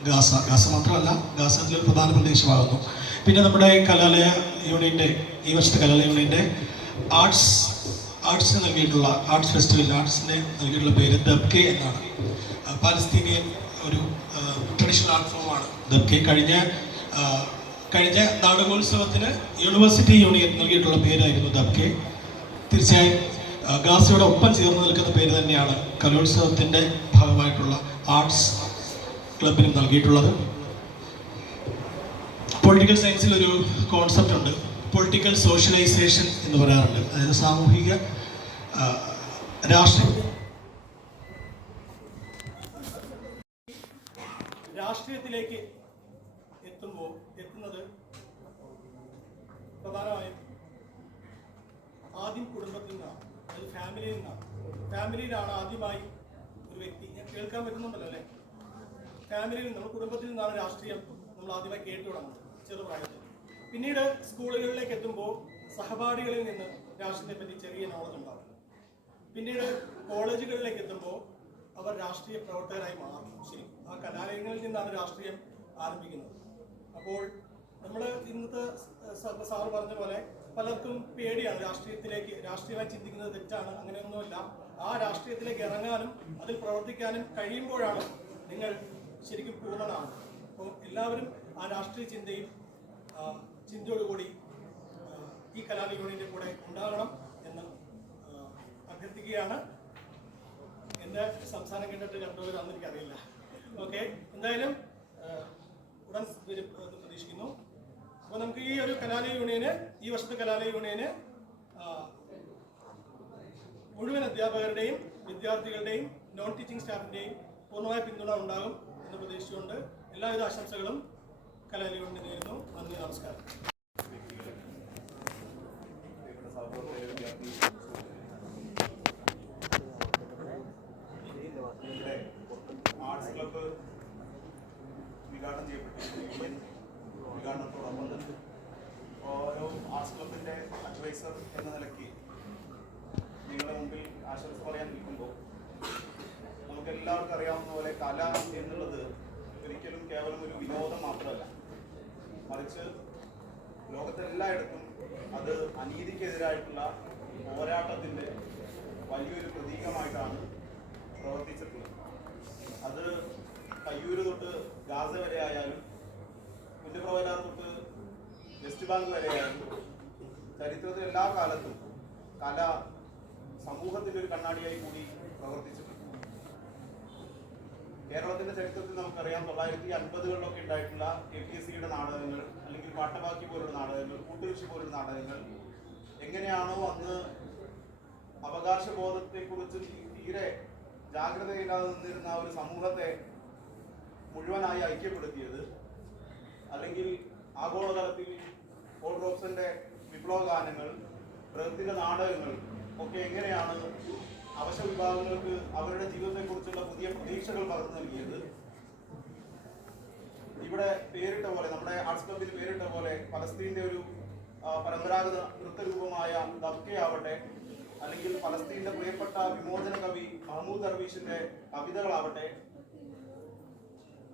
ഗാസ മാത്രമല്ല, ഗാസ അതിലൊരു പ്രധാന പ്രദേശമാകുന്നു. പിന്നെ നമ്മുടെ കലാലയ യൂണിയൻ്റെ ഈ വർഷത്തെ കലാലയ യൂണിയൻ്റെ ആർട്സിന് നൽകിയിട്ടുള്ള ആർട്സ് ഫെസ്റ്റിവലിന് ആർട്സിന് നൽകിയിട്ടുള്ള പേര് ദബ്കെ എന്നാണ്. പാലസ്തീനിയൻ ഒരു ട്രഡീഷണൽ ആർട്ട് ഫോമാണ് ദബ്കെ. കഴിഞ്ഞ നാടകോത്സവത്തിന് യൂണിവേഴ്സിറ്റി യൂണിയൻ നൽകിയിട്ടുള്ള പേരായിരുന്നു ദബ്കെ. തീർച്ചയായും ഗാസയുടെ ഒപ്പം ചേർന്ന് നിൽക്കുന്ന പേര് തന്നെയാണ് കലോത്സവത്തിൻ്റെ ഭാഗമായിട്ടുള്ള ആർട്സ് ക്ലബിനും നൽകിയിട്ടുള്ളത്. പൊളിറ്റിക്കൽ സയൻസിൽ ഒരു കോൺസെപ്റ്റ് ഉണ്ട്, പൊളിറ്റിക്കൽ സോഷ്യലൈസേഷൻ എന്ന് പറയാറുണ്ട്. അതായത് സാമൂഹിക രാഷ്ട്രീയത്തിലേക്ക് എത്തുന്നത് പ്രധാനമായും ആദ്യം കുടുംബത്തിൽ നിന്നാണ്, അതായത് ഫാമിലിയിൽ നിന്നാണ്. ഫാമിലിയിലാണ് ആദ്യമായി ഒരു വ്യക്തി, ഞാൻ കേൾക്കാൻ പറ്റുന്നുണ്ടല്ലോ അല്ലേ, ഫാമിലിയിൽ നമ്മൾ കുടുംബത്തിൽ നിന്നാണ് രാഷ്ട്രീയം നമ്മൾ ആദ്യമായി കേട്ടു തുടങ്ങുന്നത് ചെറുപ്രായത്തിൽ. പിന്നീട് സ്കൂളുകളിലേക്ക് എത്തുമ്പോൾ സഹപാഠികളിൽ നിന്ന് രാഷ്ട്രീയത്തെ പറ്റി ചെറിയ നോളജ് ഉണ്ടാവും. പിന്നീട് കോളേജുകളിലേക്ക് എത്തുമ്പോൾ അവർ രാഷ്ട്രീയ പ്രവർത്തകരായി മാറും. ശരി, ആ കലാലയങ്ങളിൽ നിന്നാണ് രാഷ്ട്രീയം ആരംഭിക്കുന്നത്. അപ്പോൾ നമ്മൾ ഇന്നത്തെ സാറ് പറഞ്ഞ പോലെ പലർക്കും പേടിയാണ് രാഷ്ട്രീയമായി ചിന്തിക്കുന്നത് തെറ്റാണ്, അങ്ങനെയൊന്നുമില്ല. ആ രാഷ്ട്രീയത്തിലേക്ക് ഇറങ്ങാനും അതിൽ പ്രവർത്തിക്കാനും കഴിയുമ്പോഴാണ് നിങ്ങൾ ശരിക്കും പൂർണ്ണനാണ്. അപ്പോൾ എല്ലാവരും ആ രാഷ്ട്രീയ ചിന്തയോടുകൂടി ഈ കലാലയ യൂണിയൻ്റെ കൂടെ ഉണ്ടാകണം എന്ന് അഭ്യർത്ഥിക്കുകയാണ്. എൻ്റെ സംസാരം കേട്ടിട്ട് കണ്ടവരാണെന്ന് എനിക്കറിയില്ല. ഓക്കെ, എന്തായാലും ഉടൻ പ്രതീക്ഷിക്കുന്നു. അപ്പോൾ നമുക്ക് ഈ ഒരു കലാലയ യൂണിയന്, ഈ വർഷത്തെ കലാലയ യൂണിയന് മുഴുവൻ അധ്യാപകരുടെയും വിദ്യാർത്ഥികളുടെയും നോൺ ടീച്ചിങ് സ്റ്റാഫിൻ്റെയും പൂർണ്ണമായ പിന്തുണ ഉണ്ടാകും എന്ന് പ്രതീക്ഷിച്ചുകൊണ്ട് എല്ലാവിധ ആശംസകളും കലാലയ യൂണിയന് നേരുന്നു. നന്ദി, നമസ്കാരം. ആർട്സ് ക്ലബ്ബ് ഉദ്ഘാടനം ഉദ്ഘാടനത്തോടൊപ്പം തന്നെ ഓരോ ആർട്സ് ക്ലബിൻ്റെ അഡ്വൈസർ എന്ന നിലയ്ക്ക് നിങ്ങളുടെ മുമ്പിൽ ആശംസ പറയാൻ നിൽക്കുമ്പോൾ നമുക്ക് എല്ലാവർക്കും അറിയാവുന്ന പോലെ കല എന്നുള്ളത് ഒരിക്കലും കേവലം ഒരു വിനോദം മാത്രമല്ല, മറിച്ച് ലോകത്തെല്ലായിടത്തും അത് അനീതിക്കെതിരായിട്ടുള്ള പോരാട്ടത്തിൻ്റെ വലിയൊരു പ്രതീകമായിട്ടാണ് പ്രവർത്തിച്ചിട്ടുള്ളത്. അത് കയ്യൂര് തൊട്ട് ഗാസ വരെ ആയാലും കുഞ്ഞപ്രവലാർ തൊട്ട് വെസ്റ്റ് ബാങ്ക് വരെ ആയാലും ചരിത്രത്തിൽ എല്ലാ കാലത്തും കല സമൂഹത്തിൻ്റെ ഒരു കണ്ണാടിയായി കൂടി പ്രവർത്തിച്ചിട്ടുണ്ട്. കേരളത്തിന്റെ ചരിത്രത്തിൽ നമുക്കറിയാം 1950കളിലൊക്കെ ഉണ്ടായിട്ടുള്ള KPSCയുടെ നാടകങ്ങൾ, അല്ലെങ്കിൽ പാട്ടബാക്കി പോലുള്ള നാടകങ്ങൾ, കൂട്ടുകൃഷി പോലുള്ള നാടകങ്ങൾ എങ്ങനെയാണോ അന്ന് അവകാശബോധത്തെക്കുറിച്ച് തീരെ ജാഗ്രതയില്ലാതെ നിന്നിരുന്ന ഒരു സമൂഹത്തെ മുഴുവനായി ഐക്യപ്പെടുത്തിയത്, അല്ലെങ്കിൽ ആഗോളതലത്തിൽ പോൾ റോബ്സന്റെ വിപ്ലവ ഗാനങ്ങൾ, പ്രകൃതിയുടെ നാടകങ്ങൾ ഒക്കെ എങ്ങനെയാണ് അവശ വിഭാഗങ്ങൾക്ക് അവരുടെ ജീവിതത്തെക്കുറിച്ചുള്ള പുതിയ പ്രതീക്ഷകൾ പകർന്നു നൽകിയത്. ഇവിടെ പേരിട്ട പോലെ, നമ്മുടെ ആർട്സ് ക്ലബിൽ പേരിട്ട പോലെ പലസ്തീൻ്റെ ഒരു പരമ്പരാഗത നൃത്തരൂപമായ ദബ്കെ ആവട്ടെ, അല്ലെങ്കിൽ പലസ്തീൻ്റെ പ്രിയപ്പെട്ട വിമോചന കവി മഹ്മൂദ് ദർവീഷിന്റെ കവിതകളാവട്ടെ,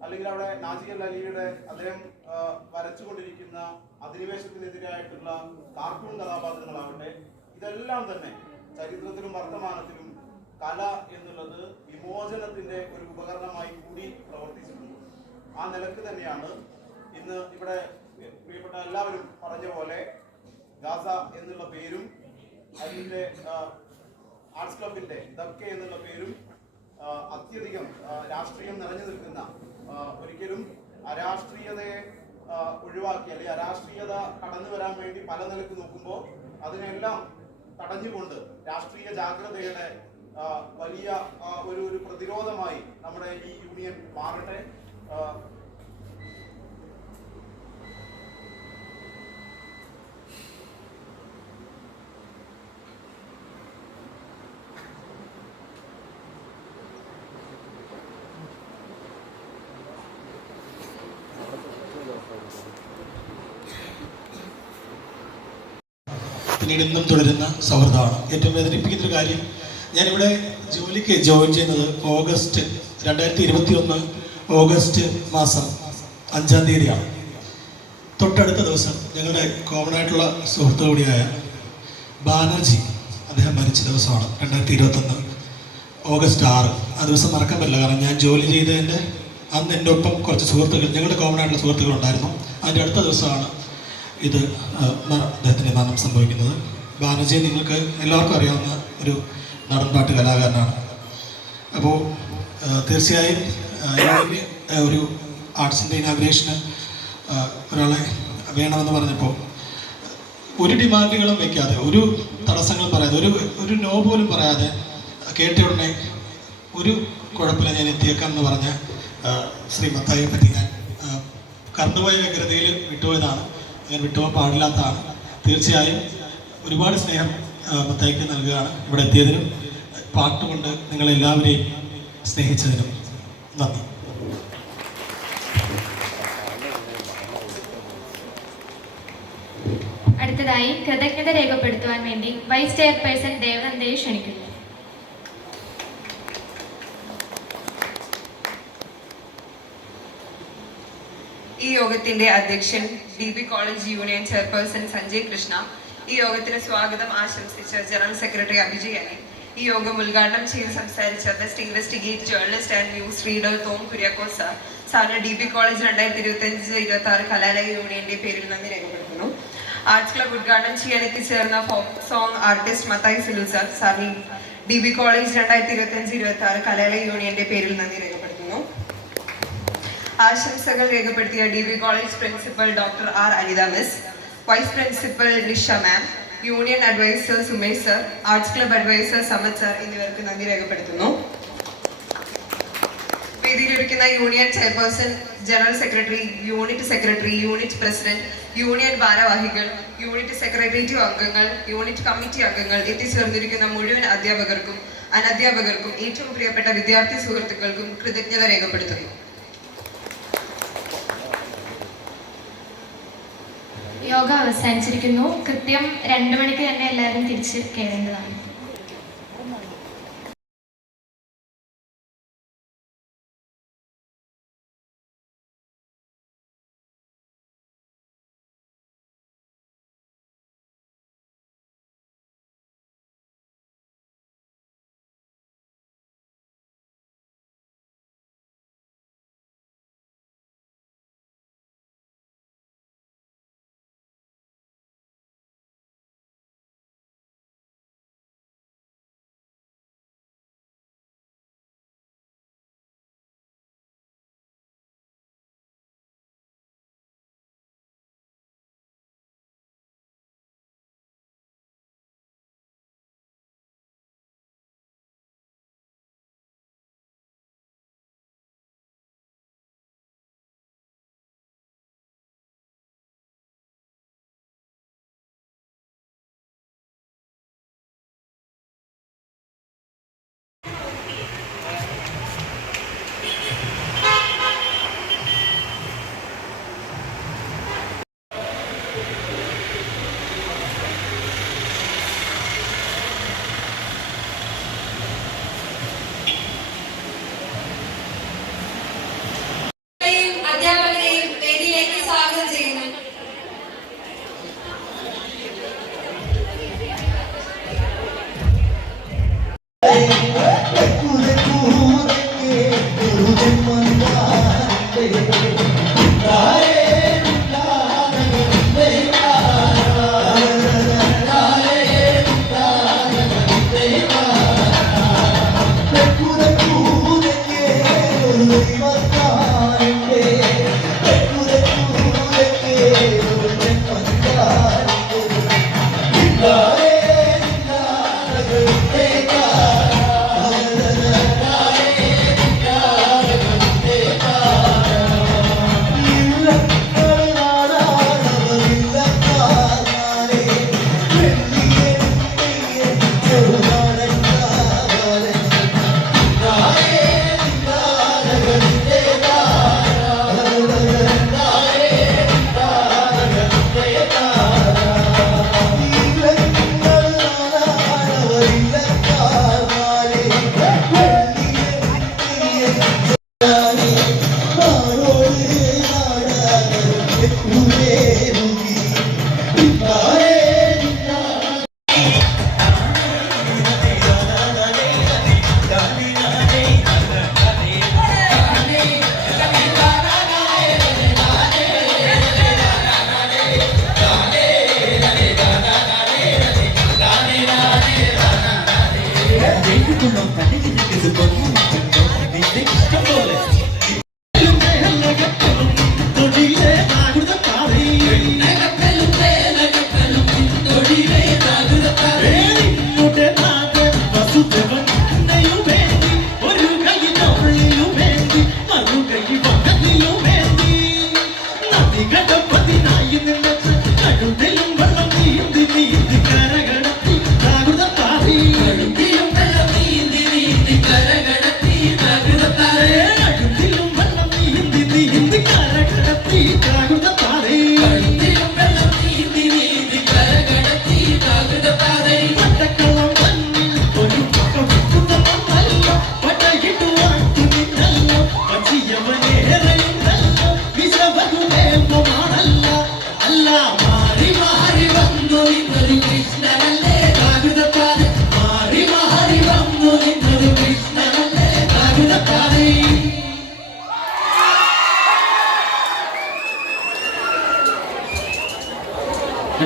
അല്ലെങ്കിൽ അവിടെ നാജി അൽ അലിയുടെ അദ്ദേഹം വരച്ചുകൊണ്ടിരിക്കുന്ന അധിനിവേശത്തിനെതിരായിട്ടുള്ള കാർട്ടൂൺ കഥാപാത്രങ്ങളാവട്ടെ, ഇതെല്ലാം തന്നെ ചരിത്രത്തിലും വർത്തമാനത്തിലും കല എന്നുള്ളത് വിമോചനത്തിന്റെ ഒരു ഉപകരണമായി കൂടി പ്രവർത്തിച്ചിട്ടുണ്ട്. ആ നിലക്ക് തന്നെയാണ് ഇന്ന് ഇവിടെ പ്രിയപ്പെട്ട എല്ലാവരും പറഞ്ഞ പോലെ ഗാസ എന്നുള്ള പേരും അതിൻ്റെ ആർട്സ് ക്ലബിന്റെ ദബ്കെ എന്നുള്ള പേരും അത്യധികം രാഷ്ട്രീയം നിറഞ്ഞു നിൽക്കുന്ന, ഒരിക്കലും അരാഷ്ട്രീയതയെ ഒഴിവാക്കി അല്ലെങ്കിൽ അരാഷ്ട്രീയത കടന്നു വരാൻ വേണ്ടി പല നിലക്ക് നോക്കുമ്പോൾ അതിനെല്ലാം തടഞ്ഞുകൊണ്ട് രാഷ്ട്രീയ ജാഗ്രതയുടെ വലിയ ഒരു പ്രതിരോധമായി നമ്മുടെ ഈ യൂണിയൻ മാറട്ടെ. പിന്നീട് ഇന്നും തുടരുന്ന സൗഹൃദമാണ്. ഏറ്റവും വേദനിപ്പിക്കുന്നൊരു കാര്യം, ഞാനിവിടെ ജോലിക്ക് ജോയിൻ ചെയ്യുന്നത് ഓഗസ്റ്റ് 2021 ഓഗസ്റ്റ് മാസം 5-ാം തീയതിയാണ്. തൊട്ടടുത്ത ദിവസം ഞങ്ങളുടെ കോമൺ ആയിട്ടുള്ള സുഹൃത്തു കൂടിയായ ബാനർജി അദ്ദേഹം മരിച്ച ദിവസമാണ് 2021 ഓഗസ്റ്റ് 6. ആ ദിവസം മറക്കാൻ പറ്റില്ല. കാരണം ഞാൻ ജോലി ചെയ്തതിൻ്റെ അന്ന് എൻ്റെ ഒപ്പം കുറച്ച് സുഹൃത്തുക്കൾ, ഞങ്ങളുടെ കോമൺ ആയിട്ടുള്ള സുഹൃത്തുക്കളുണ്ടായിരുന്നു. അതിൻ്റെ അടുത്ത ദിവസമാണ് ഇത് അദ്ദേഹത്തിൻ്റെ മരണം സംഭവിക്കുന്നത്. ബാനർജി നിങ്ങൾക്ക് എല്ലാവർക്കും അറിയാവുന്ന ഒരു നാടൻപാട്ട് കലാകാരനാണ്. അപ്പോൾ തീർച്ചയായും ഒരു ആർട്സിൻ്റെ ഇനാഗ്രേഷന് ഒരാളെ വേണമെന്ന് പറഞ്ഞപ്പോൾ ഒരു ഡിമാൻഡുകളും വയ്ക്കാതെ, ഒരു തടസ്സങ്ങളും പറയാതെ, ഒരു നോ പോലും പറയാതെ, കേട്ട ഉടനെ ഒരു കുഴപ്പമില്ല ഞാൻ എത്തിയേക്കാം എന്ന് പറഞ്ഞ ശ്രീ മത്തായിയെ പറ്റി ഞാൻ കടന്നുപോയ വ്യഗ്രതയിൽ വിട്ടുപോയതാണ്. അങ്ങനെ വിട്ടുപോകാൻ പാടില്ലാത്തതാണ്. തീർച്ചയായും ഒരുപാട് സ്നേഹം മത്തായിക്ക് നൽകുകയാണ്. ഇവിടെ എത്തിയതിനും പാട്ടുകൊണ്ട് നിങ്ങളെല്ലാവരെയും സ്നേഹിച്ചതിനും നന്ദി. അടുത്തതായി കൃതജ്ഞത രേഖപ്പെടുത്തുവാൻ വേണ്ടി വൈസ് ചെയർപേഴ്സൺ ദേവനന്ദയെ ക്ഷണിക്കുന്നു. ഈ യോഗത്തിന്റെ അധ്യക്ഷൻ DB college union chairperson Sanjay Krishna, ഈ യോഗത്തിന് സ്വാഗതം ആശംസിച്ച ജനറൽ സെക്രട്ടറി അഭിജയ് അനി, ഈ യോഗം ഉദ്ഘാടനം ചെയ്ത് സംസാരിച്ച best investigate journalist and news reader Tom Kuriakose സാറിന് DB കോളേജ് 2025-26 കലാലയ യൂണിയന്റെ പേരിൽ നന്ദി രേഖപ്പെടുത്തുന്നു. ആർട്സ് ക്ലബ് ഉദ്ഘാടനം ചെയ്യാൻ എത്തിച്ചേർന്ന folk song artist Mathai Silu സാറിന് DB കോളേജ് 2025-26 കലാലയ യൂണിയന്റെ പേരിൽ നന്ദി രേഖപ്പെടുത്തുന്നു. ആശംസകൾ രേഖപ്പെടുത്തിയ DB college principal doctor R Anitha miss, vice principal Nisha ma'am, union adviser Sumesh sir, arts club adviser Samad sir എന്നിവർക്ക് നന്ദി രേഖപ്പെടുത്തുന്നു. വേദിയിലിരിക്കുന്ന union chairperson, general secretary, unit president, union ഭാരവാഹികൾ, യൂണിറ്റ് സെക്രട്ടേറിയറ്റ് അംഗങ്ങൾ, യൂണിറ്റ് കമ്മിറ്റി അംഗങ്ങൾ, എത്തിച്ചേർന്നിരിക്കുന്ന മുഴുവൻ അധ്യാപകർക്കും അനധ്യാപകർക്കും ഏറ്റവും പ്രിയപ്പെട്ട വിദ്യാർത്ഥി സുഹൃത്തുക്കൾക്കും കൃതജ്ഞത രേഖപ്പെടുത്തുന്നു. യോഗ അവസാനിച്ചിരിക്കുന്നു. കൃത്യം 2 മണിക്ക് തന്നെ എല്ലാവരും തിരിച്ച് കയറേണ്ടതാണ്.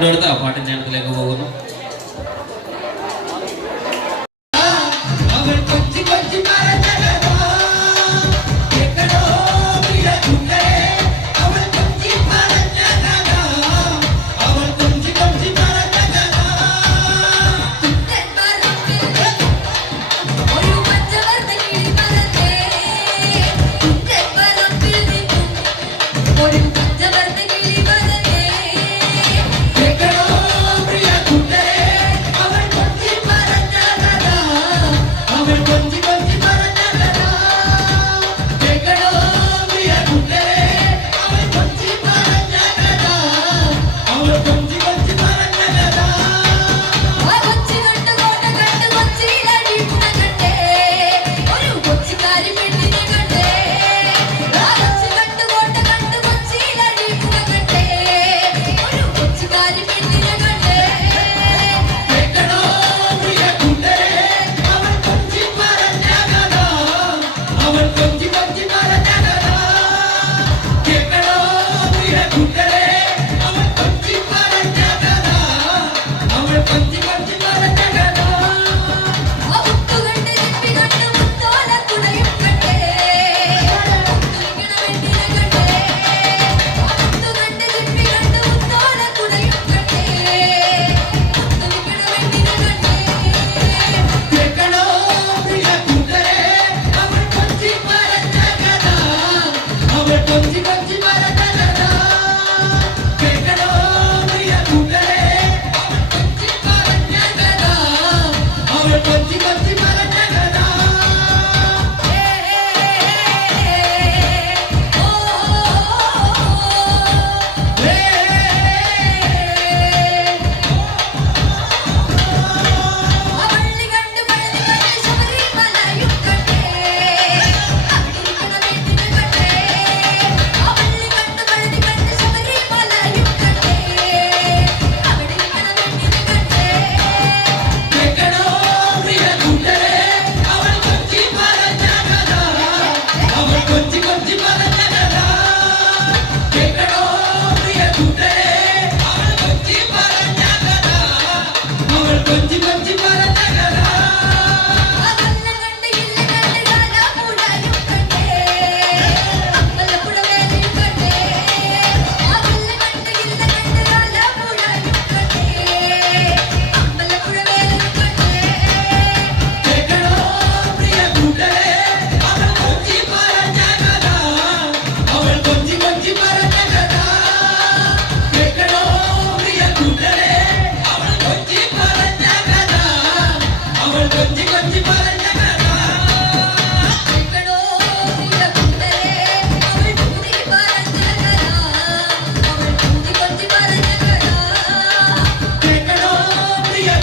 അടുത്ത പാട്ടിന്റെ അടുത്തിലേക്ക് പോകുന്നു.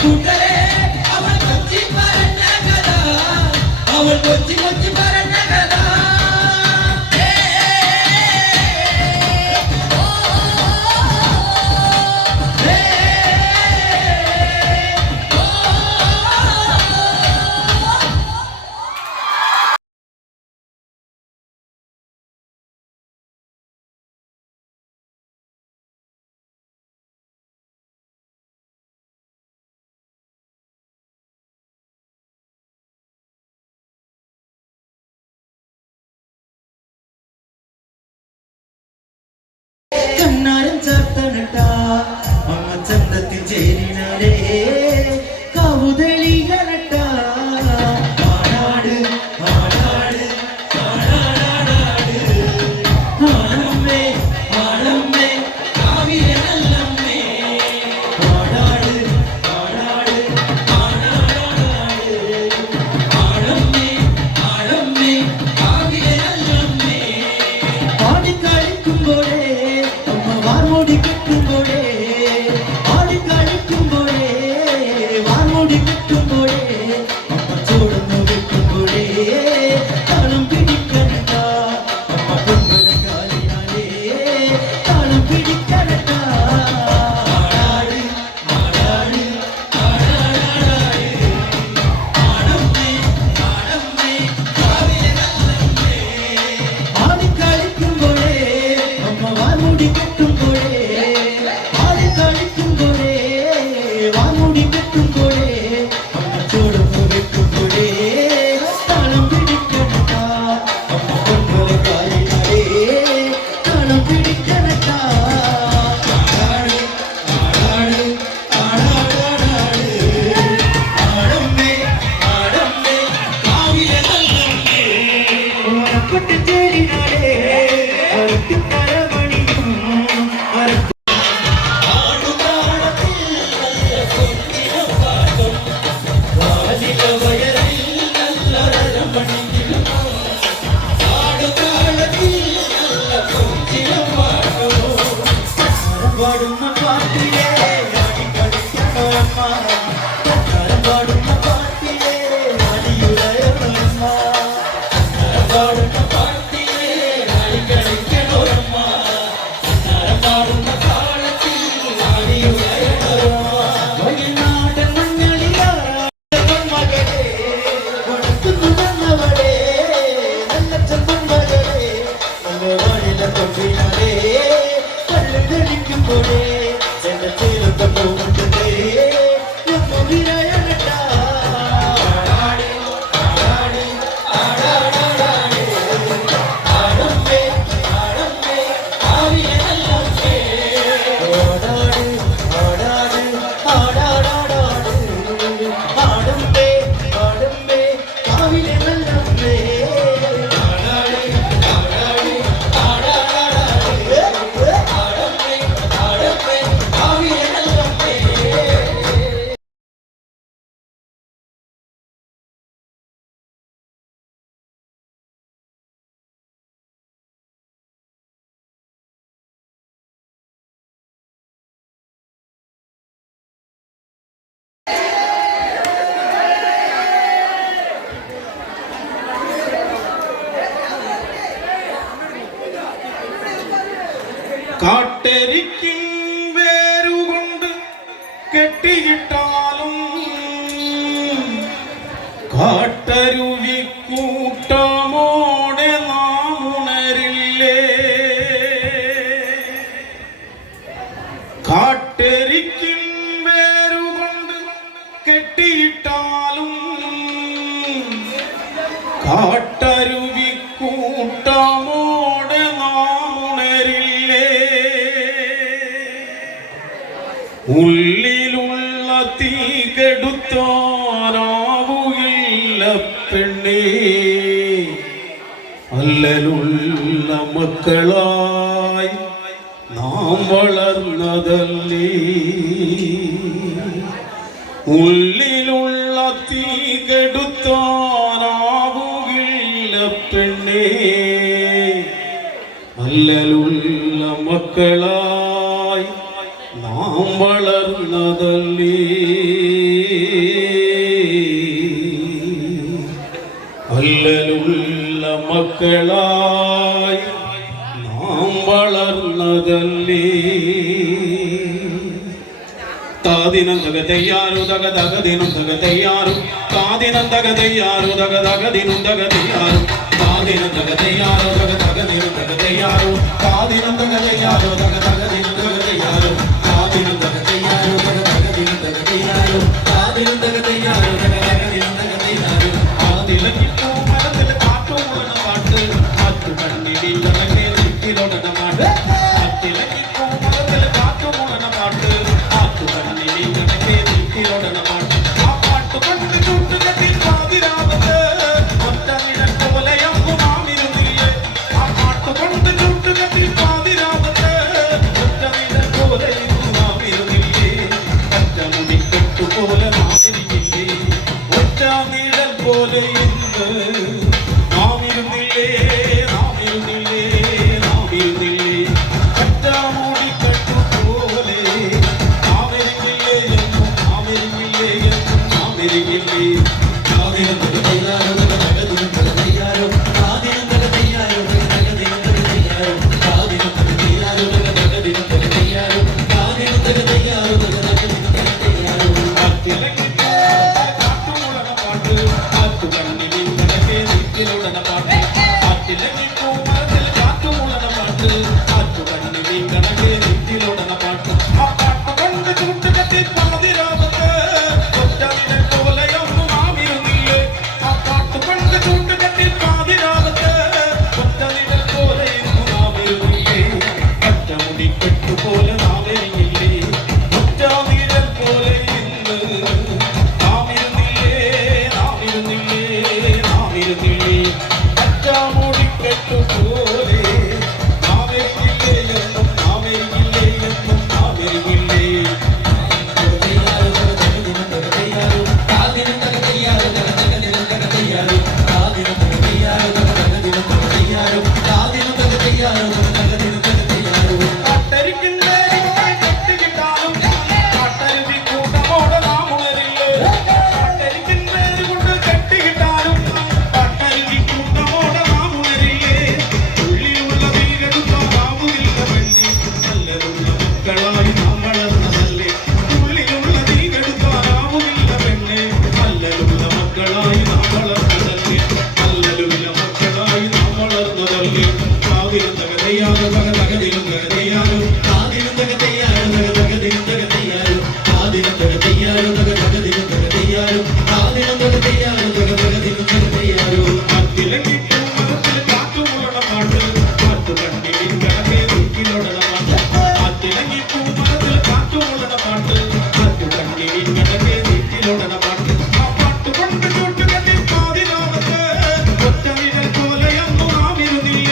കൂട്ടരെ അവൾ കൊച്ചി പറഞ്ഞ കഥ അവൾ കൊച്ചി കൊച്ചി പറഞ്ഞ കഥ കണ്ണാരം ചാർത്തനട്ട അമ്മ ചന്തത്തിൽ ചേരിനാരേ കൗതളികളട്ട ആടാട് ആടാട് ആടാടാടാട് ആടമ്മേ ആടമ്മേ കാവിലെ നല്ലമ്മേ ആടാട് ആടാട് ആടാടാടാട് ആടമ്മേ ആടമ്മേ കാവിലെ നല്ലമ്മേ ആടിക്കളിക്കുമ്പോഴേ വാർമൂടി കെട്ടുമ്പോഴേ ആടിക്കളിക്കുമ്പോഴേ വാർമൂടി കെട്ടുമ്പോഴേ അമ്മ ചോടുന്നു വെക്കുമ്പോഴേ താളം പിടിക്കണട്ട അമ്മ പൊമ്പലക്കാലിനാലേ താളം പിടിക്കണട്ട ആടാട് ആടാട് ആടാടാടാട് ആടമ്മേ ആടമ്മേ കാവിലെ നല്ലമ്മേ ആടിക്കളിക്കുമ്പോഴേ അമ്മ വാർമൂടി കെട്ടുമ്പോഴേ ആടിക്കളിക്കുമ്പോഴേ വാർമൂടി കെട്ടുമ്പോഴേ അമ്മ ചോടുന്നു വെക്കുമ്പോഴേ താളം പിടിക്കണട്ട അമ്മ പൊമ്പലക്കാലിനാലേ താളം പിടിക്കണട്ട ആടാട് ആടാട് ആടാടാടാട് ആടമ്മേ ആടമ്മേ കാവിലെ നല്ലമ്മേ ഓണക്കൊട്ട് ചേരിനാലേ അരട്ടിക്കരമണിയും അരട്ടി പാടുന്ന പാട്ടിലേ അടിക്കളിക്കണോ അമ്മ പാടുന്ന പാട്ടിലേ അടിയുടയമ്മ പാടുന്ന പാട്ടിലേ അടിക്കളിക്കണോ അമ്മ പാടുന്ന താളത്തിൽ അടിയുടയമ്മ വയനാടൻ മഞ്ഞളിലാറ മകളെ കൊടുക്കുന്നു വന്നവളെ നല്ല ചന്തം മകളെ നല്ല വാണില തൊട്ടിനാലേ കല്ലുകളിക്കുമ്പോഴേ എന്റെ ചേലത്തെ പോകുന്നതേ ഒന്നു വിരയണട്ട ആടാട് ആടാട് ആടാടാടാട് ആടമ്മേ ആടമ്മേ കാവിലെ നല്ലമ്മേ ആടാട് ആടാട് ആടാടാടാട് ആടമ്മേ ആടമ്മേ കാവിലെ നല്ലമ്മേ ആടാട് ആടാട് ആടാടാടാട് ആടമ്മേ ആടമ്മേ കാവിലെ നല്ലമ്മേ കാട്ടരിക്കും വേരുകൊണ്ട് കെട്ടിയിട്ടാലും കാട്ടരുവി കൂട്ടമോടെ നാം ഉണരില്ലേ കാട്ടരിക്കും വേരുകൊണ്ട് കെട്ടിയിട്ടാലും കാട്ടരുവി കൂട്ടമോടെ നാം ഉണരില്ലേ ഉള്ളിലുള്ള തീ കെടുത്താനാവുകില്ല പെണ്ണേ അല്ലലുള്ള മക്കളായി നാം വളർന്നതല്ലേ ഉള്ളിലുള്ള തീ കെടുത്താനാവുകില്ല പെണ്ണേ അല്ലലുള്ള മക്കളായി നാം വളർന്നതല്ലേ മക്കളായി നാം വളർന്നതല്ലേ. താദിനം തക തയ്യാറു തക തകദിനം തക തയ്യാറു താദിനം തക തയ്യാറു തക തകദിനം തക തയ്യാറു താദിനം തക തയ്യാറു തക തകദിനം തക തയ്യാറു താദിനം തക തയ്യാറു തക തകദിനം തക തയ്യാറു താദിനം തക തയ്യാറു തക തകദിനം തക തയ്യാറു താദിനം തക തയ്യാറു തക തകദിനം തക തയ്യാറു ആദിലക്കിട്ടു മരത്തിൽ കാട്ടുമുളന പാട്ട് കാറ്റു കണ്ണിൽ തനക്കെ നെറ്റിലൊടന മാട്ട് ആദിലക്കിട്ടു മരത്തിൽ കാട്ടുമുളന പാട്ട് കാറ്റു കണ്ണിൽ തനക്കെ നെറ്റിലൊടന പാട്ട് ആ പാട്ട് കൊണ്ട് ചുട്ടുകത്തിൽ പാതിരാവത്ത് ഒറ്റ നിഴൽ പോലെയാകും നാമിരുന്നില്ലേ. ആ പാട്ട് കൊണ്ട് ചുട്ടുകത്തിൽ പാതിരാവത്ത് ഒറ്റ നിഴൽ പോലെയാകും നാമിരുന്നില്ലേ. ഒറ്റ മുടിക്കെട്ടു പോലെ നാമിരുന്നില്ലേ. ഒറ്റ നിഴൽ പോലെ ഇന്ന് നാമിരുന്നില്ലേ നാമിരുന്നില്ലേ നാമിരുന്നില്ലേ. ഒറ്റ മുടിക്കെട്ടു പോലെ നാമിരുന്നില്ലേ എന്നും നാമിരുന്നില്ലേ എന്നും നാമിരുന്നില്ലേ. താദിനം തക തയ്യാറു തക തകദിനം തക തയ്യാറു താദിനം തക തയ്യാറു തക തകദിനം തക തയ്യാറു താദിനം തക തയ്യാറു തക തകദിനം തക തയ്യാറു താദിനം തക തയ്യാറു തക തകദിനം തക തയ്യാറു അത്തിലക്കിട്ടു കാട്ടുമുളന പാട്ട് കാറ്റു കണ്ണിൽ തനക്കെ നെറ്റിലൊടന പാട്ട് അത്തിലക്കിട്ടു മരത്തിൽ കാട്ടുമുളന പാട്ട് കാറ്റു കണ്ണിൽ തനക്കെ നെറ്റിലൊടന പാട്ട് ആ പാട്ട് കൊണ്ട് ചുട്ടുകത്തി പാതിരാവത്ത് ഒറ്റ നിഴൽ പോലെയൊന്നും നാമിരുന്നില്ലേ.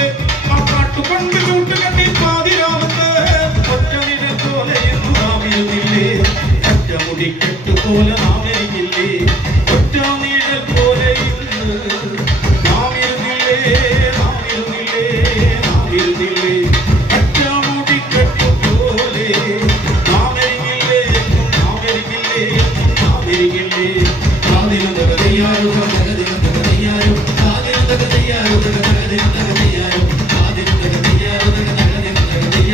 ആ പാട്ട് കൊണ്ട് ചുട്ടുകത്തി പാതിരാവത്ത് ഒറ്റ നിഴൽ പോലെയൊന്നും നാമിരുന്നില്ലേ. ഒറ്റ മുടിക്കെട്ടു പോലെ നാമിരുന്നില്ലേ. ഒറ്റ നിഴൽ പോലെ ഇന്ന് നാമിരുന്നില്ലേ നാമിരുന്നില്ലേ നാമിരുന്നില്ലേ. ഒറ്റ മുടിക്കെട്ടു പോലെ നാമിരുന്നില്ലേ എന്നും നാമിരുന്നില്ലേ എന്നും നാമിരുന്നില്ലേ.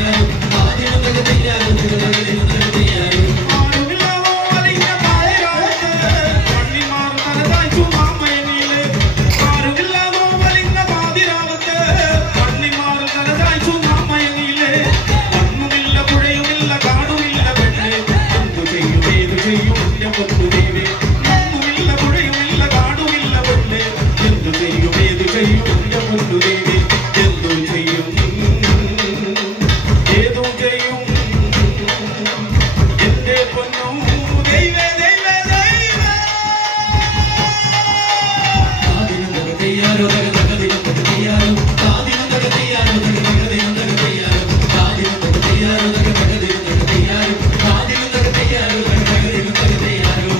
പോലെ നാമിരുന്നില്ലേ. ഒറ്റ നിഴൽ പോലെ ഇന്ന് നാമിരുന്നില്ലേ നാമിരുന്നില്ലേ നാമിരുന്നില്ലേ. ഒറ്റ മുടിക്കെട്ടു പോലെ നാമിരുന്നില്ലേ നാമിരുന്നില്ലേ നാമിരുന്നില്ലേ. താദിനം തക തയ്യാറു തക തകദിനം തക തയ്യാറു താദിനം തക തയ്യാറു തക തകദിനം തക തയ്യാറു താദിനം തക തയ്യാറു തക തകദിനം തക തയ്യാറു താദിനം തക തയ്യാറു തക തകദിനം തക തയ്യാറു.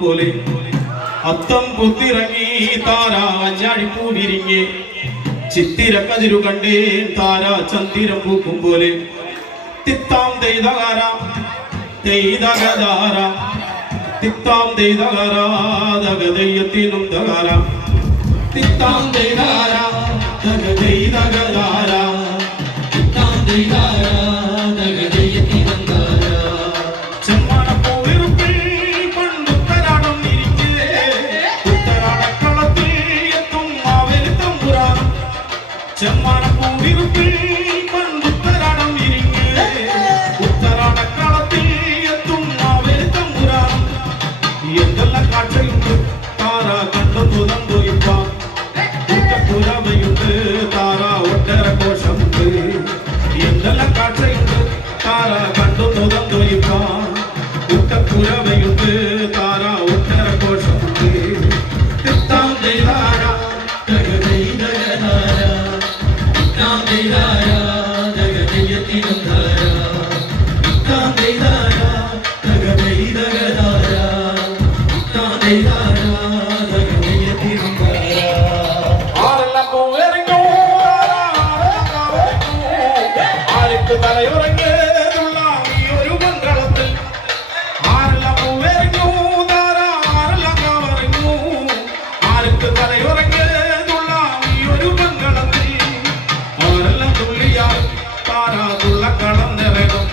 പോലെ അത്തം പൊത്തിറങ്ങി താര അഞ്ചാടിപ്പൂ വിരിഞ്ഞ് ചിത്തിര കതിരു കണ്ടേ താര ചന്തിരം പൂക്കും പോലെ തിത്താം ദൈതകാര ദൈതകധാര തിത്താം ദൈതകാര ദഗദയ്യത്തിനും ദകാര തിത്താം ദൈതാര ദഗദൈതകധാര തിത്താം ദൈതാര ദഗദയ്യത്തിനും ദകാര ചെമ്മാനപ്പൂവിറുപ്പിൽ പണ്ടുത്തരാടം ഇരിക്കേ ഉത്തരാടക്കളത്തിൽ എത്തും മാവേലി തമ്പുരാനും ചെമ്മാനപ്പൂവിറുപ്പിൽ പണ്ടുത്തരാടം ഇരിക്കേ ഉത്തരാടക്കളത്തിൽ എത്തും മാവേലി തമ്പുരാനും എന്തെല്ലാം കാഴ്ചയുണ്ട് താര കണ്ടു തുറന്നു ഇപ്പാൻ പുരവയുണ്ട് താര ഒട്ടര കോശമുണ്ട് എന്തെല്ലാം കാഴ്ചയുണ്ട് താര കണ്ടു തുറന്നു ഇപ്പാൻ പുരവയുണ്ട് താര ഒട്ടര കോശമുണ്ട് തിത്താം ദൈതാര ദഗദൈതകധാര തിത്താം ദൈതാര ദഗദയ്യത്തിനും ധാര തിത്താം ദൈതാര ദഗദൈതകധാര തിത്താം ദൈതാര ദഗദയ്യത്തിനും ധാര ആരെല്ലാം പോവെറിഞ്ഞു ആർക്ക് തലയുറങ്ങേതുള്ള ഈ ഒരു മംഗളത്തിൽ ആരെല്ലാം പോവെറിഞ്ഞു ആരെല്ലാം കവറിഞ്ഞു ആർക്ക് തലയുറങ്ങേതുള്ള ഈ ഒരു മംഗളത്തിൽ ആരെല്ലാം തുള്ളിയാൽ താരാതുള്ളക്കളം നിറയണം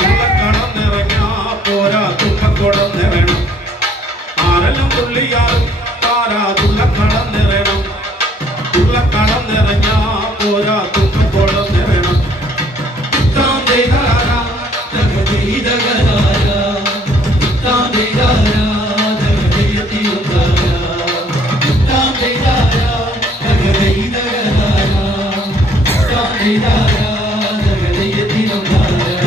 തുള്ളക്കളം നിറഞ്ഞാ പോരാ തുമ്പക്കുടം നിറയണം ആരെല്ലാം തുള്ളിയാൽ താരാതുള്ളക്കളം നിറയണം തുള്ളക്കളം നിറഞ്ഞാ പോരാ തുമ്പക്കുടം നിറയണം തിത്താം ദൈതാര ദഗദൈതകധാര തിത്താം ദൈതാര ദഗദയ്യത്തിനും ധാര തിത്താം ദൈതാര ദഗദൈതകധാര തിത്താം ദൈതാര ദഗദയ്യത്തിനും ധാര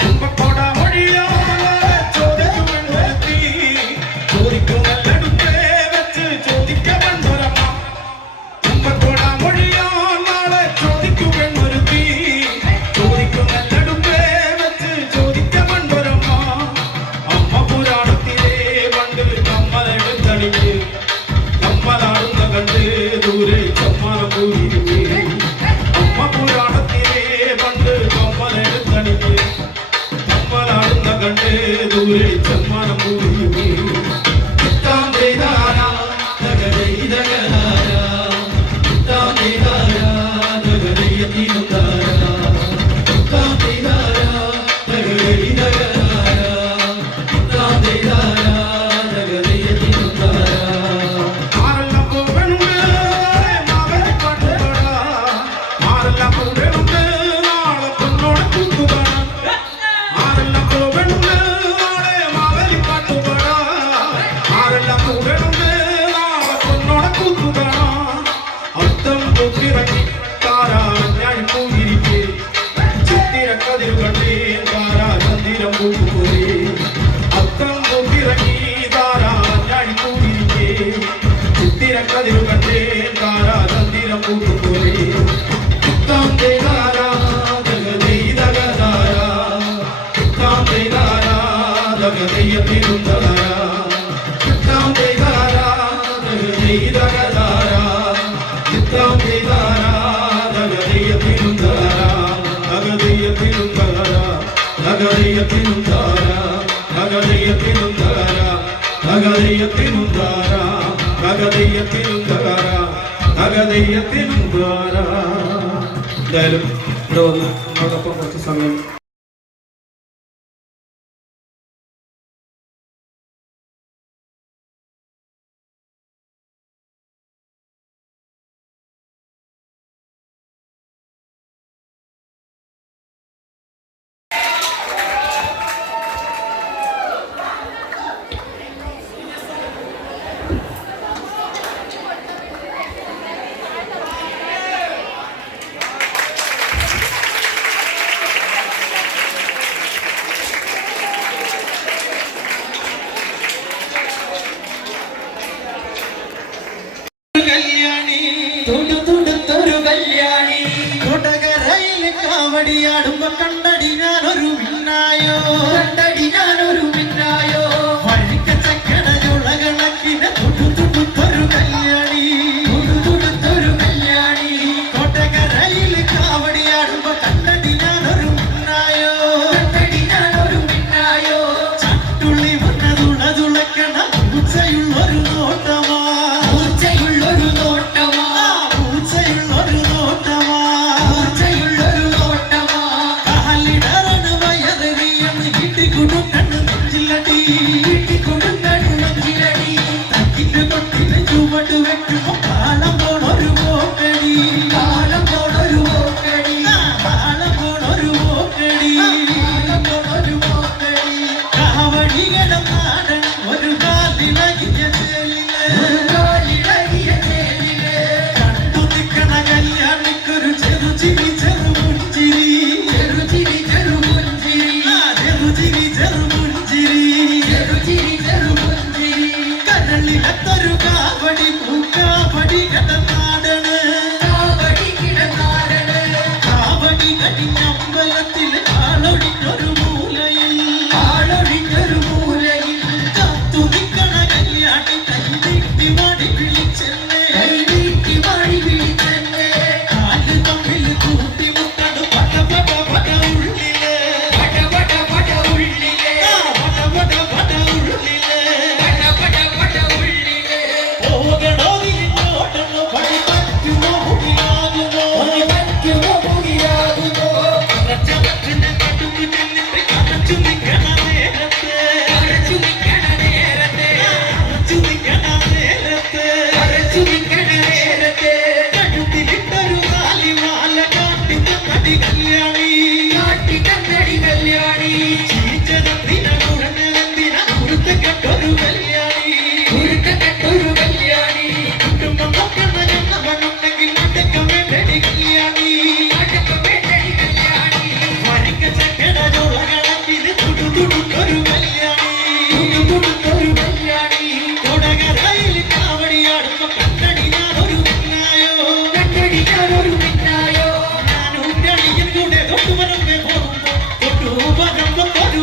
തുമ്പക്കൊട മൊഴിയാലെ ചോദിക്കുമെന്നൊരുത്തി ചോദിക്കുമെല്ലടുത്തേ വെച്ച് ചോദിക്കമെന്നൊരമ്മ തുമ്പക്കൊട മൊഴിയാൽ നാളെ ചോദിക്കുമെന്നൊരുത്തി ചോദിക്കുമെല്ലടുത്തേ വെച്ച് ചോദിക്കമെന്നൊരമ്മ അമ്മ പുരാണത്തിലെ പണ്ട് കമ്മലെടുത്തടിഞ്ഞ് കമ്മലാടുന്ന കണ്ട് ദൂരെ ചമ്മാനം പോയിരിക്കേ അമ്മ പുരാണത്തിലെ പണ്ട് കമ്മലെടുത്തടിഞ്ഞ് കമ്മലാടുന്ന കണ്ട് ദൂരെ ചമ്മാനം പോയിരിക്കേ തിത്താം ദൈതാര ദഗദൈതകധാര തിത്താം ദൈതാര ദഗദയ്യത്തിനും ധാര തിത്താം ദൈതാര ദഗദൈതകധാര തിത്താം ദൈതാര ദഗദയ്യത്തിനും ധാര ആരെല്ലാം പോവനുണ്ട് മാവേലി പാട്ടുപാട ആരെല്ലാം പോവനുണ്ട് നാളെ പൊന്നോടെ കൂത്തുപാടാൻ ആരെല്ലാം പോവനുണ്ട് നാളെ മാവേലി പാട്ടുപാട ആരെല്ലാം പോവനുണ്ട് നാളെ പൊന്നോടെ കൂത്തുപാടാൻ അത്തം പൊത്തിറങ്ങി താരാഞ്ഞാഴി പൂവിരിക്കേ ചിത്തിര കതിരു കണ്ടേ താരാ ചന്ദിരം പൂക്കുപോലെ അത്തം പൊത്തിറങ്ങി താരാഞ്ഞാഴി പൂവിരിക്കേ ചിത്തിര കതിരു കണ്ടേ താരാ ചന്ദിരം പൂക്കുപോലെ തിത്താം ദൈതാര ദഗദൈതകധാര തിത്താം ദൈതാര ദഗദയ്യത്തിനും ധാര തിത്താം ദൈതാര ദഗദൈതകധാര തിത്താം ദൈതാര ദഗദയ്യത്തിനും ധാര ദഗദയ്യത്തിനും ധാര ദഗദയ്യത്തിനും ധാര ദഗദയ്യത്തിനും ധാര ദഗദയ്യത്തിനും ധാര ദഗദയ്യത്തിനും ധാര ദഗദയ്യത്തിനും ധാര എന്തായാലും ഇവിടെ വന്ന് നമ്മളോടൊപ്പം കുറച്ച് സമയം കാവടിയാടുമ്പോ കണ്ടടി ഞാനൊരു മിന്നായോ വഴിക്കച്ചക്ക അമ്പലത്തിൽ ആളൊഴിഞ്ഞൊരു മൂലയിൽ കാത്തു നിൽക്കണ കല്യാണി കൈനീട്ടി മാടി വിളിച്ചെന്നെ കാല് തമ്മിൽ കൂട്ടി മുട്ടണു പട പട പട ഉള്ളിലെ പോകണോ നിന്നോടണോ പടി പറ്റുമോ മുടിയാകുമോ കുറച്ചകത്തിന് കടുന്നു ചെന്നിട്ട് കറച്ചു നിൽക്കണ നേരത്തെ കഴുത്തിലിട്ടൊരു കാലിമാല കാട്ടി കല്യാണി ചീച്ചതെന്തിന കുഴഞ്ഞതെന്തിന കുരുത്ത കെട്ടൊരു കല്യാണി കുടുംബം നോക്കുന്ന ജന്മനുണ്ടെങ്കിൽ നാട്ടൊക്കെ വേണ്ടടി കല്യാണി വരിക്ക ചക്കട ചോളകളക്കിന് തുടുതുടുത്തൊരു കല്യാണി കൊടകരയിൽ കാവടിയാടുമ്പോ കണ്ടടി ഞാനൊരു മിന്നായോ ഞാനും രളിയൻ കൂടെ തൊട്ടുവരമ്പേ പോകുമ്പോ തൊട്ടുവരമ്പത്തൊരു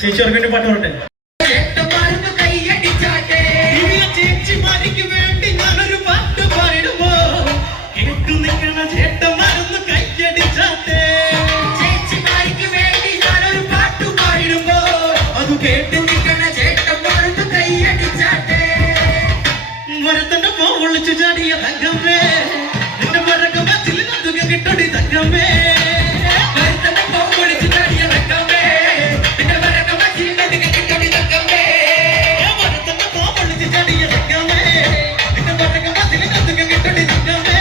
ചേച്ചിമാർക്ക് വേണ്ടി പാട്ട് പറട്ടെ. ചേച്ചിമാർക്ക് വേണ്ടി ഞാനൊരു പാട്ട് പാടുമ്പോ കേട്ടു നിൽക്കണ ചേട്ടന്മാരൊന്ന് കൈയടിച്ചാട്ടെ. ചേച്ചിമാർക്ക് വേണ്ടി ഞാനൊരു പാട്ട് പാടുമ്പോ അത് കേട്ടു നിൽക്കണ ചേട്ടന്മാരൊന്ന് കൈയടിച്ചാട്ടെ. മരത്തന്റെ പോ വിളിച്ചു ചാടിയ തങ്കമ്മേ നിന്റെ മരക്ക മച്ചിൽ നതുക കിട്ടടി തങ്കമ്മേ. മരത്തന്റെ പോ വിളിച്ചു ചാടിയ തങ്കമ്മേ നിന്റെ മരക്ക മച്ചിൽ നതുക കിട്ടടി തങ്കമ്മേ. മരത്തന്റെ പോ വിളിച്ചു ചാടിയ തങ്കമ്മേ നിന്റെ മരക്ക മച്ചിൽ നതുക കിട്ടടി തങ്കമ്മേ.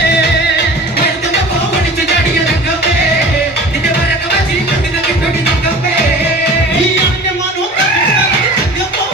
മരത്തന്റെ പോ വിളിച്ചു ചാടിയ തങ്കമ്മേ നിന്റെ മരക്ക മച്ചിൽ നതുക കിട്ടടി തങ്കമ്മേ. ഈ അന്യമാനോ തങ്കമ്മ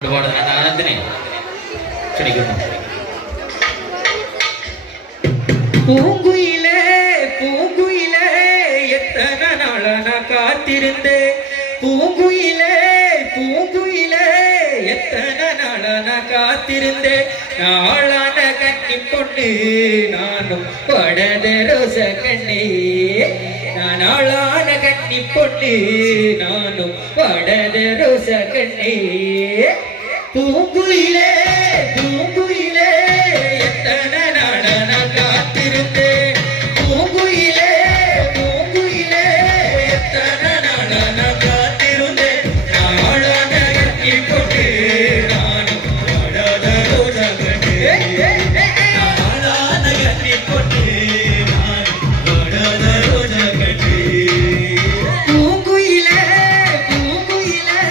ഒരുപാട് ആനന്ദിനെ ക്ഷണിക്കുന്നു. பூங்குயிலே பூங்குயிலே எத்தனை நாளன காத்திருந்தே பூங்குயிலே பூங்குயிலே எத்தனை நாளன காத்திருந்தே நாளான கண்ணி பொண்ணு நானும் படத ரோச கண்ணே நாளான கண்ணி பொண்ணு நானும் படத ரோச கண்ணே பூங்குயிலே பூங்குயிலே எத்தனை நாளன காத்திருந்தே பூங்குயிலே பூங்குயிலே எத்தனை நாளன காத்திருந்தே நாளான கண்ணி பொண்ணு நானும் படத ரோச கண்ணே நாளான கண்ணி பொண்ணு நானும் படத ரோச கண்ணே பூங்குயிலே பூங்குயிலே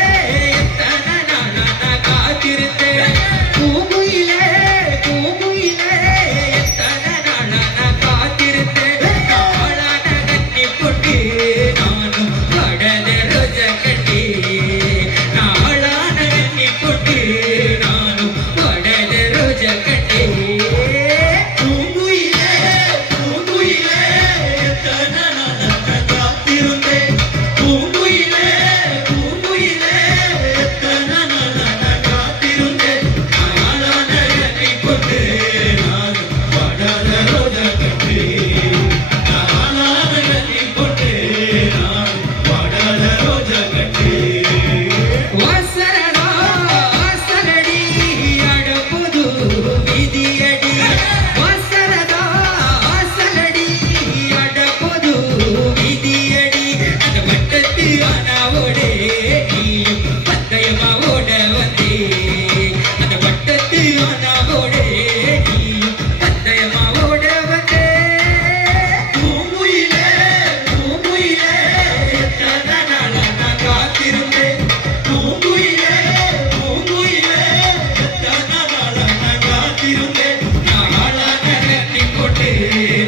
எத்தனை நாளன காத்திருந்தே பூங்குயிலே பூங்குயிலே எத்தனை நாளன காத்திருந்தே நாளான கண்ணி பொண்ணு நானும் படத ரோச கண்ணே நாளான கண்ணி பொண்ணு நானும் படத ரோச கண்ணே பூங்குயிலே பூங்குயிலே எத்தனை நாளன காத்திருந்தே பூங்குயிலே பூங்குயிலே எத்தனை நாளன காத்திருந்தே நாளான கண்ணி பொண்ணு நானும் படத ரோச கண்ணே நாளான கண்ணி பொண்ணு நானும் படத ரோச கண்ணே வாசரடா வாசரடி அடபுது விதியடி வாசரடா வாசரடி அடபுது விதியடி அந்த வட்டத்து ஆனாவோடே நீயும் பந்தயமாவோட வந்தே அந்த வட்டத்து ஆனாவோடே நீயும் பந்தயமாவோட வந்தே பூங்குயிலே பூங்குயிலே எத்தனை நாளன காத்திருந்தே பூங்குயிலே பூங்குயிலே எத்தனை நாளன காத்திருந்தே நாளான கண்ணி பொண்ணு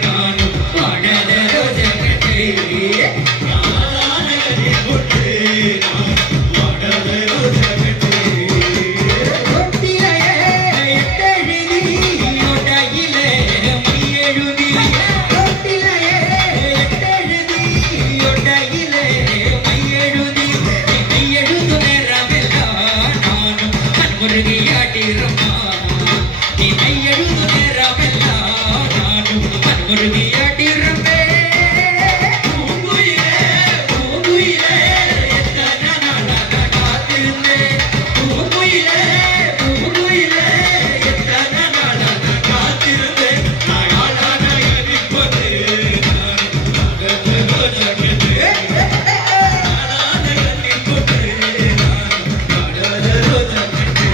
நானும் படத ரோச கண்ணே நாளான கண்ணி பொண்ணு நானும் படத ரோச கண்ணே தொட்டிலையே எட்டெழுதி ஒடையிலே மையெழுதி தொட்டிலையே எட்டெழுதி ஒடையிலே மையெழுதி மையெழுது நேரமெல்லாம் நானும் மன்முருகியாட்டிரம்மா நீ மையெழுது நேரமெல்லாம் நானும் மன்முருகியாட்டிரமே பூங்குயிலே பூங்குயிலே எத்தனை நாளன காத்திருந்தே பூங்குயிலே பூங்குயிலே எத்தனை நாளன காத்திருந்தே நாளான கண்ணி பொண்ணு நானும் படத ரோச கண்ணே நாளான கண்ணி பொண்ணு நானும் படத ரோச கண்ணே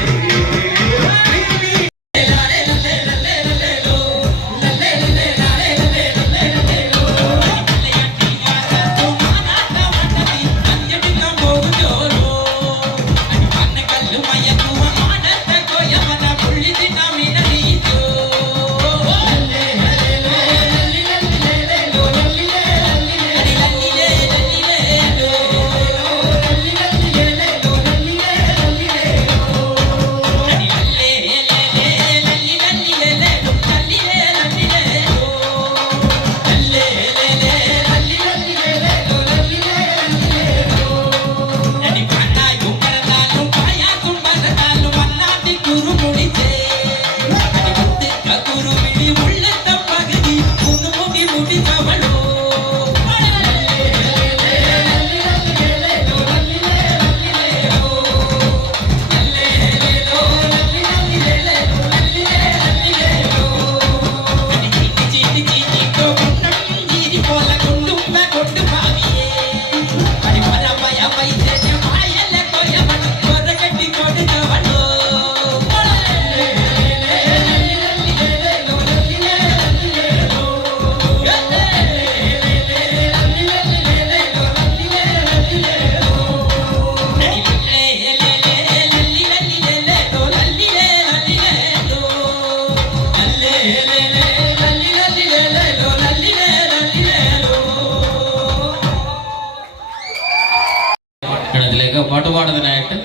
പാട്ട് പാടുന്നതിനായിട്ട്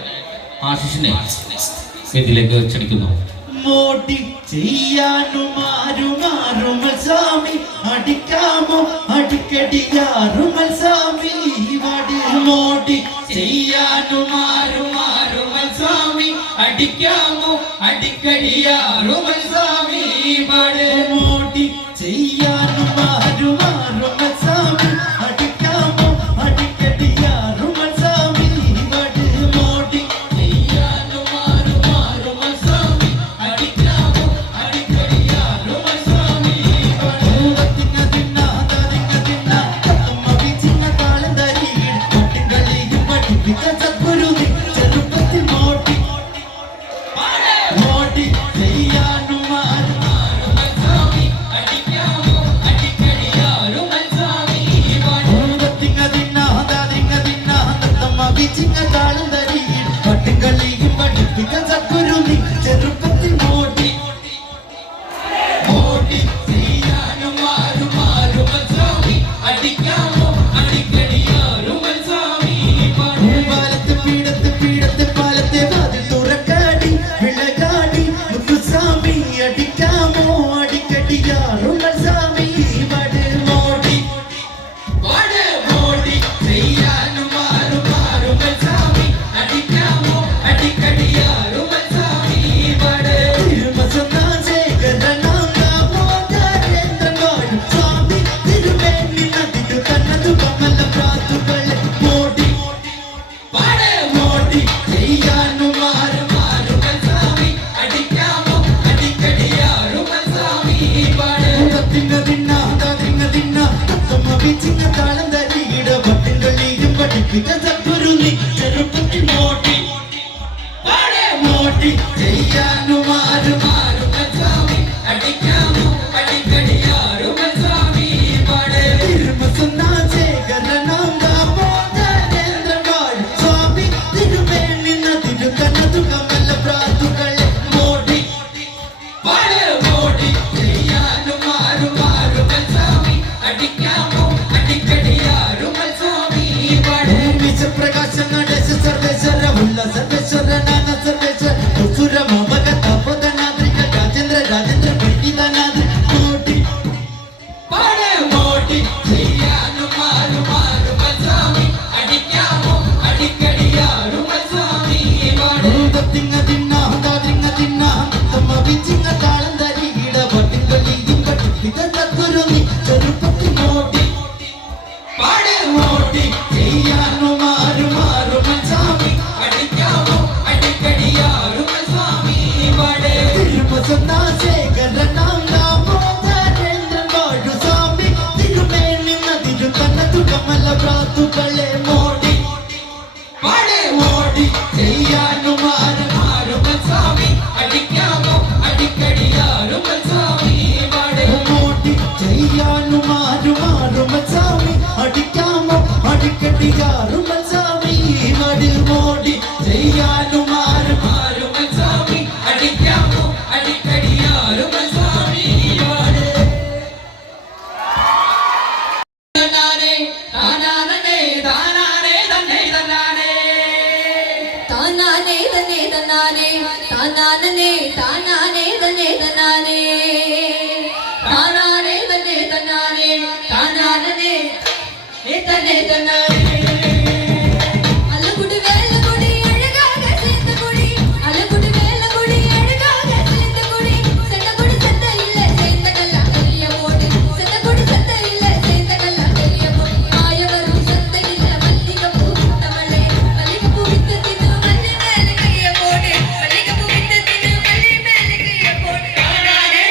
ആശിഷിനെ ഇതിലേക്ക് ക്ഷണിക്കുന്നു. മോടി ചെയ്യാനുമാരുമാറുമൽ സ്വാമി അടിക്കാമോ അടിക്കടിയാറുമൽ സ്വാമി വടി മോടി ചെയ്യാനുമാരുമാറുമൽ സ്വാമി അടിക്കാമോ അടിക്കടിയാറുമൽ സ്വാമി വടി മോടി ചെയ്യാനുമാരുമാറുമൽ സ്വാമി അടിക്കാമോ അടിക്കടിയാറുമൽ സ്വാമി വടി മോടി ചെയ്യാനുമാരുമാറുമൽ സ്വാമി അടിക്കാമോ അടിക്കടിയാറുമൽ സ്വാമി വടി തിന്ന തിന്ന തിന്ന തിന്ന തമ്മ വിച്ചിന്ന താളം തരി കൊട്ടികളിയും പഠിപ്പിച്ച സദ്ഗുരു ചെറുപ്പത്തിൽ മോടി മോടി ചെയ്യാനുമാരുമാറുമൽ സ്വാമി അടിക്കാമോ അടിക്കടിയാറുമൽ സ്വാമി വടി തിന്ന തിന്ന തിന്ന തമ്മ വിച്ചിന്ന താളം തരി കൊട്ടികളിയും പഠിപ്പിച്ച സദ്ഗുരു ചെറുപ്പത്തിൽ മോടി മോടി ചെയ്യാനുമാരുമാറുമൽ സ്വാമി അടിക്കാമോ അടിക്കടിയാറുമൽ സ്വാമി പാലത്തെ പീഠത്തെ പീഠത്തെ പാലത്തെ വാതിൽ തുറക്കാടി വിളകാടി മുത്തുസ്വാമി അടിക്കാമോ അടിക്കടിയാറുമൽ സ്വാമി വട് മോടി മോടി ചെയ്യാനുമാരുമാറുമൽ സ്വാമി അടിക്കാമോ അടിക്കടിയാറുമൽ സ്വാമി വട് സ്വാമി തിരുമേനി നദിതു തന്നതു കമല പ്രാതുകളെ മോടി മോടി ചെയ്യാനുമാരുമാറുമൽ സ്വാമി അടിക്കാമോ അടിക്കടിയാറുമൽ സ്വാമി തിന്ന തിന്ന തിന്ന തിന്ന തമ്മ വിച്ചിന്ന താളം തരികിട ഭക്തകളിയും പഠിപ്പിച്ച സദ്ഗുരു ചെറുപ്പത്തിൽ മോടി മോടി ചെയ്യാനുമാരുമാറുമൽ സ്വാമി അടിക്കാമോ അടിക്കടിയാറുമൽ സ്വാമി സ്വാമി തിരുമേനി നദിതു കന്നതു കമല പ്രാതുകളെ മോടി മോടി ചെയ്യാനുമാരുമാറുമൽ സ്വാമി അടിക്കാമോ അടിക്കടിയാറുമൽ സ്വാമി വിശ്വപ്രകാശ നടേശ സർവേശ്വര ഉള്ള സർവേശ്വര നാന സർവേശ്വര സുര മമക തപോധനാദ്രിക രാജേന്ദ്ര രാജേന്ദ്ര പണ്ഡിതനാദ്രി മോടി മോടി ചെയ്യാനുമാരുമാറുമൽ സ്വാമി അടിക്കാമോ അടിക്കടിയാറുമൽ സ്വാമി തിന്ന തിന്ന തിന്ന തിന്ന തമ്മ വിച്ചിന്ന താളം തരികിട ഭക്തകളിയും പഠിപ്പിച്ച സദ്ഗുരു ചെറുപ്പത്തിൽ മോടി മോടി ചെയ്യാനുമാരുമാറുമൽ സ്വാമി അടിക്കാമോ അടിക്കടിയാറുമൽ സ്വാമി തിരുമസന്നാശേഖരനാം ദാമോദരേന്ദ്രൻ വാഴു സ്വാമി തിരുമേനി നദിരു കന്നതു കമല പ്രാതുകളെ മോടി മോടി ചെയ്യാനുമാരുമാറുമൽ സ്വാമി അടിക്കാമോ അടിക്കടിയാറുമൽ സ്വാമി മോടി ചെയ്യാനുമാരുമാറുമൽ സ്വാമി അടിക്കാമോ അടിക്കടിയാറുമൽ സ്വാമി മോടി ചെയ്യാനുമാരുമാറുമൽ സ്വാമി അടിക്കാമോ അടിക്കടിയാറുമൽ സ്വാമി താനാനേ താനാനേ താനാനേ തന്നെ തന്നാനേ താനാനേ തന്നെ തന്നാനേ താനാനേ താനാനേ തന്നെ തന്നാനേ താനാനേ തന്നെ തന്നാനേ താനാനേ തന്നെ തന്നാനേ അലകുടി വേലകുടി അഴകാക ചേന്തകുടി അലകുടി വേലകുടി അഴകാക ചേന്തകുടി സെന്തകുടി സെന്തയില്ല ചേന്തകല്ല വലിയ മോടി സെന്തകുടി സെന്തയില്ല ചേന്തകല്ല വലിയ മോടി ആയവരും സെന്തയില്ല മല്ലികപ്പൂ തമളെ മല്ലികപ്പൂ വിത്തതിനു മല്ലി മേലെ കയ്യ മോടി മല്ലികപ്പൂ വിത്തതിനു മല്ലി മേലെ കയ്യ മോടി താനാനേ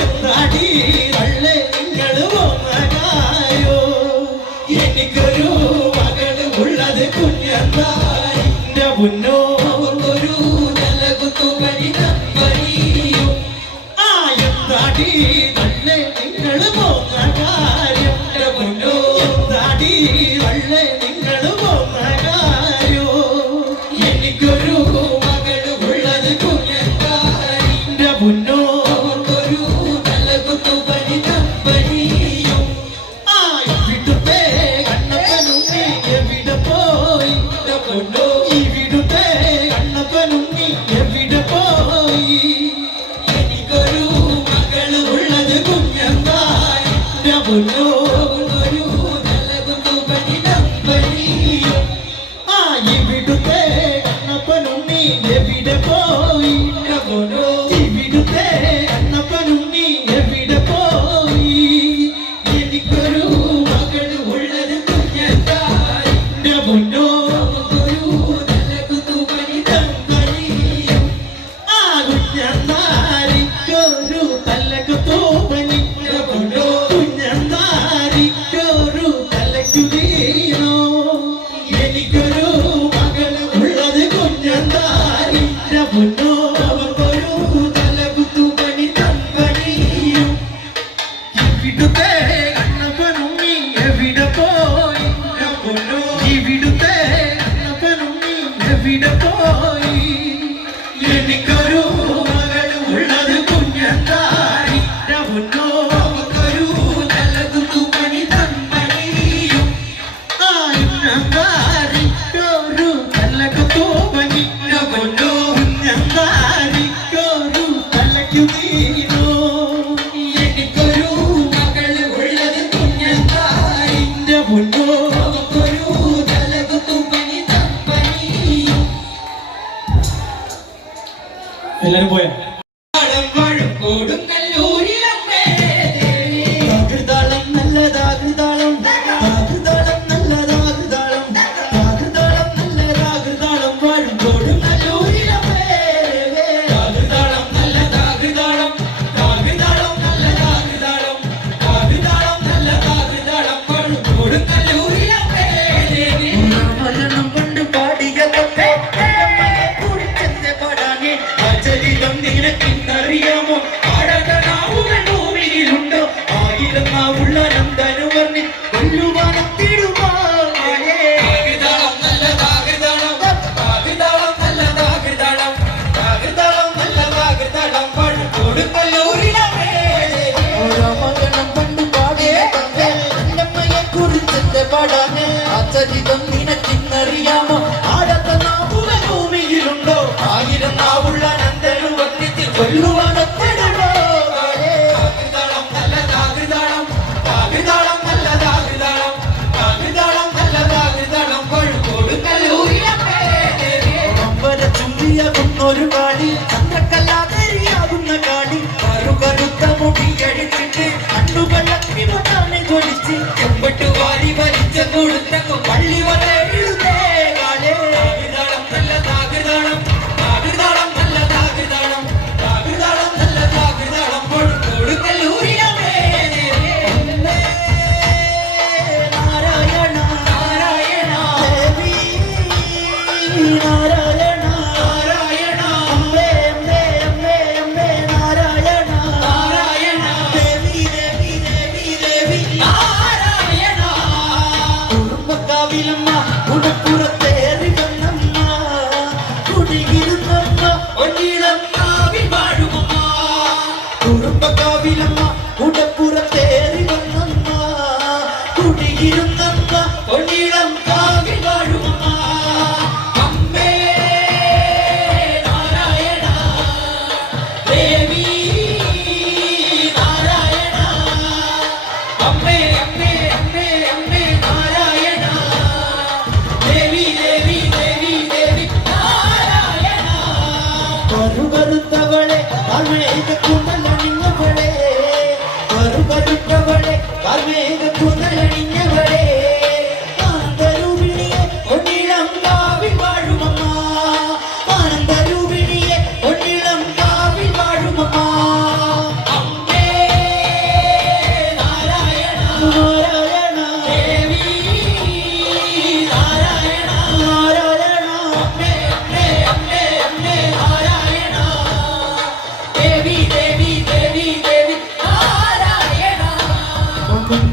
എന്താടി തള്ളേ നിങ്ങൾ പോന്നകായോ എനിക്കൊരു മകള് ഉള്ളത് കുഞ്ഞന്തായിന്റെ മുന്നോ ഒരു ജലകുത്തുപരിതമ്പരിയും ആ എന്താടി തള്ളേ നിങ്ങൾ പോന്ന കാര്യം മുന്നോ എന്താടി തള്ളേ നിങ്ങൾ പോന്ന കായോ എനിക്കൊരു മകള് ഉള്ളത് കുഞ്ഞന്തായിന്റെ മുന്നോ ഒരു ജലകുത്തുപരിതമ്പരിയും ആ ഇവിടുത്തെ കണ്ണപ്പനും നീ എവിടെ പോയി പൊന്നോ ഇവിടുത്തെ കണ്ണപ്പനും നീ എവിടെ പോയി എനിക്കൊരു മകള് ഉള്ളത് കുഞ്ഞന്തായി പൊന്നോ ഒരു ജലകുത്തുപരിതമ്പരിയും ആ ഇവിടുത്തെ കണ്ണപ്പനും നീ എവിടെ പോയി പൊന്നോ ഇവിടുത്തെ കണ്ണപ്പനും നീ എവിടെ പോയി എനിക്കൊരു മകള് ഉള്ളത് കുഞ്ഞന്തായി പൊന്നോ ഒരു ജലകുത്തുപരിതമ്പരിയും ആ കുഞ്ഞന്താരിക്കൊരു തലകുത്തൂപ്പനി പൊന്നോ കുഞ്ഞന്താരിക്കൊരു തലക്കു വീണോ എനിക്കൊരു മകള് ഉള്ളത് കുഞ്ഞന്താരിന്റെ പൊന്നോ ഒരു തലകുത്തുപരിതമ്പരിയും ഇവിടുത്തെ കണ്ണപ്പനും നീ എവിടെ പോയി പൊന്നോ ഇവിടുത്തെ കണ്ണപ്പനും നീ എവിടെ പോയി എനിക്കൊരു മകള് ഉള്ളത് കുഞ്ഞന്താരിന്റെ പൊന്നോ ഒരു തലകുത്തുപരിതമ്പരിയും ആ കുഞ്ഞന്താരിക്കൊരു തലകുത്തൂപ്പനിന്റെ പൊന്നോ കുഞ്ഞന്താരിക്കൊരു തലക്കു വീണോ എനിക്കൊരു മകള് ഉള്ളത് കുഞ്ഞന്താരിന്റെ പൊന്നോ ഒരു തലകുത്തുപരിതമ്പരിയും എല്ലാരും പോയാ കൊടുങ്ങല്ലൂരിലമ്മേ താകൃതാളം നല്ലതാകൃതാളം താകൃതാളം നല്ലതാകൃതാളം താകൃതാളം നല്ലതാകൃതാളം വാഴും കൊടുങ്ങല്ലൂരിലമ്മേ താകൃതാളം നല്ലതാകൃതാളം താകൃതാളം നല്ലതാകൃതാളം താകൃതാളം നല്ലതാകൃതാളം വാഴും കൊടുങ്ങല്ലൂരിലമ്മേ മരണം കൊണ്ട് പാടിയതൊക്കെ കുറിച്ചെന്ന് പാടാനേ അചരിതം നിനക്കിന്നറിയാമോ ആടകനാവുകൾ ഭൂമിയിലുണ്ടോ ആയിരം നാവുള്ള നന്ദനുവർണ്ണി കൊല്ലുവാനെത്തിടുമോ താകൃതാളം നല്ലതാകൃതാളം താകൃതാളം നല്ലതാകൃതാളം താകൃതാളം നല്ലതാകൃതാളം വാഴും കൊടുങ്ങല്ലൂരിലമ്മേ മകനം പണ്ട് പാടിയതൊക്കെ അന്നമ്മയെ കുറിച്ചെന്ന് പാടാനേ അചരിതം നിനക്കിന്നറിയാമോ ആടക നാവുകൾ ഭൂമിയിലുണ്ടോ ആയിരം നാവുള്ള നന്ദനു വന്നിച്ച് കൊല്ലുവാനെത്തിടുമോ താകൃതാളം നല്ലതാകൃതാളം താകൃതാളം നല്ലതാകൃതാളം താകൃതാളം നല്ലതാകൃതാളം വാഴും കൊടുങ്ങല്ലൂരിലമ്മേ അമ്പര ചുംബിയാകുന്നൊരു കാടി ചന്ദ്രക്കല്ലാതരിയാകുന്ന കാടി കറുകറുത്ത മുടിയടിച്ചിട്ട് കണ്ണുകളി ജ്വലിച്ച് ചെമ്പട്ട് വാരി വലിച്ച കൊടുത്തങ്ങ് പള്ളി വരെ എഴുതേ കാലേ താകൃതാളം നല്ലതാകൃതാളം താകൃതാളം നല്ലതാകൃതാളം താകൃതാളം നല്ലതാകൃതാളം കൊടുങ്ങല്ലൂരിലമ്മേ നാരായണ നാരായണ ദേവി നാരായണ നാരായണ അമ്മേ അമ്മേ അമ്മേ അമ്മേ നാരായണ നാരായണ ദേവി ദേവി ദേവി ദേവി നാരായണ കുടുംബക്കാവിലമ്മ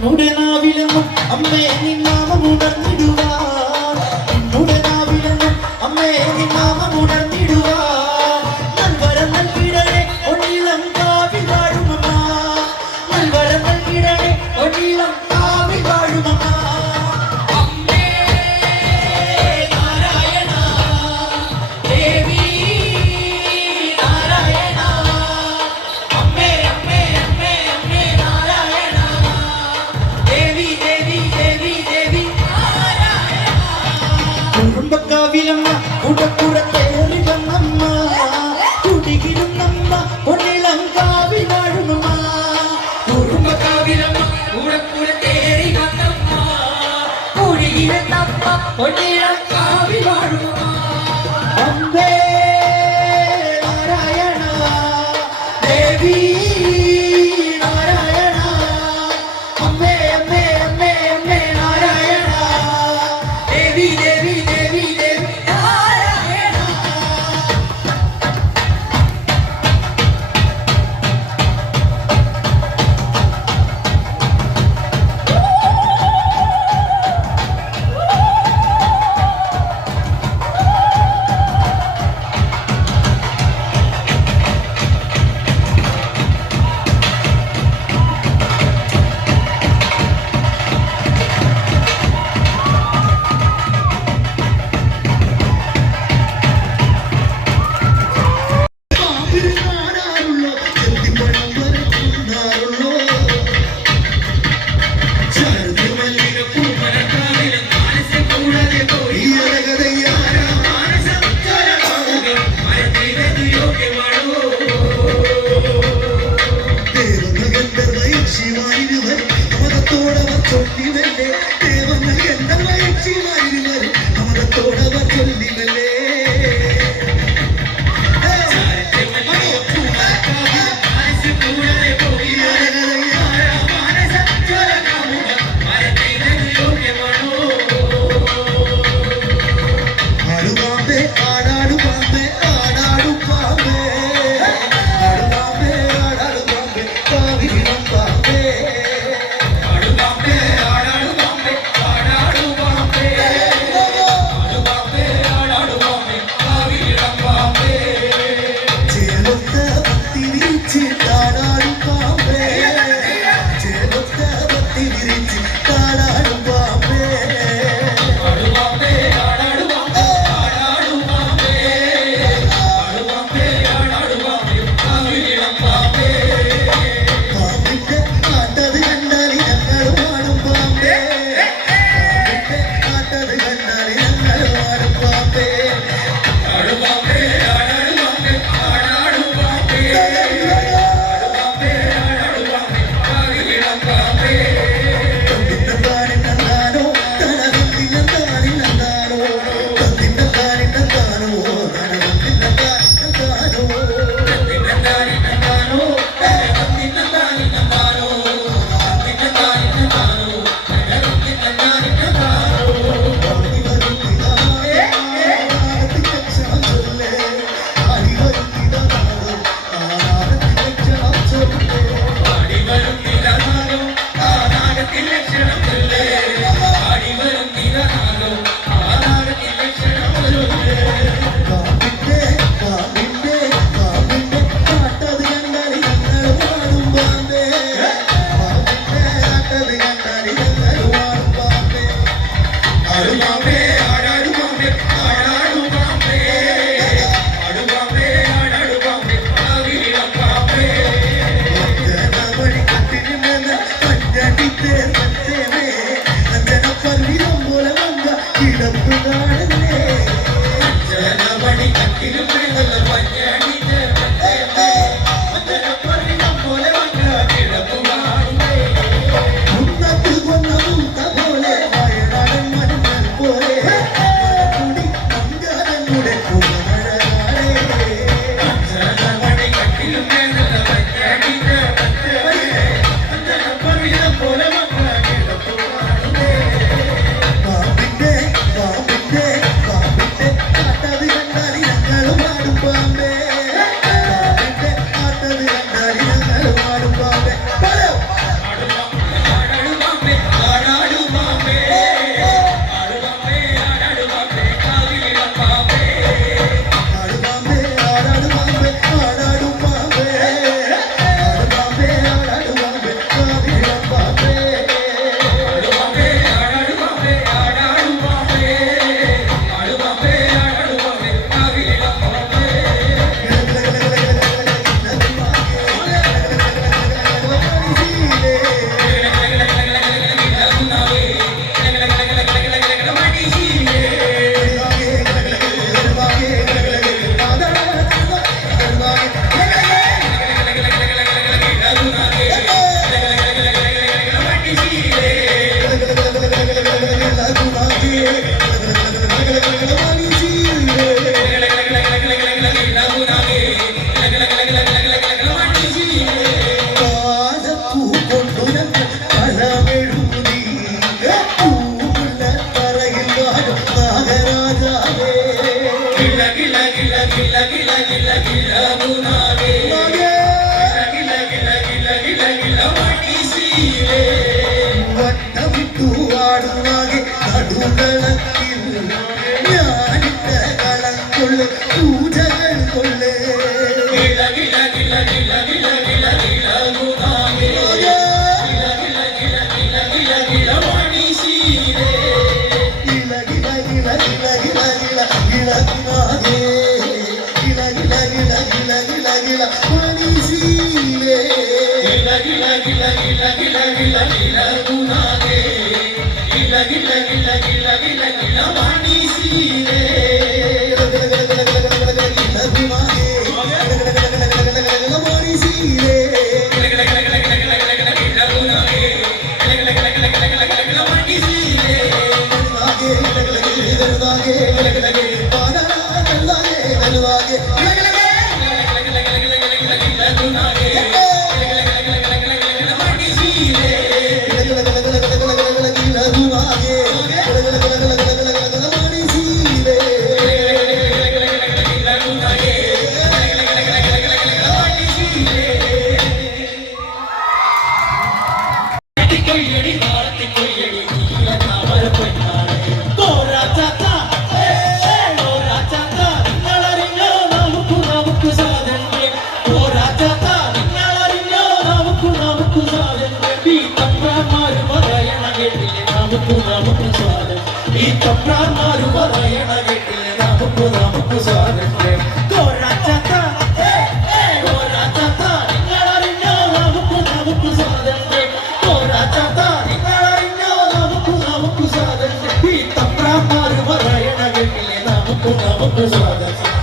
എന്നുടെ നാവിലെന്നും അമ്മേ നിന്നാമം ഉണർന്നിടുവാൻ എന്നുടെ നാവിലെന്നും അമ്മേ നിന്നാമം ഉണർന്നിടുവാൻ നൽവരം നൽകിടണേ ഒന്നിളം കാവിൽ വാഴുമമ്മ നൽവരം നൽകിടണേ ഒന്നിളം കാവിൽ വാഴുമമ്മ അമ്മേ നാരായണ ദേവി നാരായണ അമ്മേ അമ്മേ അമ്മേ അമ്മേ നാരായണ ദേവി ദേവി ദേവി ദേവി നാരായണ കുടുംബക്കാവിലമ്മ കുടപ്പുറത്തേറി വന്നമ്മ കുടികിരുന്നമ്മ പൊന്നിളം കാവിൽ വാഴുമമ്മ കുടുംബക്കാവിലമ്മ കുടപ്പുറത്തേറി വന്നമ്മ കുടികിരുന്നമ്മ പൊന്നിളം കാവിൽ വാഴുമമ്മ അമ്മേ നാരായണ ദേവി നാരായണ അമ്മേ അമ്മേ അമ്മേ അമ്മേ നാരായണ ദേവി ദേവി ദേവി ദേവി നാരായണ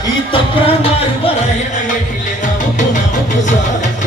ഈ തപ്രാന്മാര് പറയണ കേട്ടില്ലേ നമുക്ക് സ്വാതന്ത്ര്യം